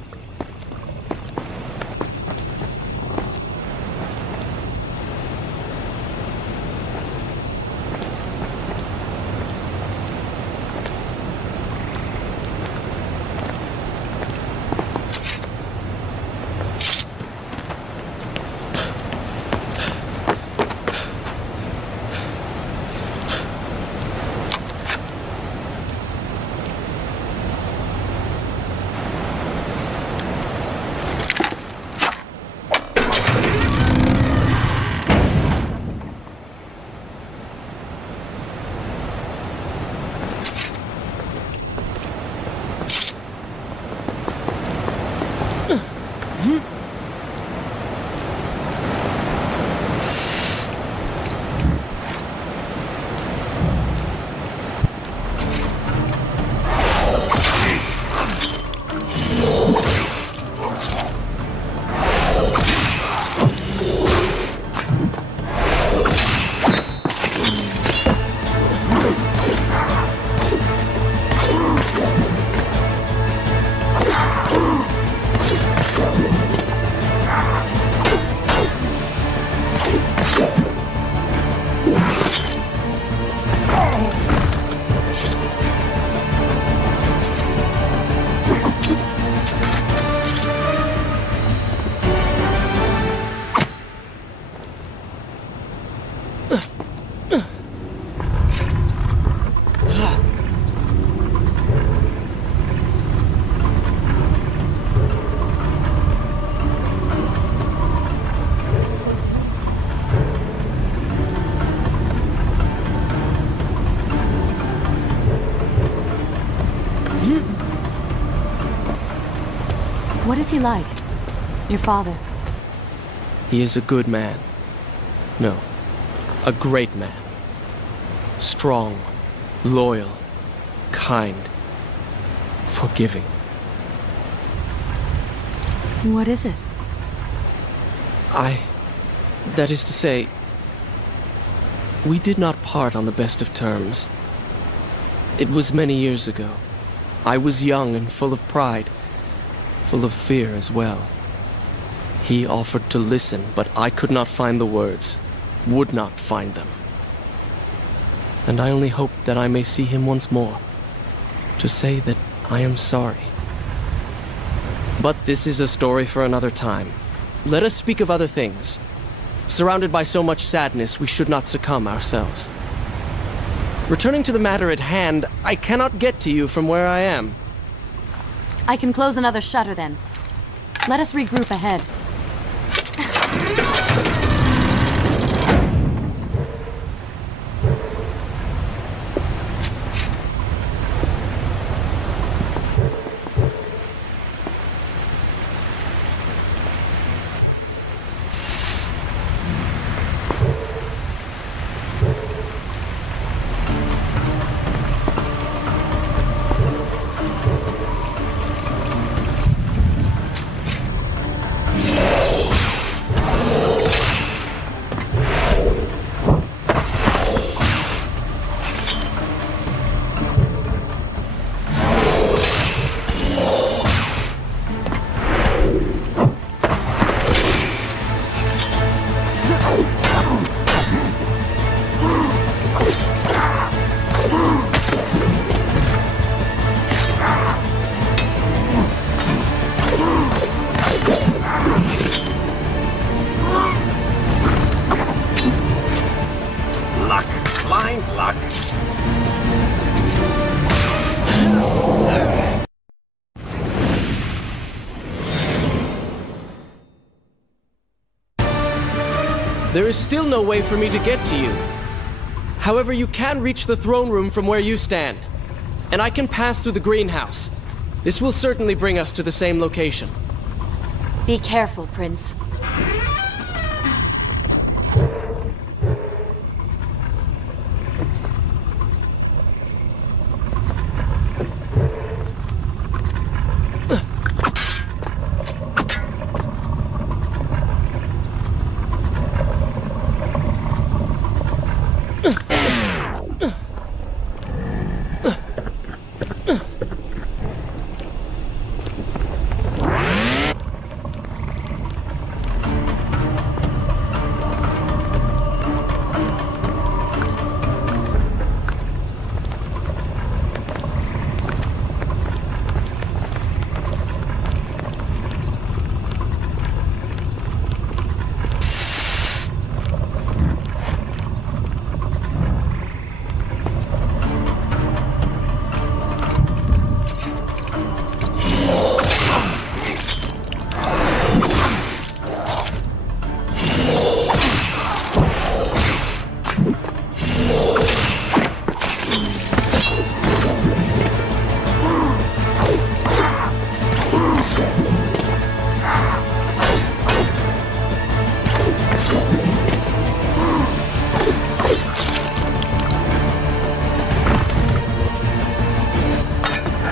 What is he like? Your father? He is a good man. No, a great man. Strong, loyal, kind, forgiving. What is it? That is to say, we did not part on the best of terms. It was many years ago. I was young and full of pride, full of fear as well. He offered to listen, but I could not find the words, would not find them. And I only hope that I may see him once more, to say that I am sorry. But this is a story for another time. Let us speak of other things. Surrounded by so much sadness, we should not succumb ourselves. Returning to the matter at hand, I cannot get to you from where I am. I can close another shutter then. Let us regroup ahead. There is still no way for me to get to you. However, you can reach the throne room from where you stand. And I can pass through the greenhouse. This will certainly bring us to the same location. Be careful, Prince.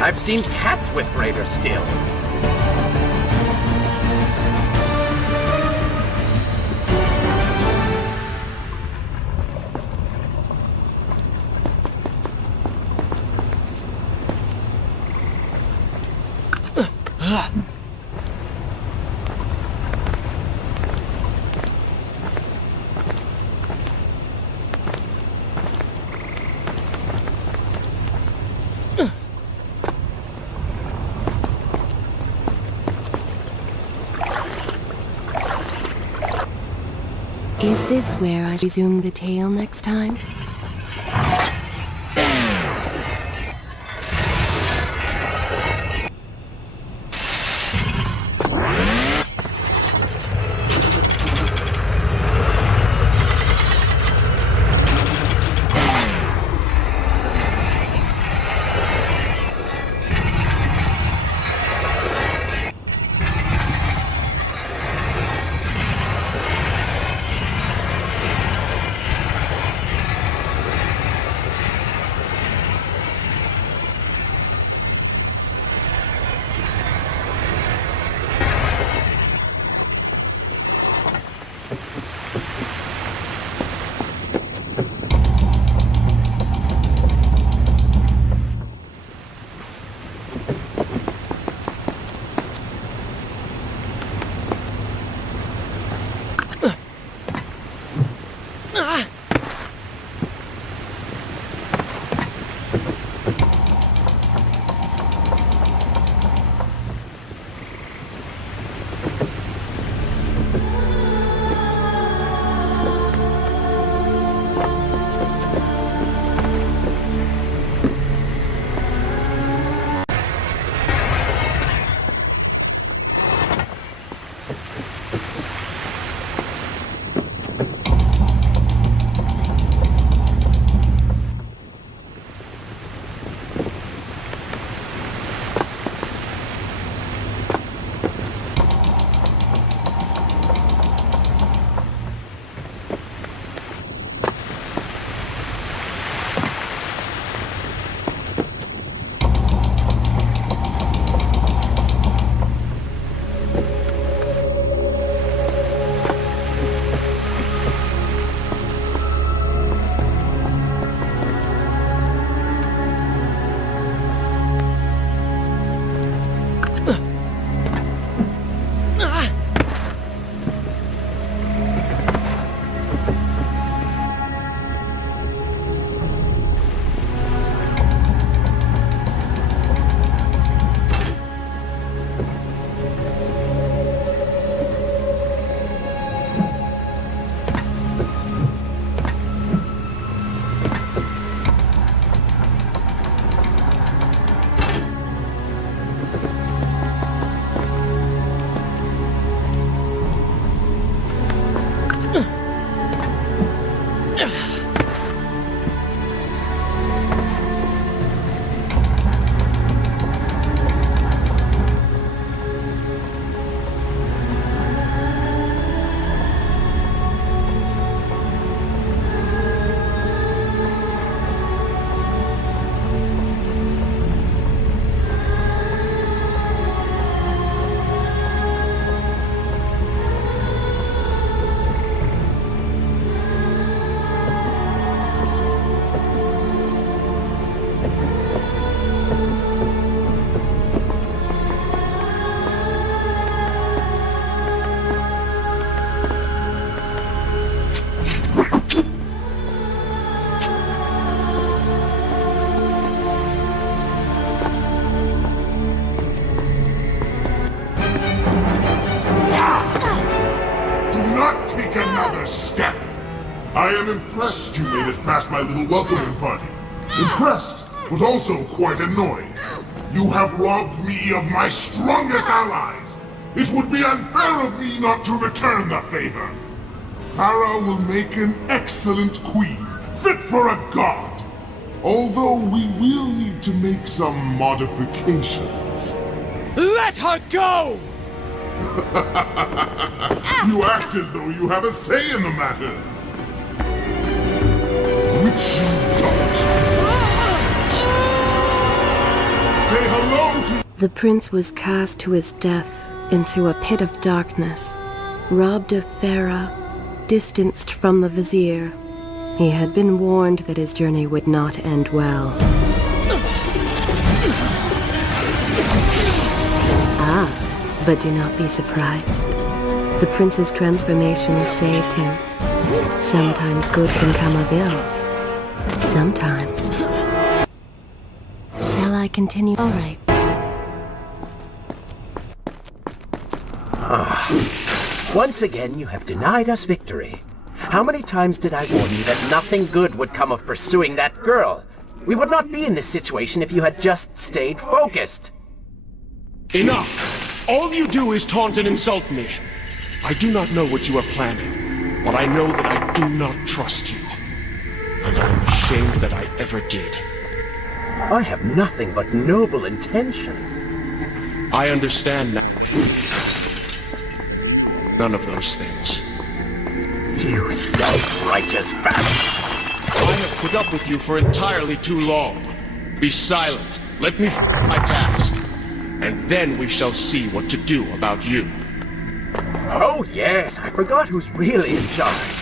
I've seen cats with greater skill. Is this where I resume the tale next time? Step! I am impressed you made it past my little welcoming party. Impressed, but also quite annoyed. You have robbed me of my strongest allies. It would be unfair of me not to return the favor. Farah will make an excellent queen, fit for a god. Although we will need to make some modifications. Let her go! You act as though you have a say in the matter. Which you don't. Say hello to... The prince was cast to his death into a pit of darkness, robbed of Farah, distanced from the Vizier. He had been warned that his journey would not end well. But do not be surprised. The prince's transformation saved him. Sometimes good can come of ill. Sometimes. Shall I continue? All right. Once again, you have denied us victory. How many times did I warn you that nothing good would come of pursuing that girl? We would not be in this situation if you had just stayed focused. Enough! All you do is taunt and insult me. I do not know what you are planning, but I know that I do not trust you. And I am ashamed that I ever did. I have nothing but noble intentions. I understand now. None of those things. You self-righteous bastard! I have put up with you for entirely too long. Be silent. Let me my task. And then we shall see what to do about you. Oh yes, I forgot who's really in charge.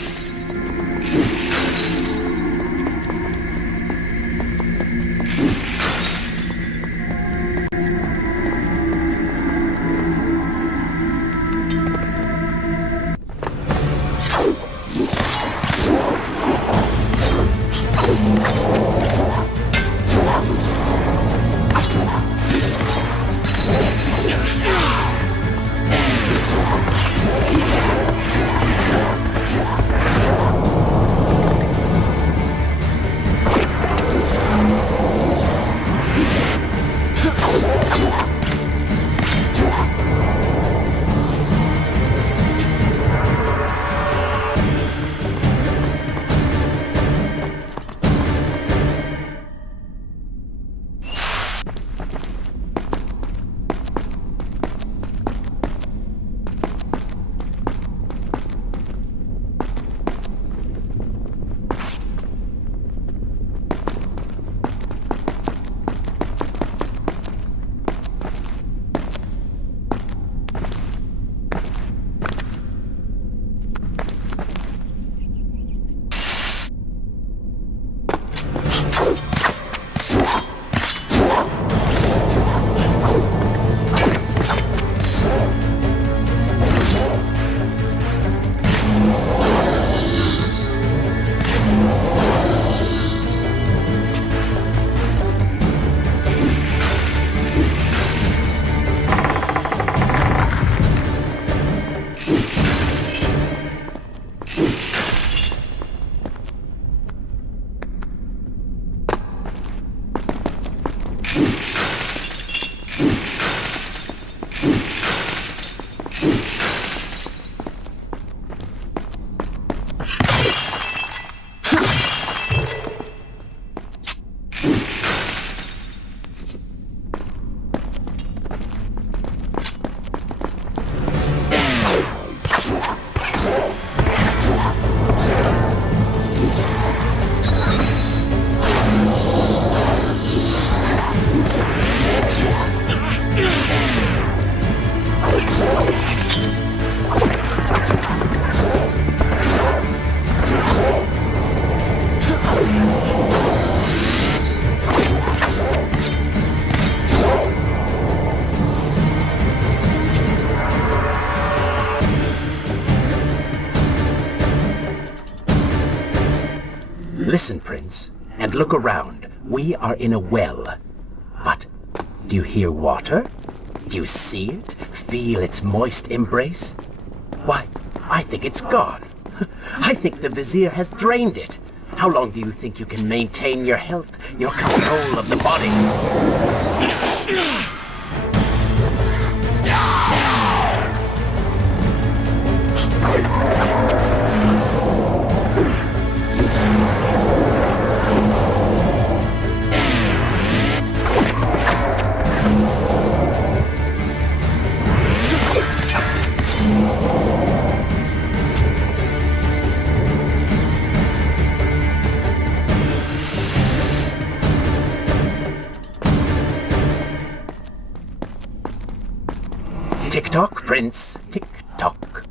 Listen, Prince, and look around. We are in a well. But do you hear water? Do you see it? Feel its moist embrace? Why, I think it's gone. I think the Vizier has drained it. How long do you think you can maintain your health, your control of the body? Tick-tock, Prince. Tick-tock.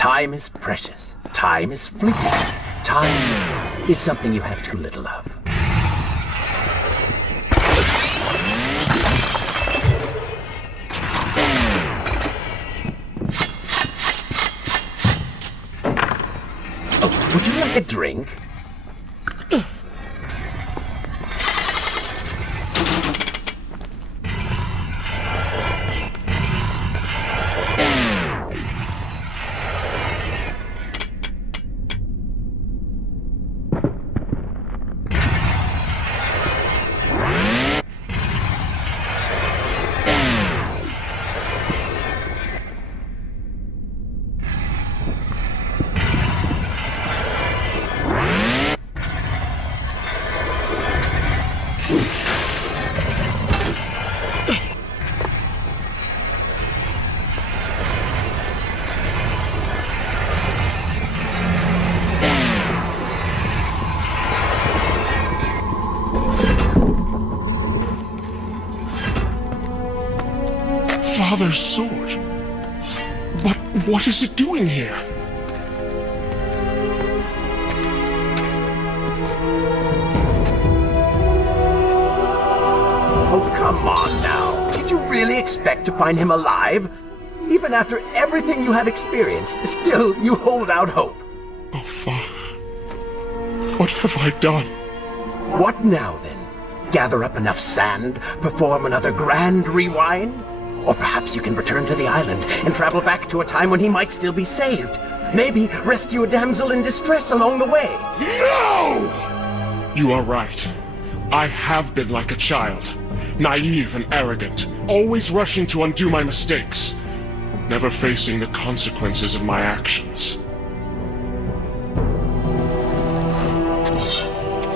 Time is precious. Time is fleeting. Time is something you have too little of. Oh, would you like a drink? Father's sword. But what is it doing here? Oh, come on now. Did you really expect to find him alive? Even after everything you have experienced, still you hold out hope. Oh, Father. What have I done? What now, then? Gather up enough sand, perform another grand rewind? Or perhaps you can return to the island and travel back to a time when he might still be saved. Maybe rescue a damsel in distress along the way. No! You are right. I have been like a child. Naive and arrogant, always rushing to undo my mistakes, never facing the consequences of my actions.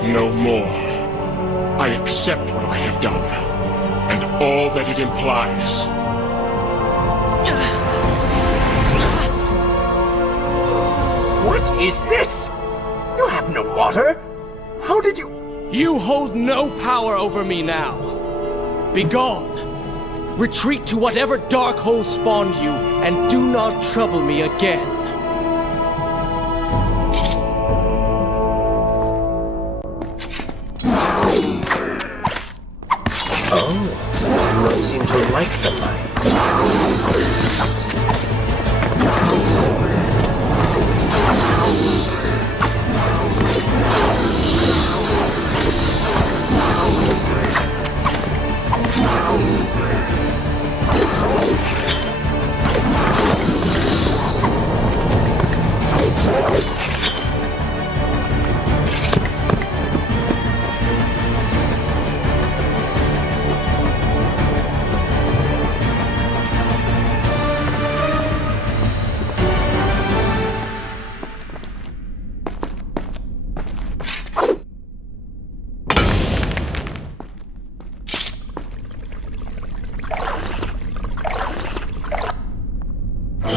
No more. I accept what I have done, and all that it implies. What is this? You have no water? How did you... You hold no power over me now. Begone. Retreat to whatever dark hole spawned you, and do not trouble me again. Oh, you do not seem to like the light.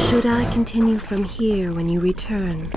Should I continue from here when you return?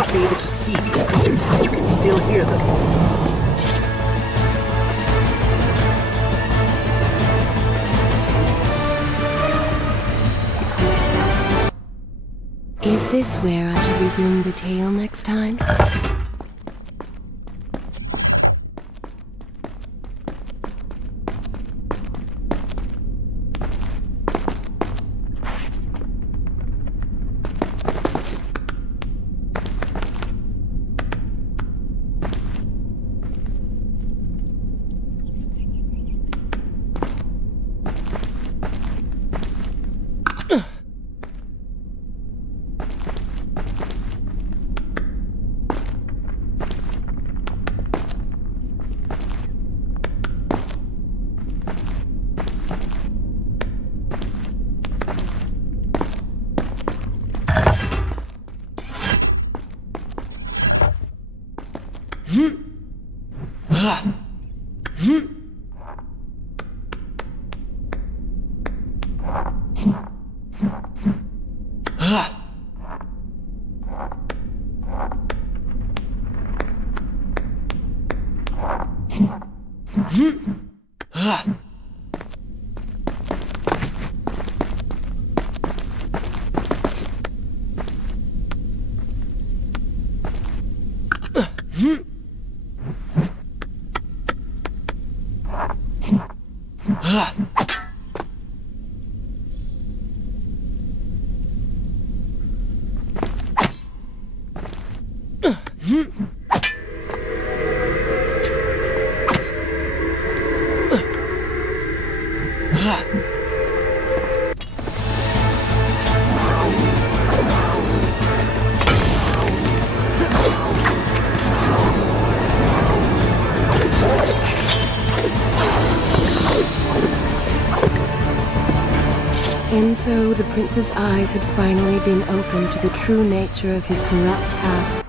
not be able to see these creatures, but you can still hear them. Is this where I should resume the tale next time? And so the prince's eyes had finally been opened to the true nature of his corrupt half.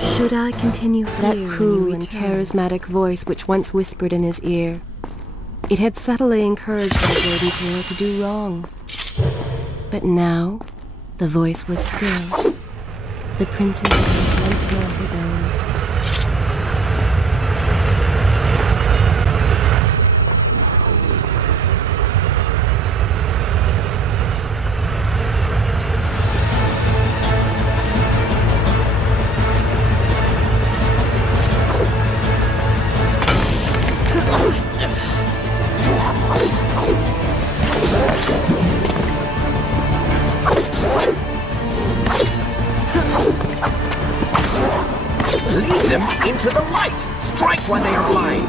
Should I continue that cruel and charismatic voice which once whispered in his ear? It had subtly encouraged Daggertail to do wrong. But now, the voice was still. The prince's mind once more his own. Lead them into the light! Strike while they are blind!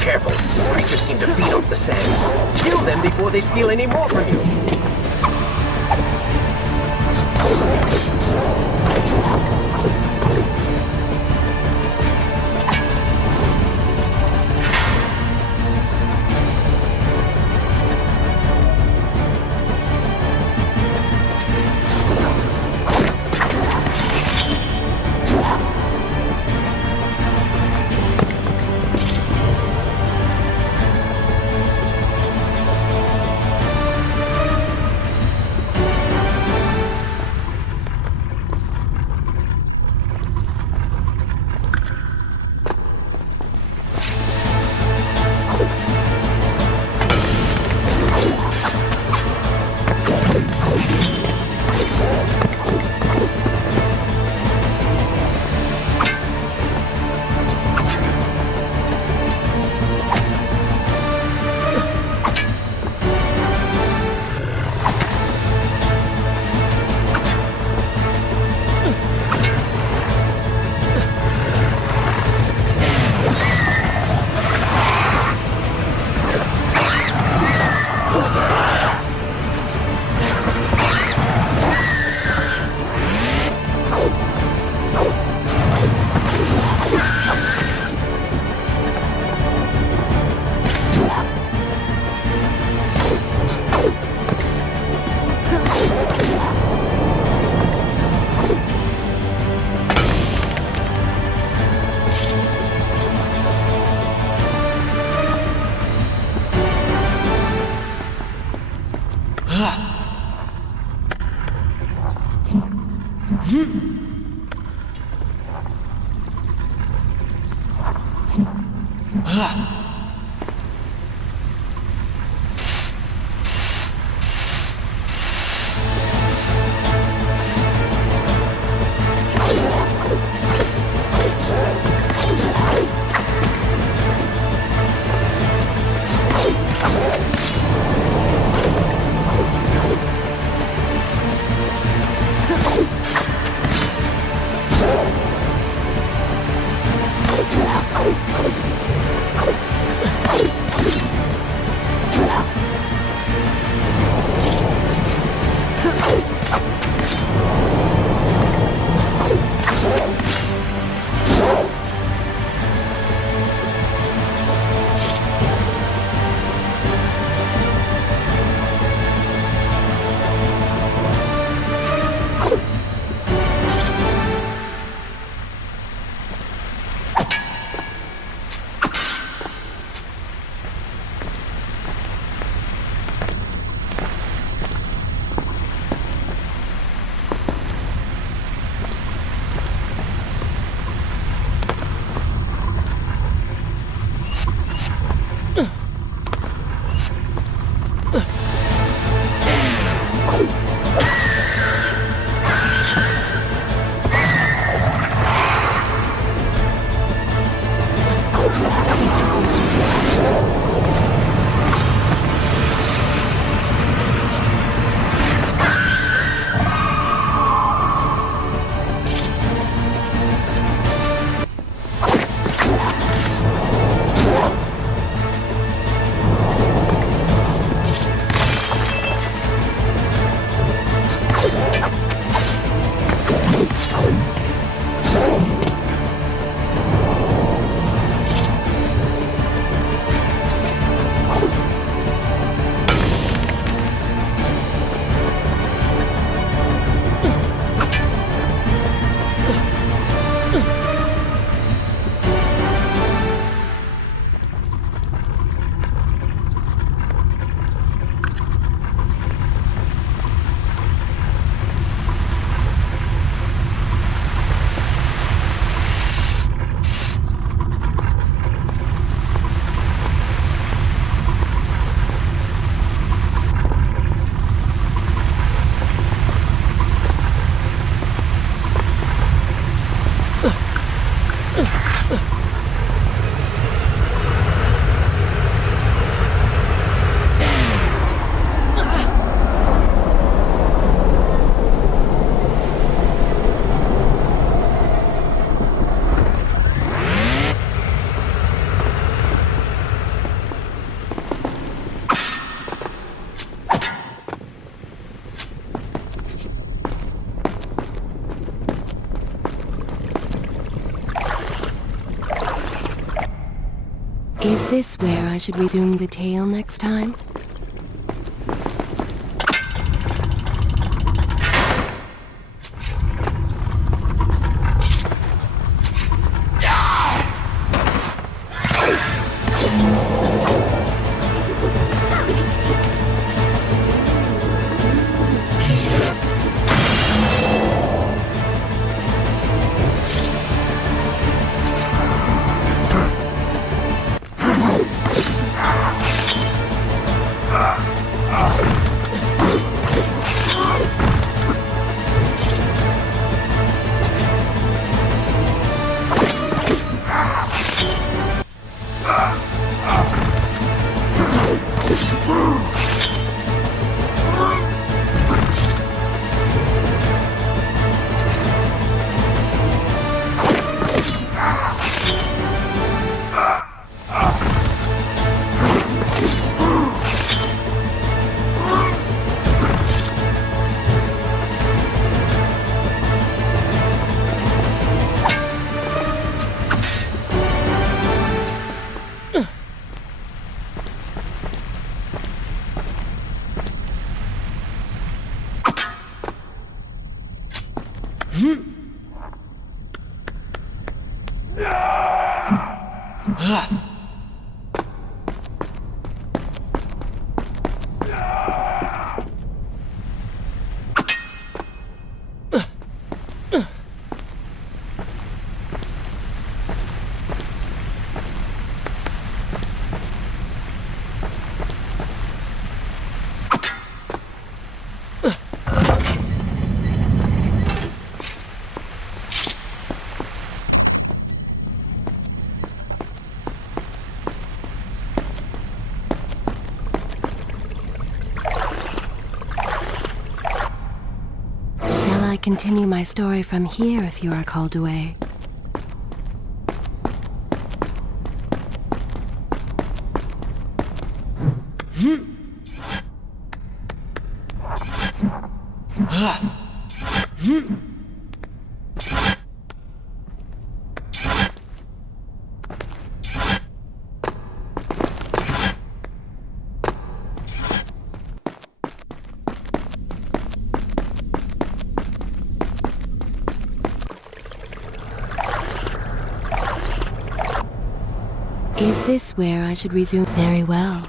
Careful, these creatures seem to feed off the sands. Kill them before they steal any more from you. Is this where I should resume the tale next time? continue my story from here if you are called away. Is this where I should resume? Very well.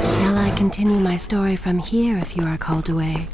Shall I continue my story from here if you are called away?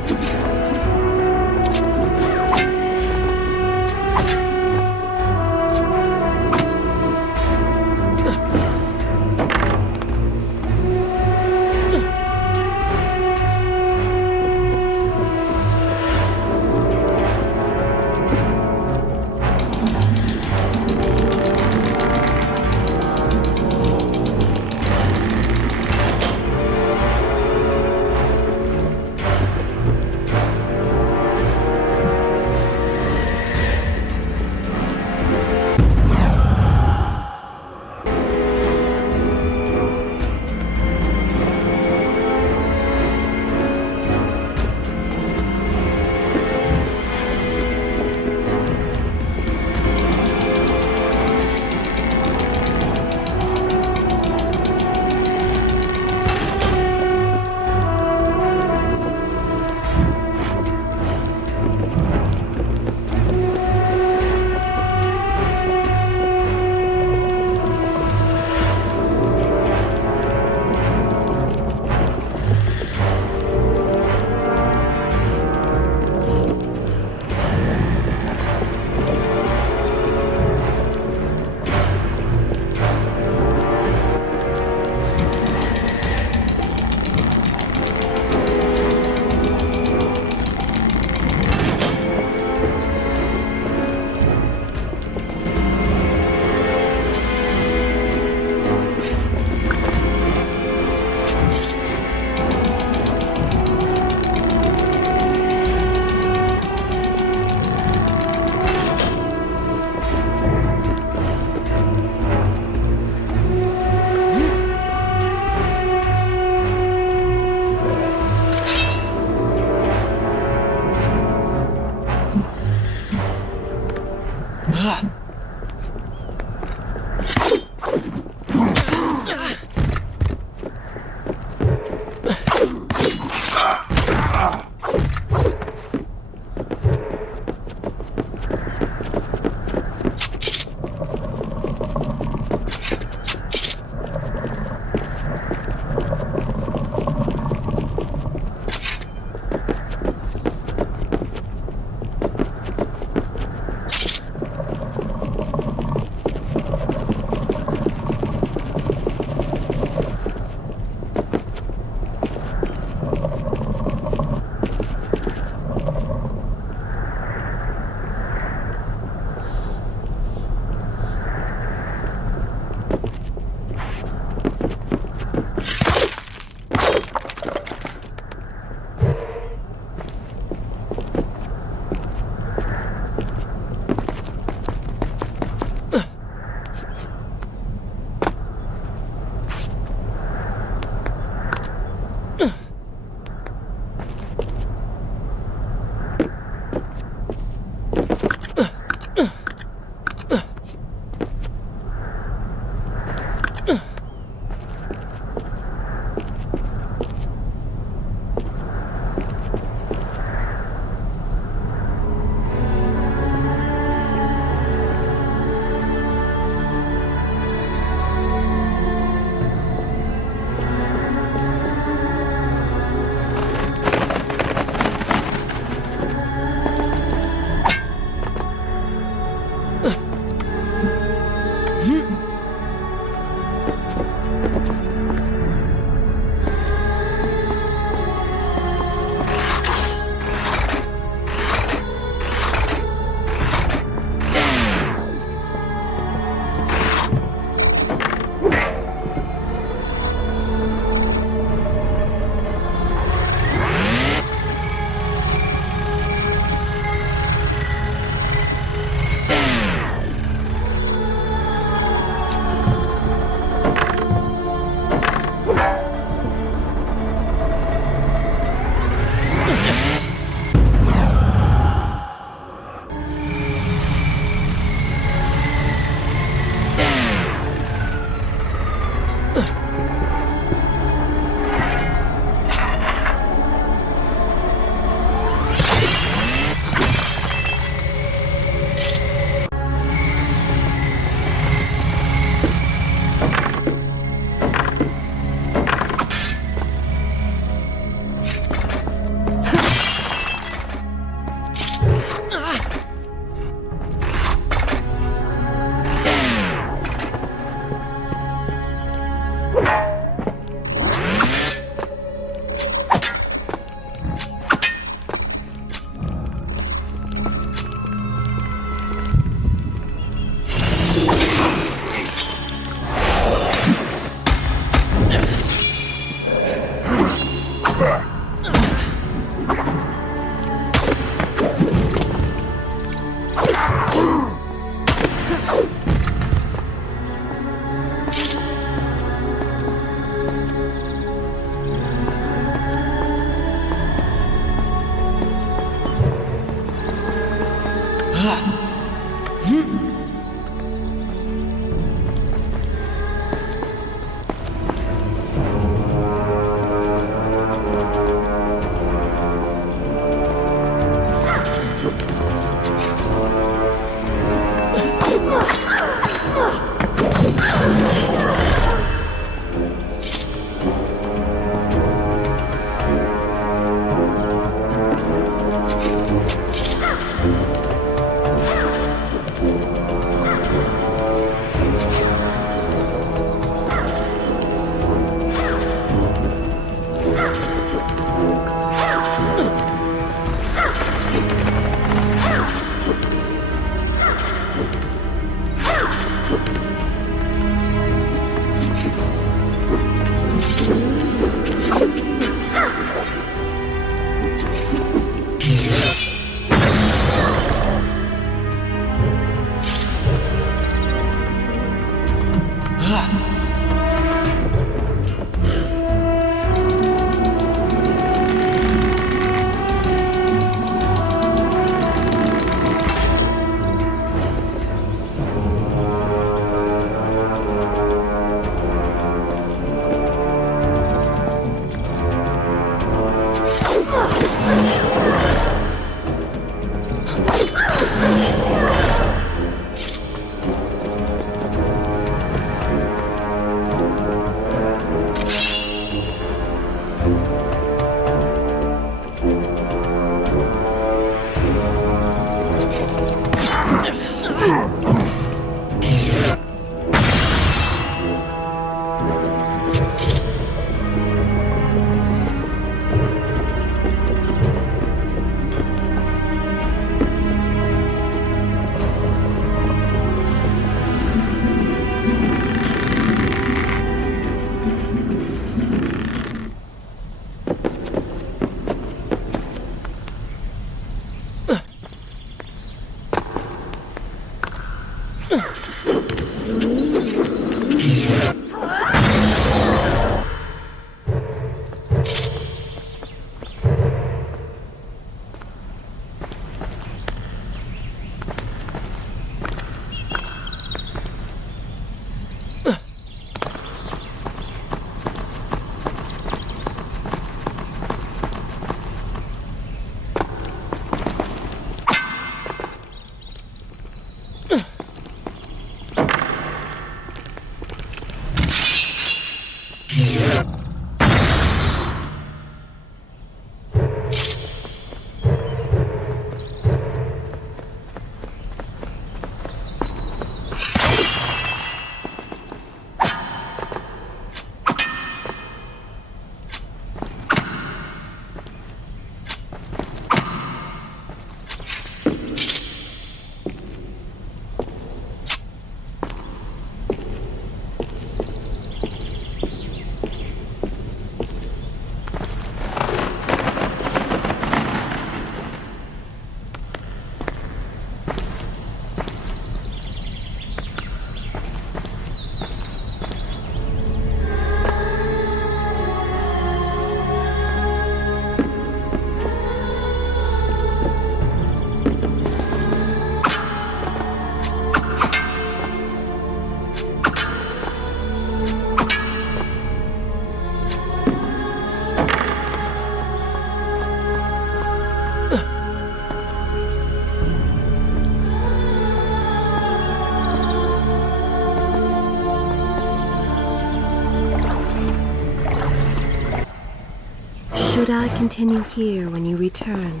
Should I continue here when you return?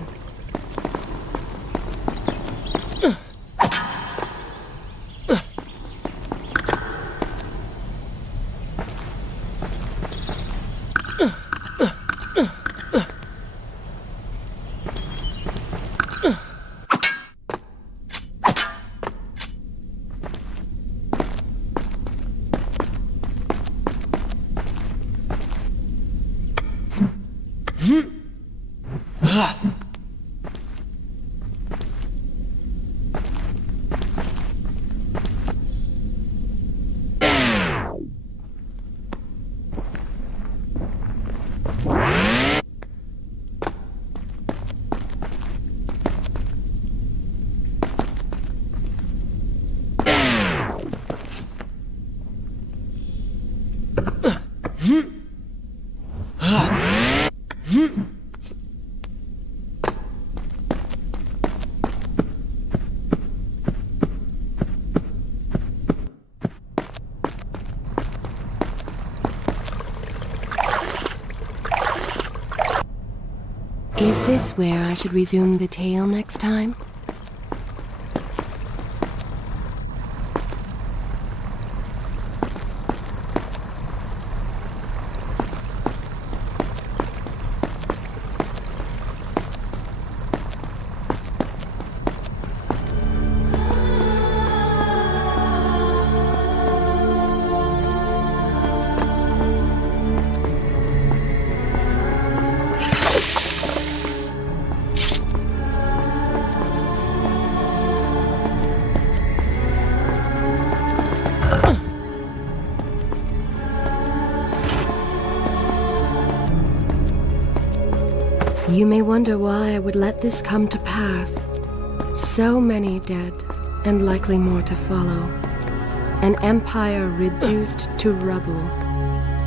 Is this where I should resume the tale next time? You may wonder why I would let this come to pass. So many dead, and likely more to follow. An empire reduced to rubble.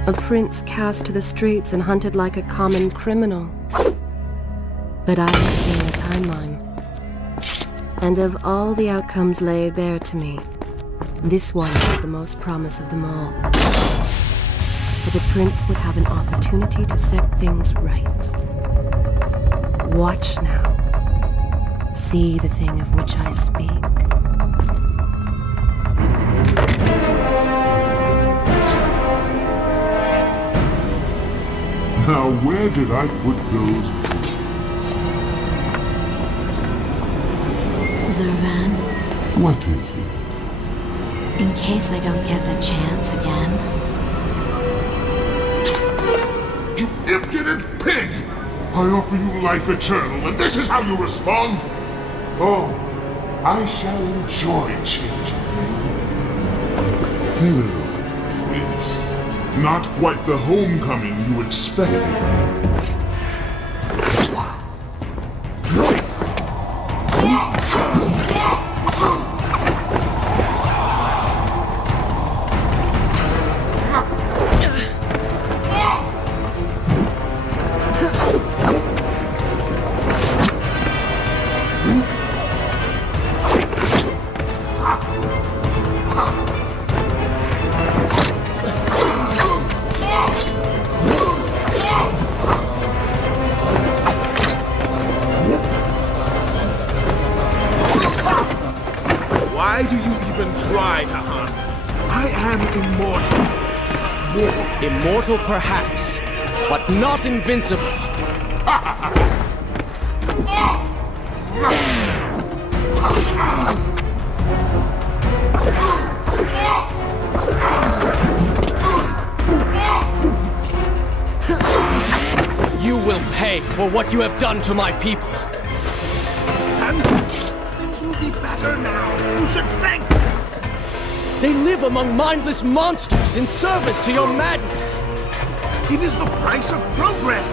A prince cast to the streets and hunted like a common criminal. But I had seen the timeline. And of all the outcomes laid bare to me, this one had the most promise of them all. For the prince would have an opportunity to set things right. Watch now. See the thing of which I speak. Now where did I put those bullets? Zurvan, What is it? in case I don't get the chance again. You impudent pig! I offer you life eternal, and this is how you respond? Oh, I shall enjoy changing you. Hello, Prince. Not quite the homecoming you expected. Why do you even try to harm me? I am immortal. Immortal perhaps, but not invincible. You will pay for what you have done to my people. And things will be better now. You should thank me. They live among mindless monsters in service to your madness. It is the price of progress.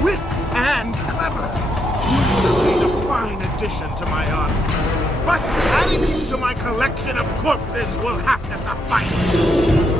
Quick and clever. You made a fine addition to my army. But adding you to my collection of corpses will have to suffice.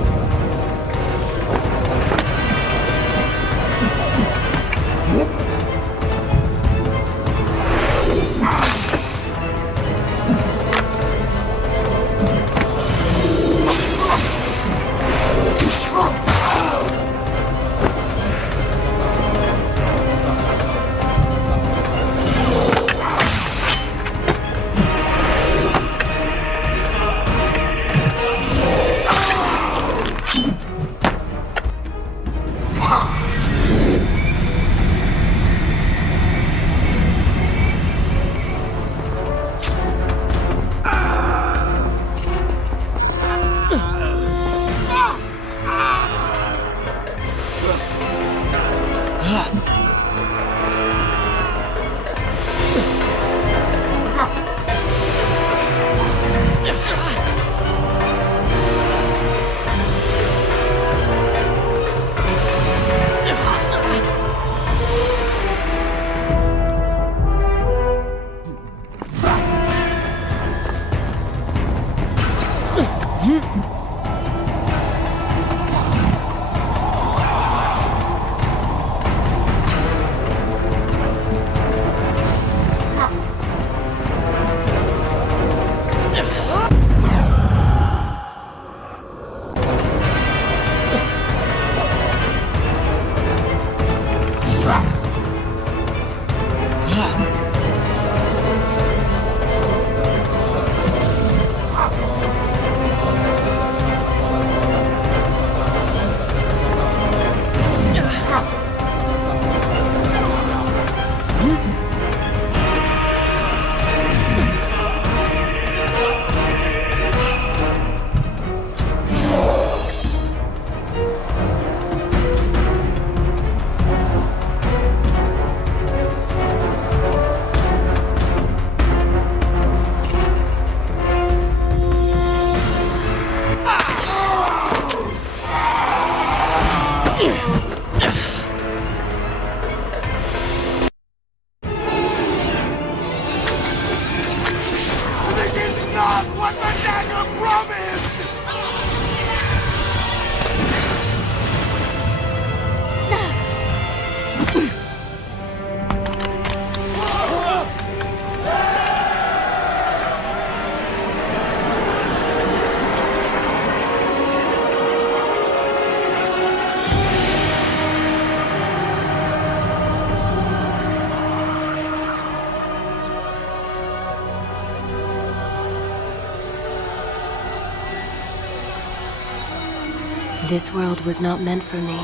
This world was not meant for me,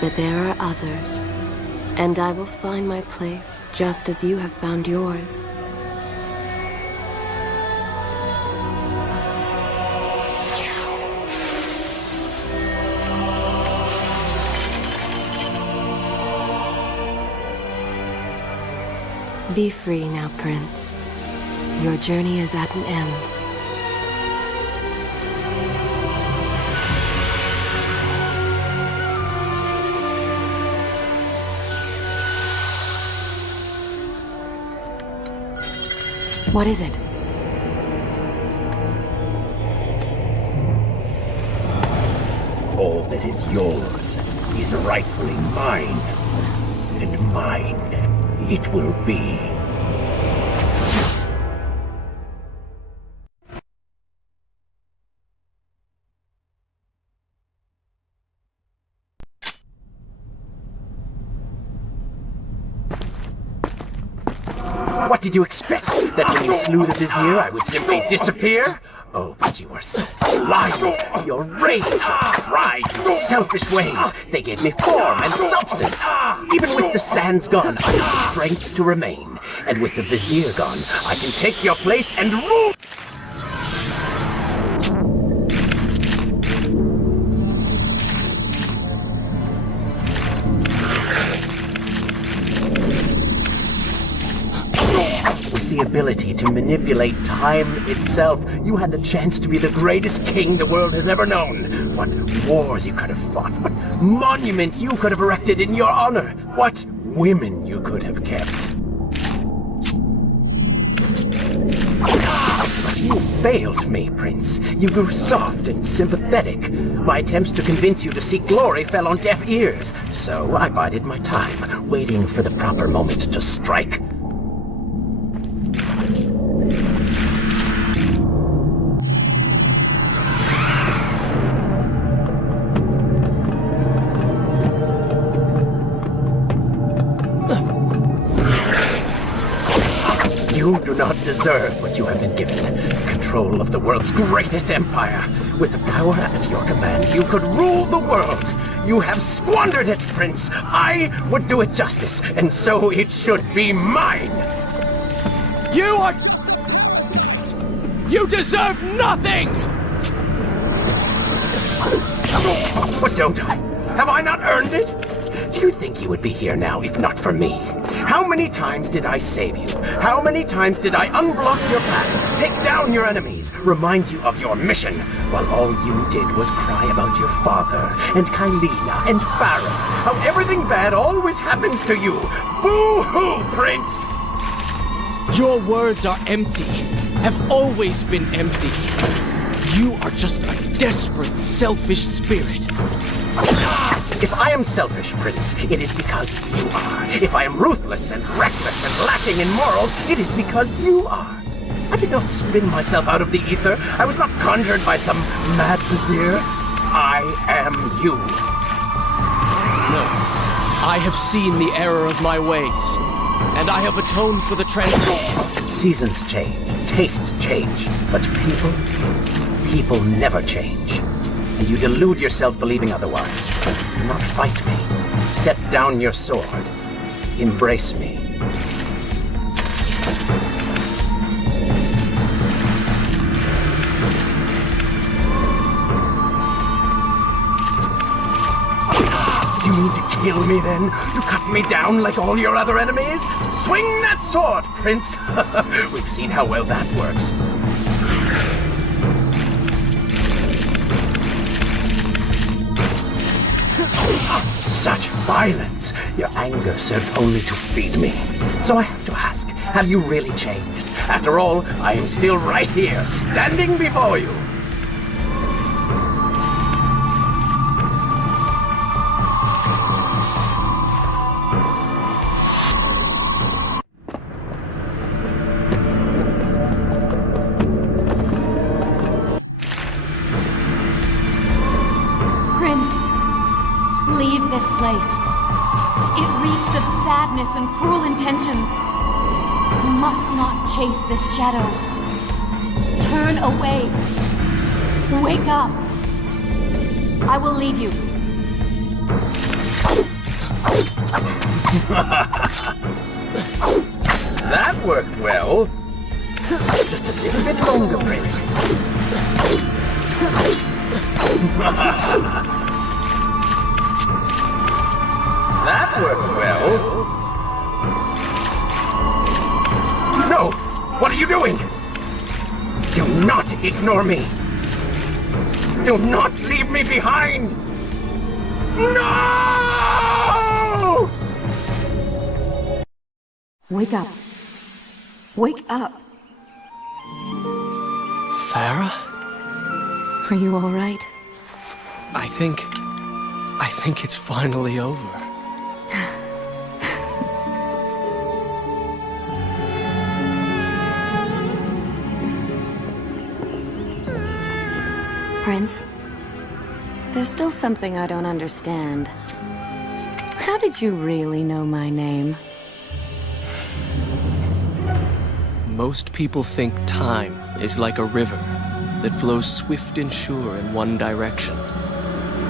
but there are others, and I will find my place just as you have found yours. Be free now, Prince. Your journey is at an end. What is it? All that is yours is rightfully mine, and mine it will be. What did you expect? That when you slew the Vizier, I would simply disappear? Oh, but you were so blind. Your rage, your pride, your selfish ways, they gave me form and substance. Even with the sands gone, I have the strength to remain. And with the Vizier gone, I can take your place and rule. The ability to manipulate time itself. You had the chance to be the greatest king the world has ever known. What wars you could have fought. What monuments you could have erected in your honor. What women you could have kept. But you failed me, Prince. You grew soft and sympathetic. My attempts to convince you to seek glory fell on deaf ears. So I bided my time, waiting for the proper moment to strike. You do not deserve what you have been given. Control of the world's greatest empire. With the power at your command, you could rule the world. You have squandered it, Prince. I would do it justice, and so it should be mine. You deserve nothing! But don't I? Have I not earned it? Do you think you would be here now if not for me? How many times did I save you? How many times did I unblock your path, take down your enemies, remind you of your mission, while all you did was cry about your father, and Kaileena, and Pharaoh, how everything bad always happens to you? Boo-hoo, Prince! Your words are empty, have always been empty. You are just a desperate, selfish spirit. If I am selfish, Prince, it is because you are. If I am ruthless and reckless and lacking in morals, it is because you are. I did not spin myself out of the ether. I was not conjured by some mad Vizier. I am you. No, I have seen the error of my ways. and I have atoned for the transgression. Seasons change, tastes change, but people never change. And you delude yourself believing otherwise. Do not fight me. Set down your sword. Embrace me. You mean to kill me then? To cut me down like all your other enemies? Swing that sword, Prince! We've seen how well that works. Such violence! Your anger serves only to feed me. So I have to ask, have you really changed? After all, I am still right here, standing before you. Leave this place. It reeks of sadness and cruel intentions. You must not chase this shadow. Turn away. Wake up. I will lead you. That worked well. Just a little bit longer, Prince. That worked well. No! What are you doing? Do not ignore me. Do not leave me behind. No! Wake up. Wake up. Farah? Are you all right? I think it's finally over. Prince, there's still something I don't understand. How did you really know my name? Most people think time is like a river that flows swift and sure in one direction.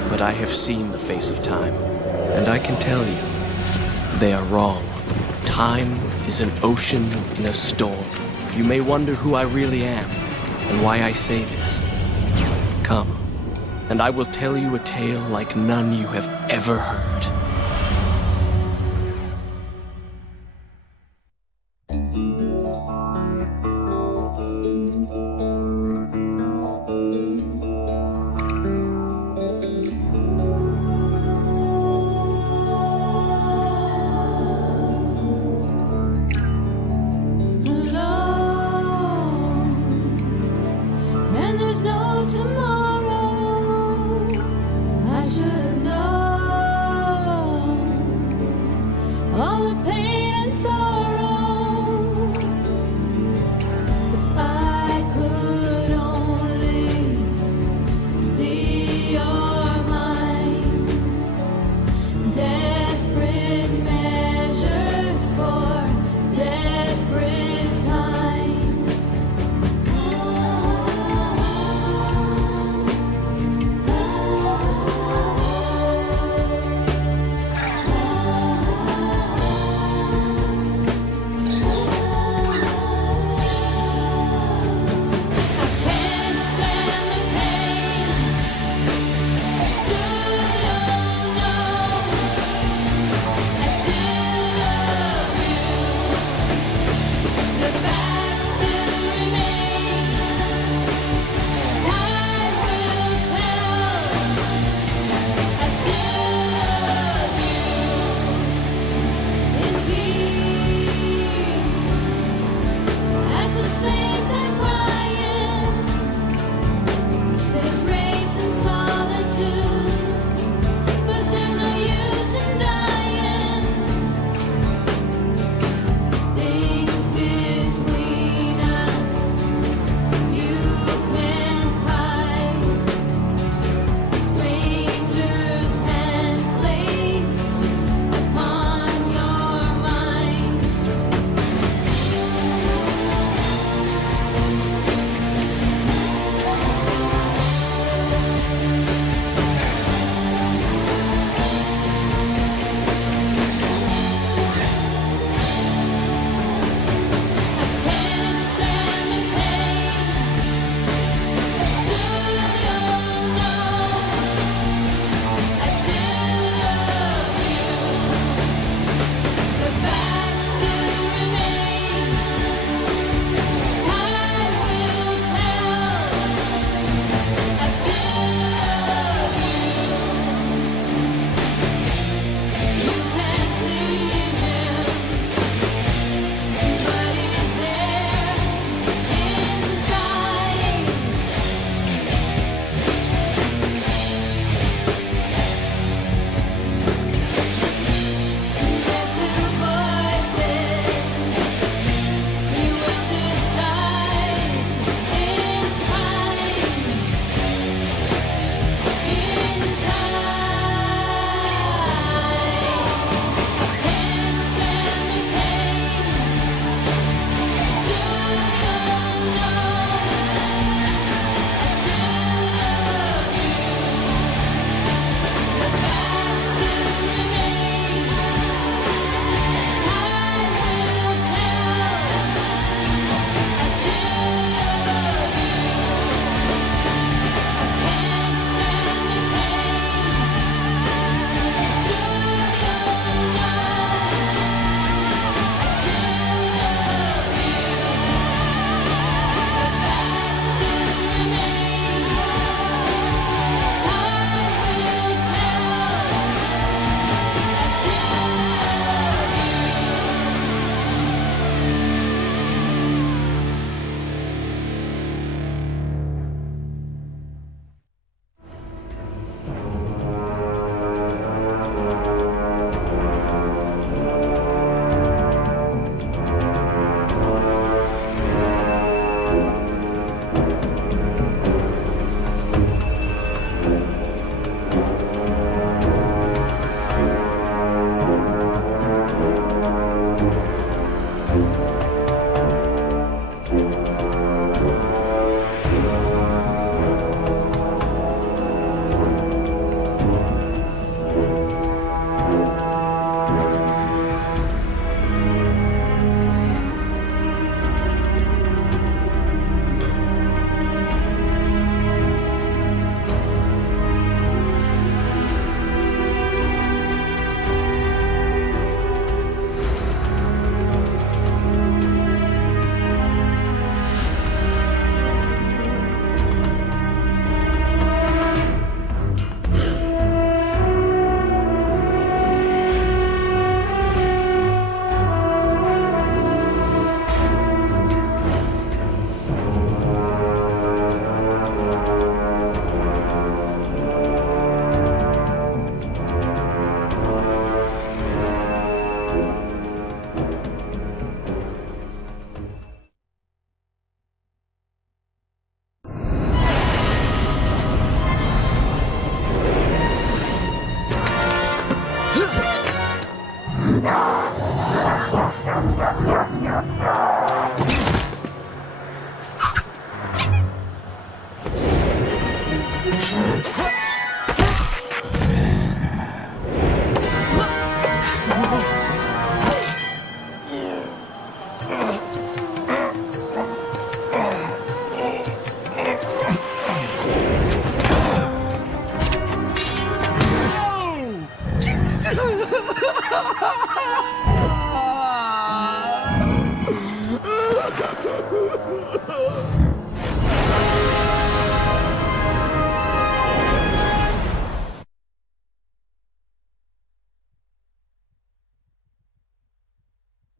But I have seen the face of time, and I can tell you, they are wrong. Time is an ocean in a storm. You may wonder who I really am, and why I say this. Come, and I will tell you a tale like none you have ever heard.